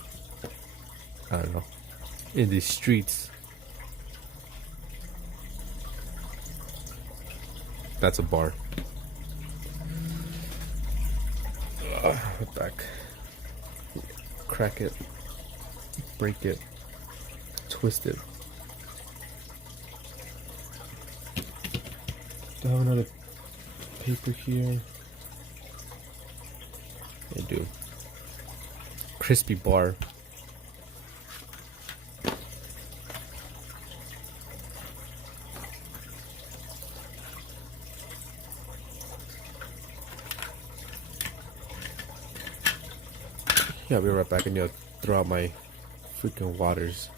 I don't know, in the streets. That's a bar. Back. Crack it. Break it. Twist it. Do I have another paper here? I do. Crispy bar. Yeah, I'll be right back and you'll throw out my freaking waters.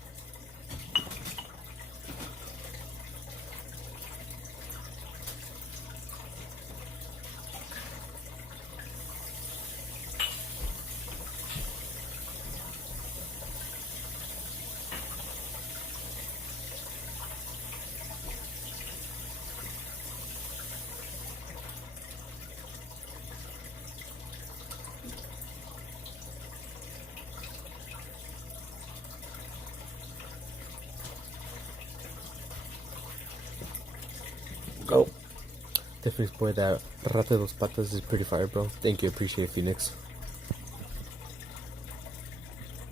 Go. Definitely boy, that Rata dos Patas is pretty fire, bro. Thank you, appreciate it, Phoenix.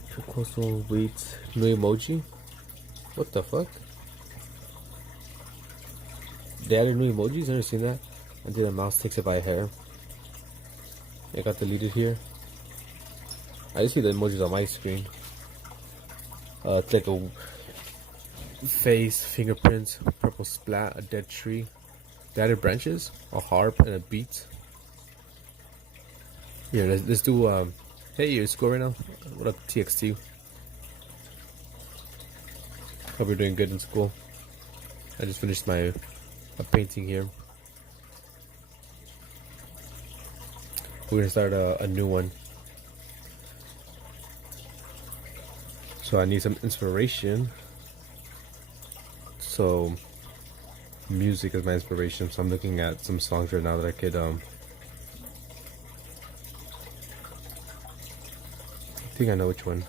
Chocoso waits. New emoji? What the fuck? They added new emojis? Never seen that. I did a mouse takes it by hair. It got deleted here. I just see the emojis on my screen. It's like a face, fingerprints, purple splat, a dead tree. They added branches, a harp, and a beat. Here, let's do, hey, you're in school right now? What up, TXT? Hope you're doing good in school. I just finished my painting here. We're gonna start a new one. So I need some inspiration. So music is my inspiration. So I'm looking at some songs right now that I could I think I know which one.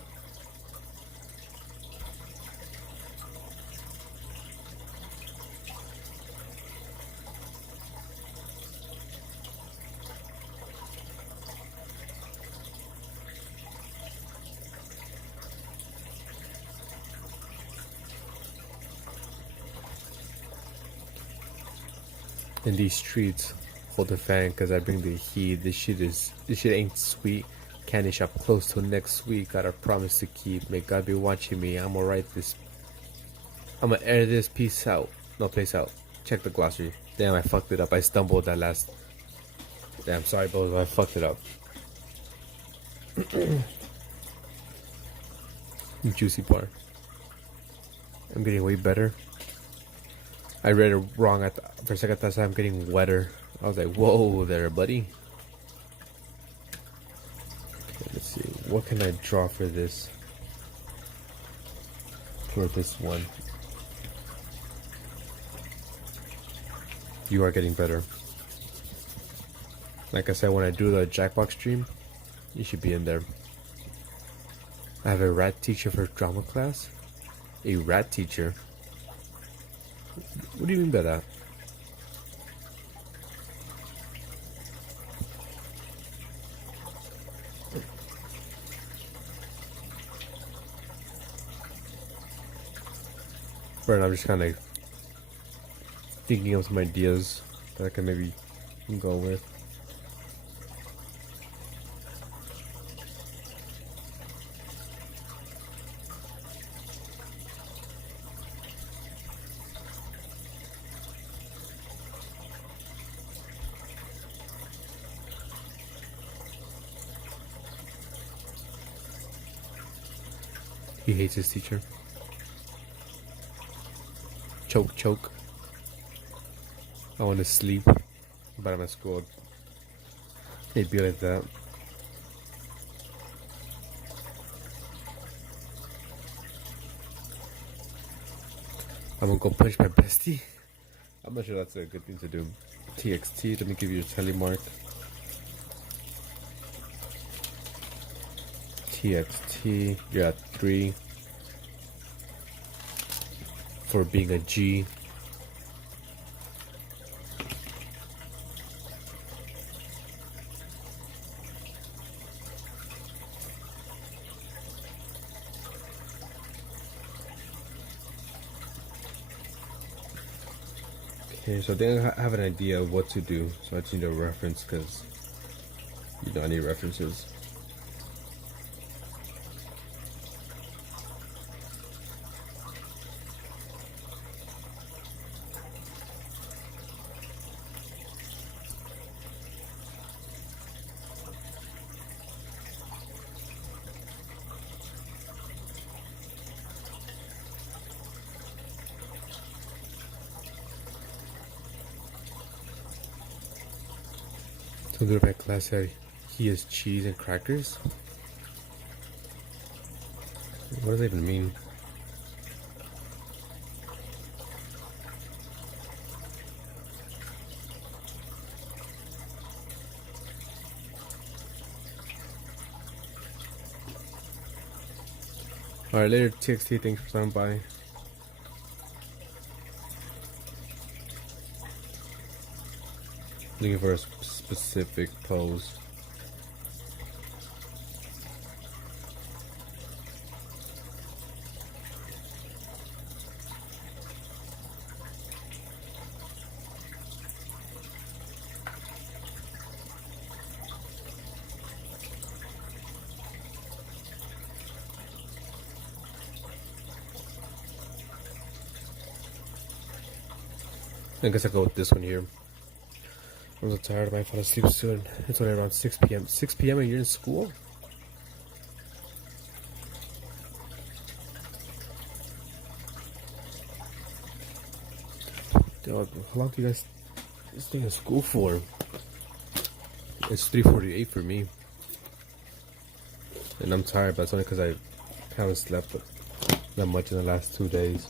In these streets, hold the fan because I bring the heat. This shit ain't sweet. Candy shop close till next week. Got a promise to keep. May God be watching me. I'ma air this piece out. No, place out. Check the glossary. Damn, I fucked it up. I stumbled that last. Damn, sorry, bro. I fucked it up. Juicy part. I'm getting way better. I read it wrong for a second. That's why I'm getting wetter. I was like, whoa there, buddy. Okay, let's see. What can I draw for this? For this one. You are getting better. Like I said, when I do the Jackbox stream, you should be in there. I have a rat teacher for drama class. A rat teacher? What do you mean by that? Right, I'm just kind of thinking of some ideas that I can maybe go with. He hates his teacher. Choke, choke. I want to sleep, but I'm at school. It'd be like that. I'm gonna go punch my bestie. I'm not sure that's a good thing to do. TXT, let me give you a tally mark. TXT, you're at 3. For being a G. Okay, so I think I have an idea of what to do. So I just need a reference because you know I need references. So the my class said he has cheese and crackers. What does that even mean? Alright, later TXT, thanks for stopping by. Looking for a specific pose. I guess I'll go with this one here. I'm so tired, I might fall asleep soon. It's only around 6 p.m. 6 p.m. and you're in school? Dude, how long do you guys stay in school for? It's 3:48 for me. And I'm tired, but it's only because I haven't slept that much in the last 2 days.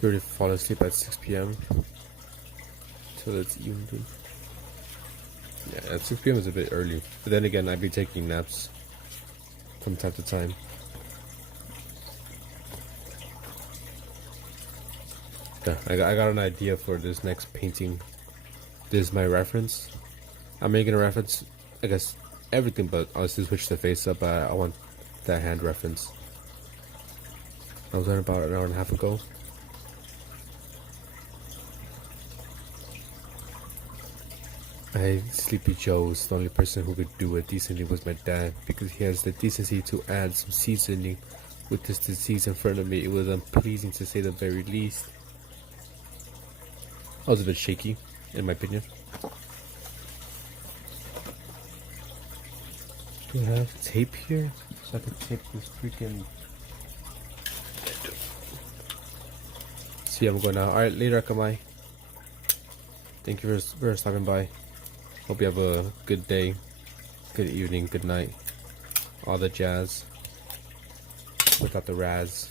You already fall asleep at 6 p.m. till it's evening. Yeah, at 6 p.m. is a bit early. But then again, I'd be taking naps from time to time. Yeah, I got an idea for this next painting. This is my reference. I'm making a reference, I guess, everything, but I'll still switch the face up. I want that hand reference. I was done about an hour and a half ago. Sleepy Joe's the only person who could do it decently was my dad, because he has the decency to add some seasoning. With this disease in front of me, it was unpleasing to say the very least. I was a bit shaky, in my opinion. Do I have tape here? So I can tape this freaking... See, I'm going now. Alright, later, Akamai. Thank you for stopping by. Hope you have a good day, good evening, good night. All the jazz. Without the Raz.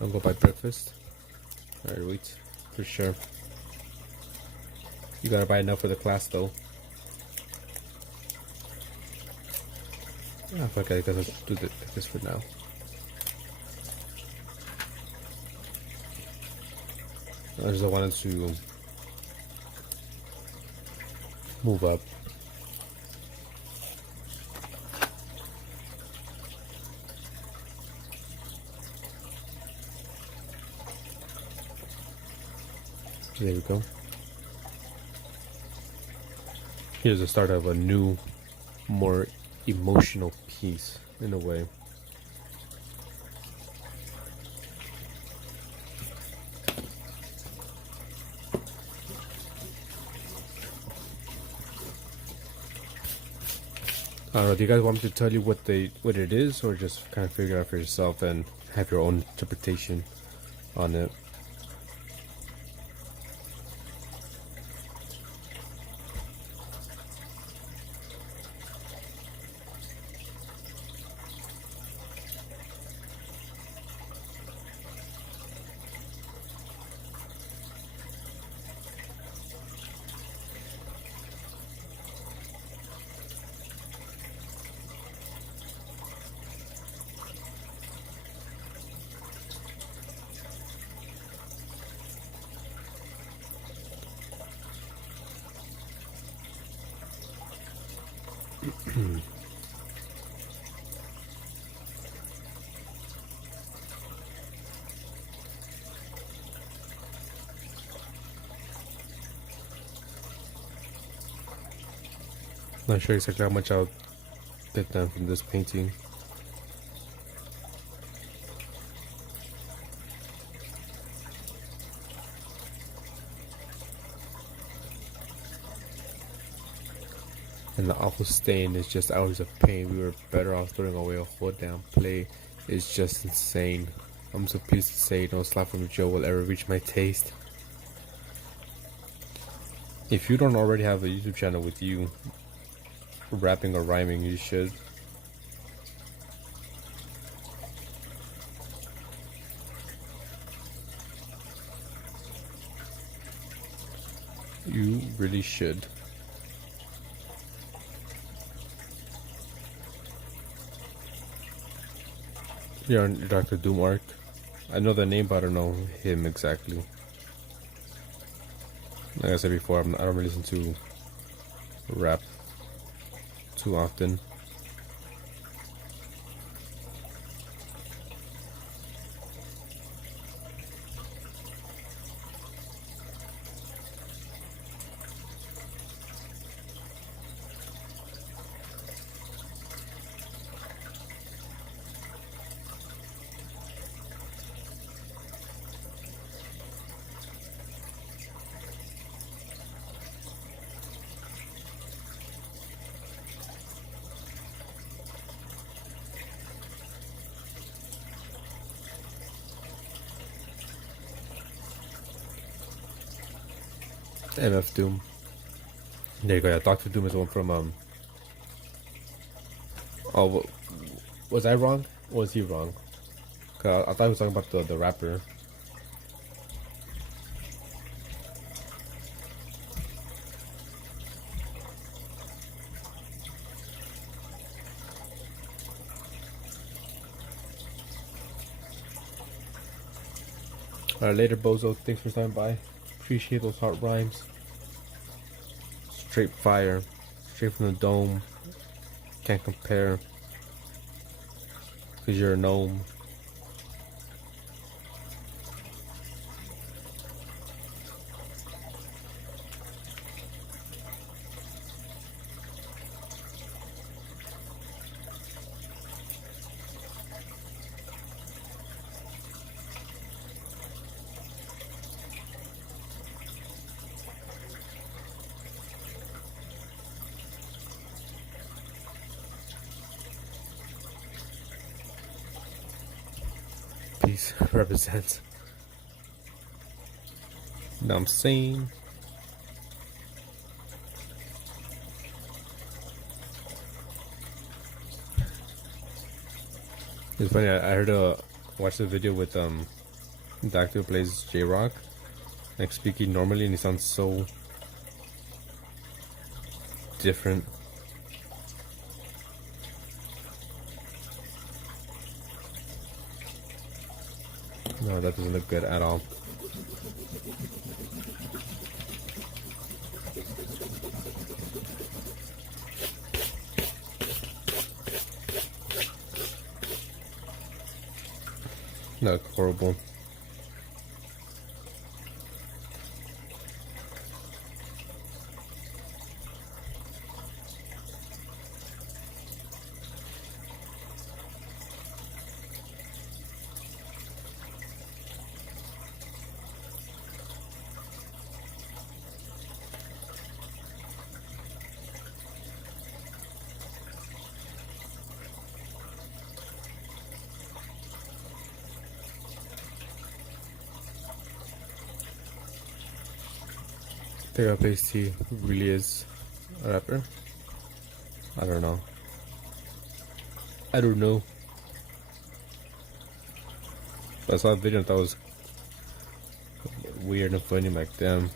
I'll go buy breakfast. Alright, wait. For sure. You gotta buy enough for the class though. Ah, fuck it, I guess I'll do this for now. I just wanted to move up. There we go. Here's the start of a new, more emotional piece, in a way. I don't know, do you guys want me to tell you what it is, or just kind of figure it out for yourself and have your own interpretation on it? Not sure exactly how much I'll get done from this painting. And the awful stain is just hours of pain. We were better off throwing away a whole damn play. It's just insane. I'm so pleased to say no slap from Joe will ever reach my taste. If you don't already have a YouTube channel with you rapping or rhyming, you should. You really should. You're on Dr. Doom arc. I know the name, but I don't know him exactly. Like I said before, I don't really listen to rap too often. MF Doom. There you go. Yeah, Dr. Doom is one from Oh, was I wrong? Or was he wrong? Cause I thought he was talking about the rapper. Alright, later, Bozo. Thanks for stopping by. Appreciate those hard rhymes. Straight fire. Straight from the dome. Can't compare. Cause you're a gnome. Peace represents. You know what I'm saying? It's funny, I heard watched a video with the actor who plays J-Rock, like speaking normally, and he sounds so different. No, that doesn't look good at all. No, horrible. Think I plays T really is a rapper? I don't know. I don't know. But I saw a video and thought it was weird and funny, like damn.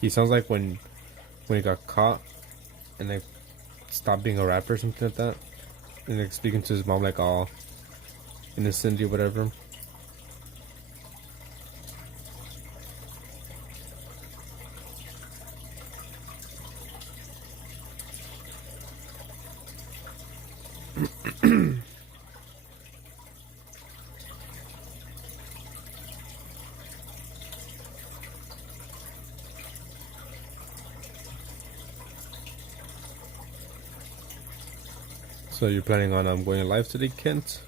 He sounds like when he got caught and like stopped being a rapper or something like that. And like speaking to his mom like all innocent or whatever. So you're planning on going live today, Kent?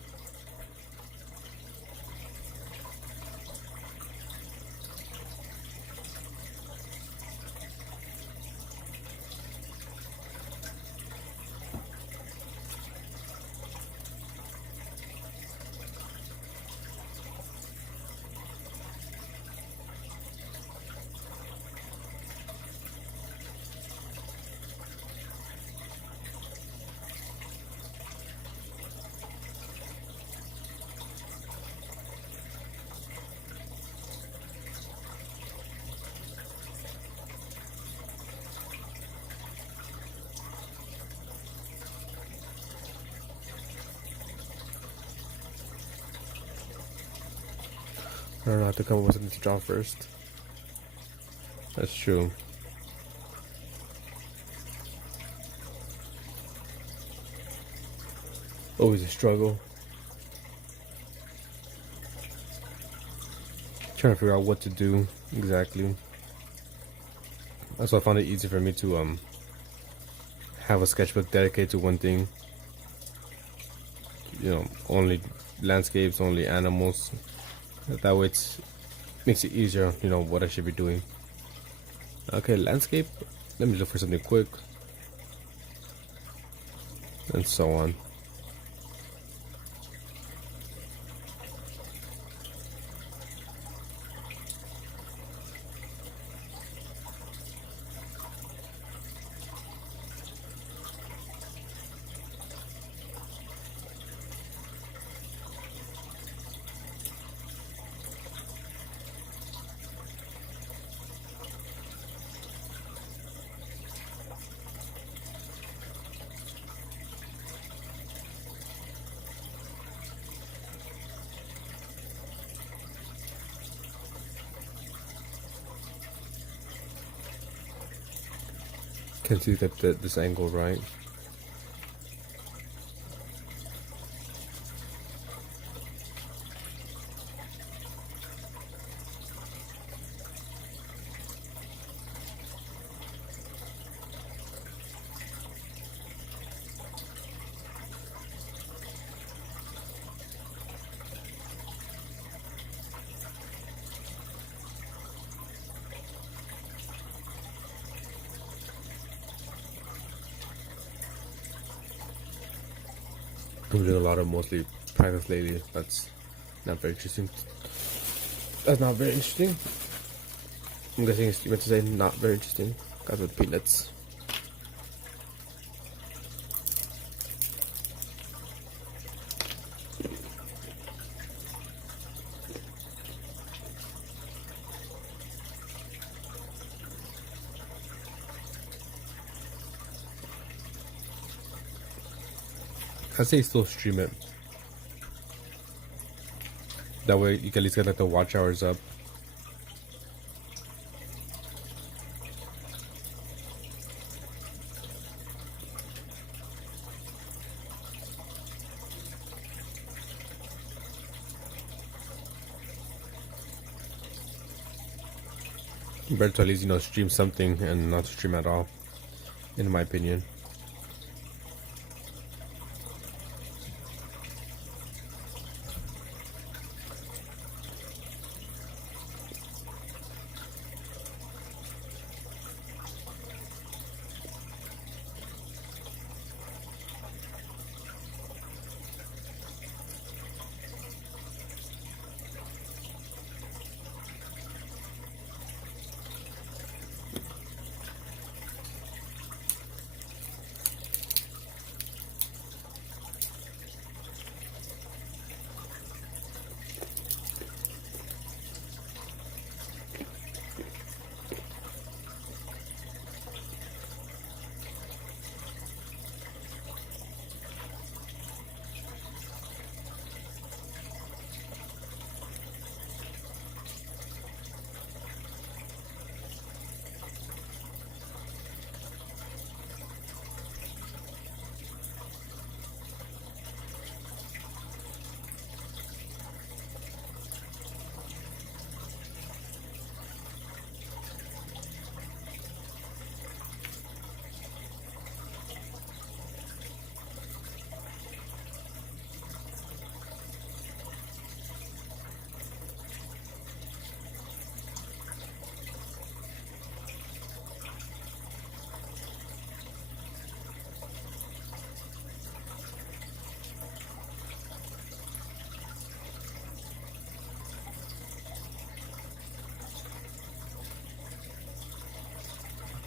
I don't know how to come up with something to draw first. That's true. Always a struggle. Trying to figure out what to do exactly. That's why I found it easy for me to have a sketchbook dedicated to one thing. You know, only landscapes, only animals. That way it makes it easier, you know, what I should be doing. Okay, landscape. Let me look for something quick. And so on. Can see that this angle right. I'm doing a lot of mostly practice lately. That's not very interesting. That's not very interesting. I'm guessing you meant to say not very interesting. Guys with peanuts. I say still stream it. That way you can at least get like the watch hours up. Better to at least, you know, stream something and not stream at all, in my opinion.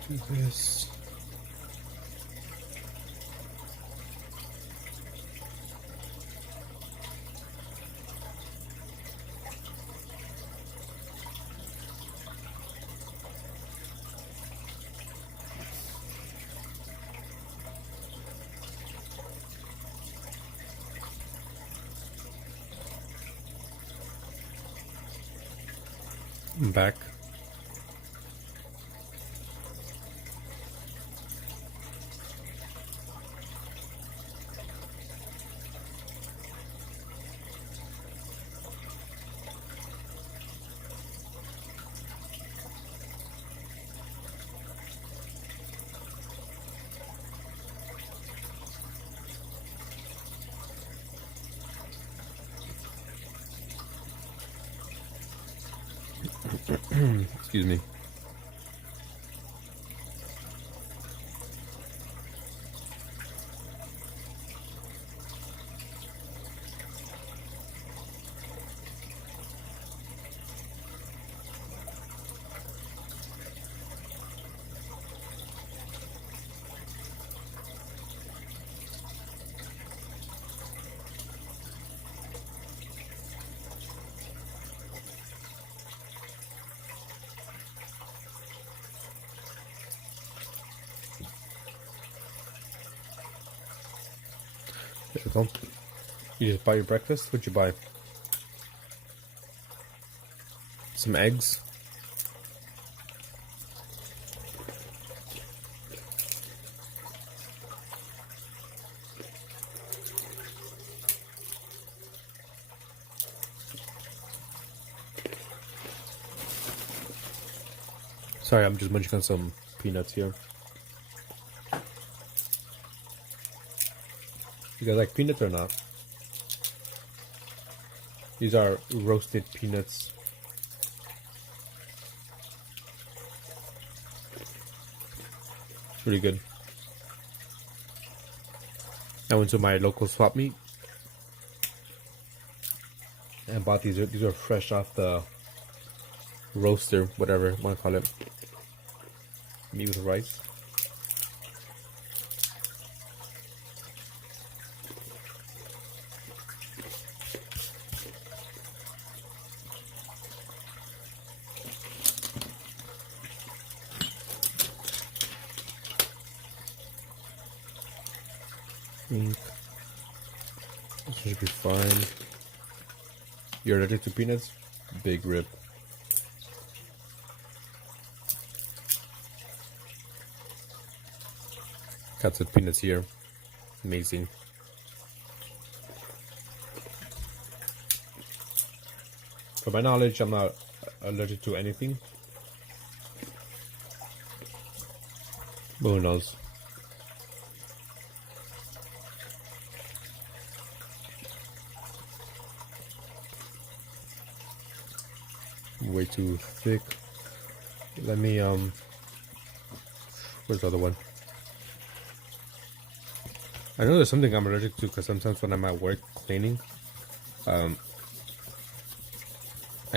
do this. I'm back. Excuse me. There you go. You just buy your breakfast? What'd you buy? Some eggs? Sorry, I'm just munching on some peanuts here. You guys like peanuts or not? These are roasted peanuts. Really good. I went to my local swap meet and bought these. These are fresh off the roaster, whatever you want to call it. Meat with rice. This should be fine. You're allergic to peanuts? Big rip. Got some peanuts here. Amazing. For my knowledge, I'm not allergic to anything. But who knows? Way too thick. Let me where's the other one? I know there's something I'm allergic to because sometimes when I'm at work cleaning, I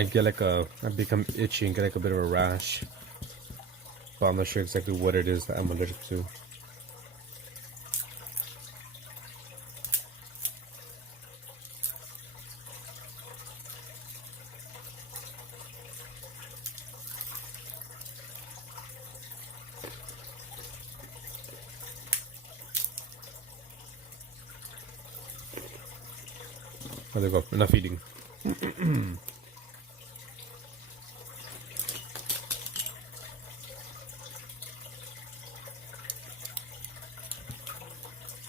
get like I become itchy and get like a bit of a rash. But I'm not sure exactly what it is that I'm allergic to. There you go, enough eating.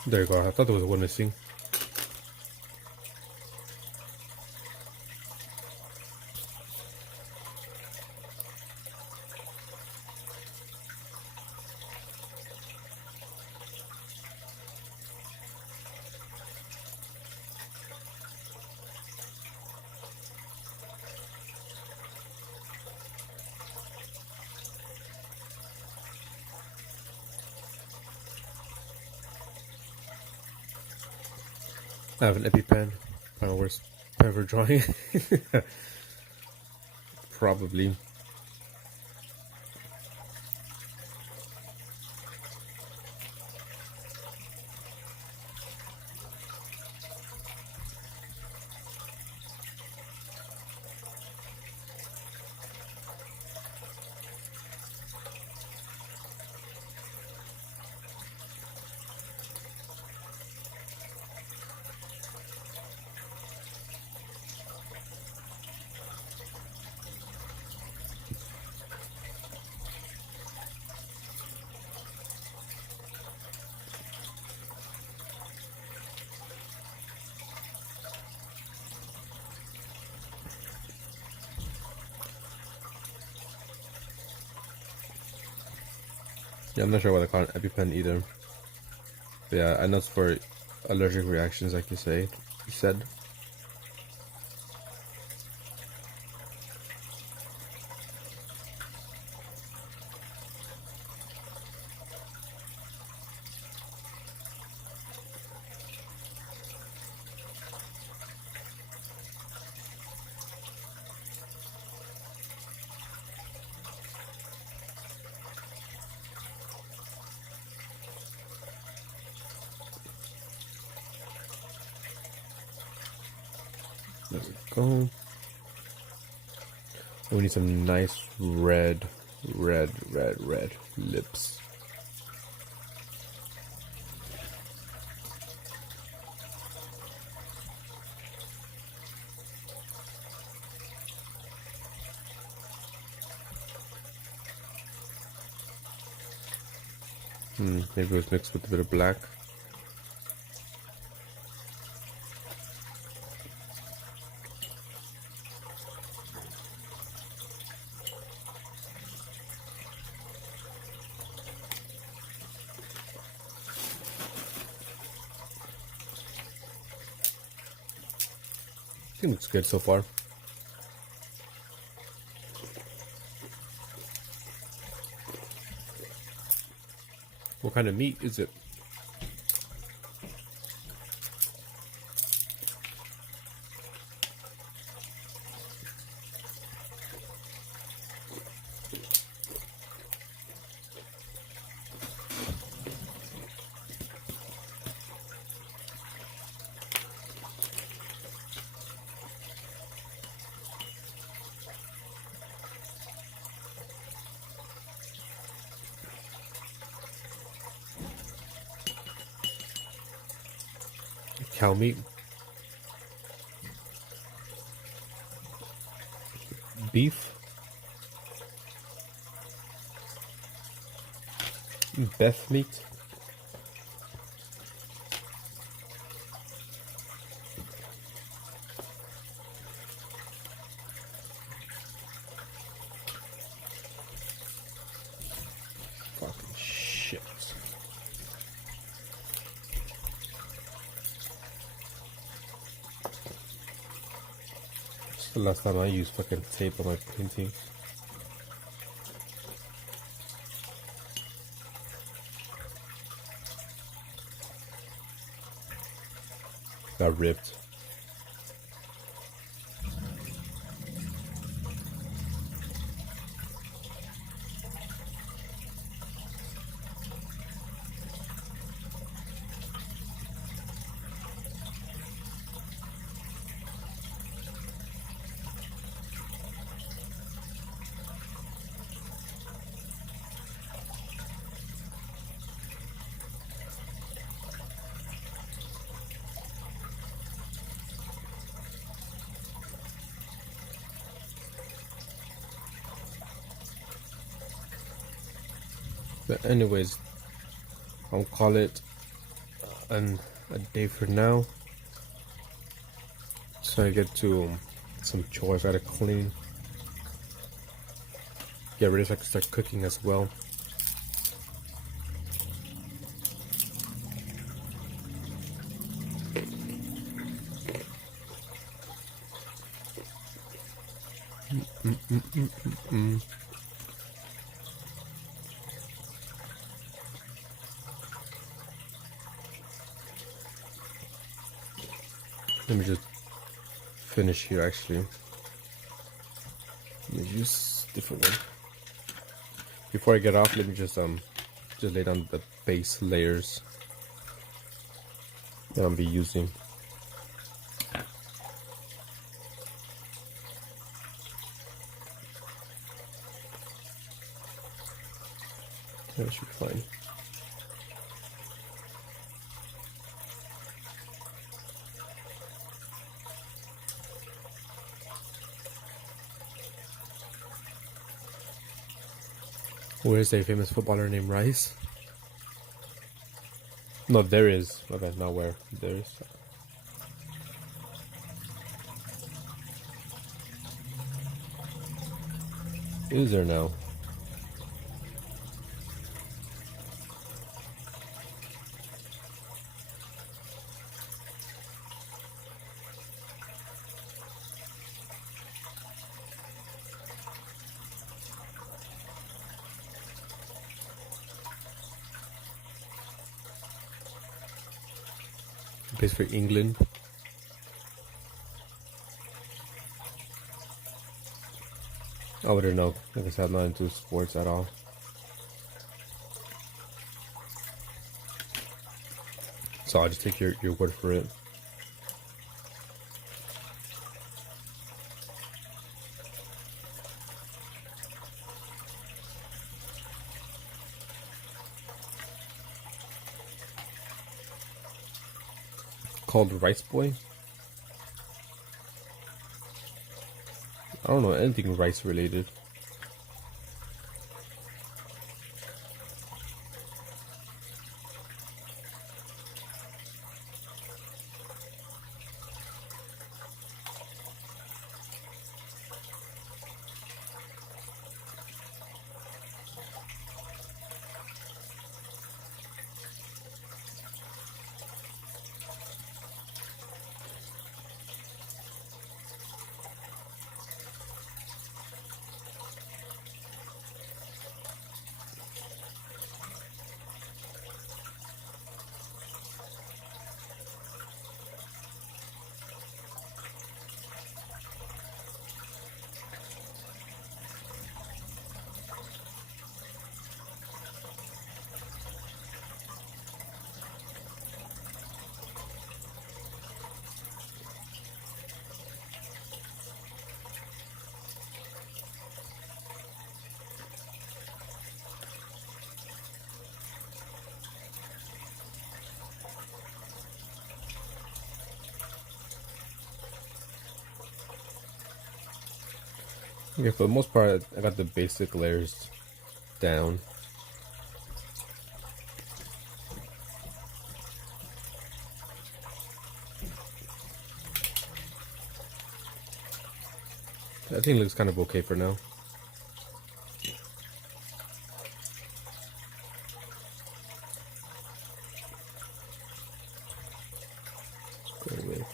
There you go, I thought there was one missing. I have an EpiPen. My worst pen for drawing. Probably. Yeah, I'm not sure why they call it EpiPen either. But yeah, I know it's for allergic reactions, like you said. There we go. We need some nice red lips. Maybe it was mixed with a bit of black. I think it looks good so far. What kind of meat is it? Cow meat? Beef? Beef meat? Fucking shit. It's the last time I used fucking tape on my paintings. Got ripped. But anyways, I'll call it a day for now. So I get to some chores I gotta clean. Get ready so I can start cooking as well. Let me just finish here actually. Let me use a different one. Before I get off, let me just lay down the base layers that I'll be using. That should be fine. Where is a famous footballer named Rice? No, there is. Okay, not where. There is. Is there now? Plays for England. I wouldn't know. Like I said, I'm not into sports at all. So I'll just take your word for it. Called Rice Boy. I don't know anything rice related. Okay, for the most part, I got the basic layers down. I think it looks kind of okay for now. Go with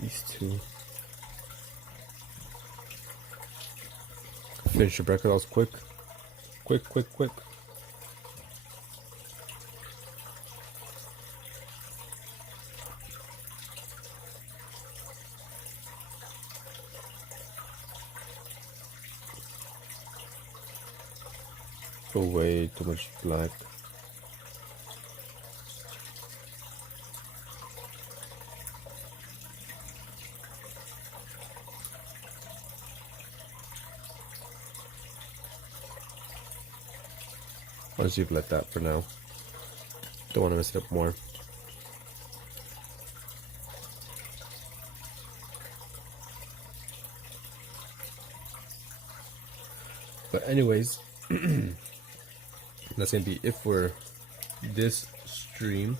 these two. Finish your breakfast. That was quick. Quick. Go way too much black. I'll just leave it like that for now. Don't want to mess it up more. But anyways, that's gonna be it for this stream.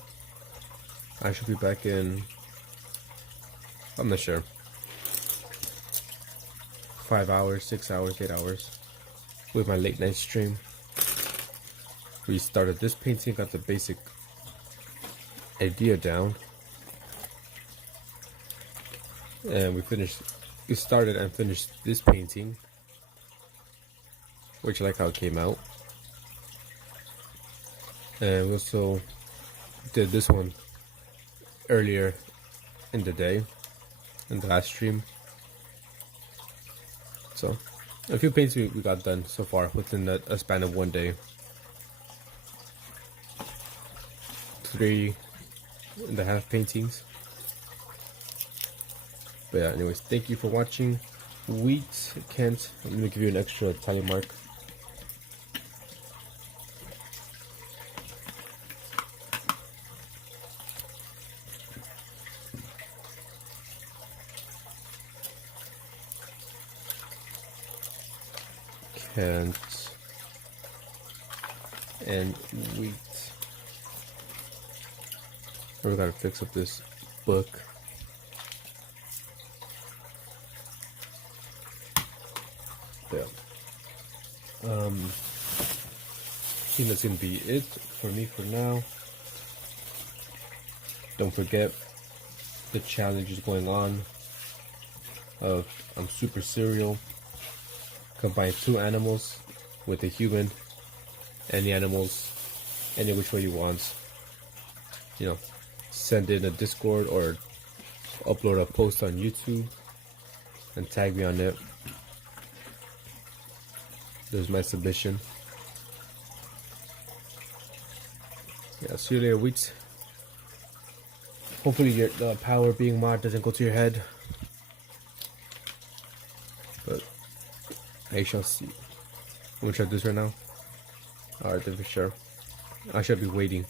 I should be back in, I'm not sure, 5 hours, 6 hours, 8 hours with my late night stream. We started this painting, got the basic idea down, and we started and finished this painting, which I like how it came out. And we also did this one earlier in the day, in the last stream. So a few paints we got done so far within a span of one day. 3.5 paintings. But yeah, anyways, thank you for watching. Wheat Kent, let me give you an extra tally mark. Kent and Wheat. We gotta fix up this book. Yeah. I think that's gonna be it for me for now. Don't forget the challenge is going on of Super Cereal. Combine 2 animals with a human. Any animals, any which way you want. You know, send in a Discord or upload a post on YouTube and tag me on it. There's my submission. Yeah, see you later, Wheat. Hopefully the power being mod doesn't go to your head. But I shall see. I'm gonna try this right now. Alright then, for sure. I shall be waiting.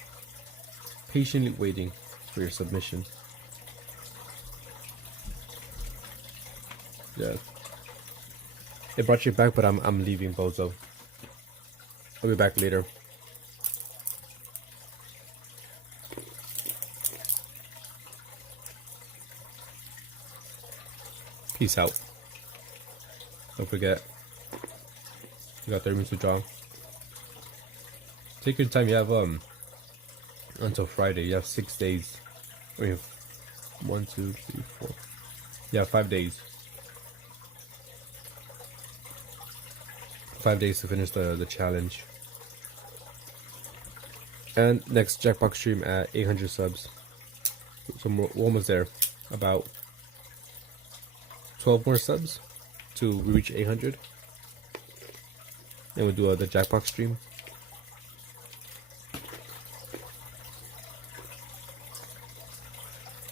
Patiently waiting for your submission. Yeah. It brought you back, but I'm leaving, Bozo. I'll be back later. Peace out. Don't forget, you got 30 minutes to draw. Take your time. You have until Friday. You have 6 days. I mean, 1, 2, 3, 4. Yeah, 5 days. 5 days to finish the challenge. And next Jackbox stream at 800 subs. So we're almost there. About 12 more subs to reach 800. Then we'll do the Jackbox stream.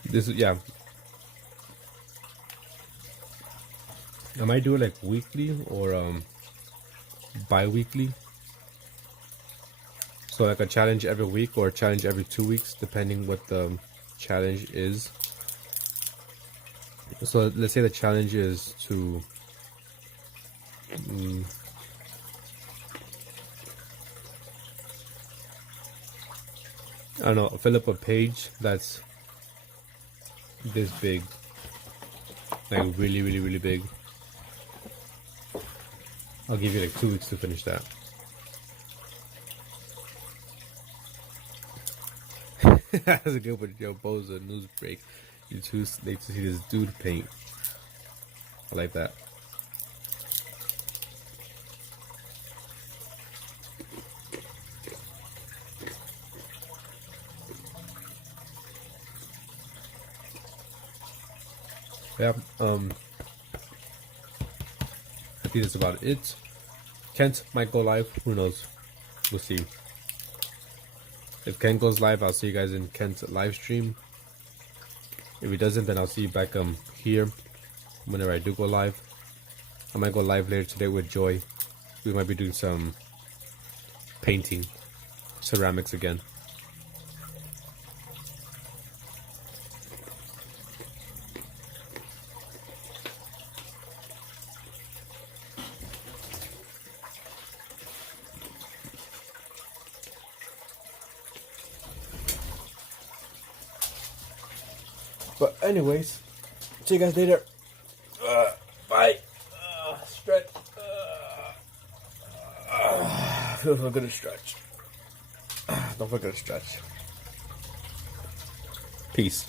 This is, yeah. I might do it like weekly or bi-weekly. So like a challenge every week or a challenge every 2 weeks, depending what the challenge is. So let's say the challenge is to I don't know, fill up a page that's this big, like really, really, really big. I'll give you like 2 weeks to finish that. That's a good one, Joe Boza news break. You too late to see this dude paint. I like that. Yeah, I think that's about it. Kent might go live, who knows? We'll see. If Kent goes live, I'll see you guys in Kent's live stream. If he doesn't, then I'll see you back here whenever I do go live. I might go live later today with Joy. We might be doing some painting, ceramics again. But anyways, see you guys later. Bye. Stretch. Feels so good to stretch. Don't forget to stretch. Peace.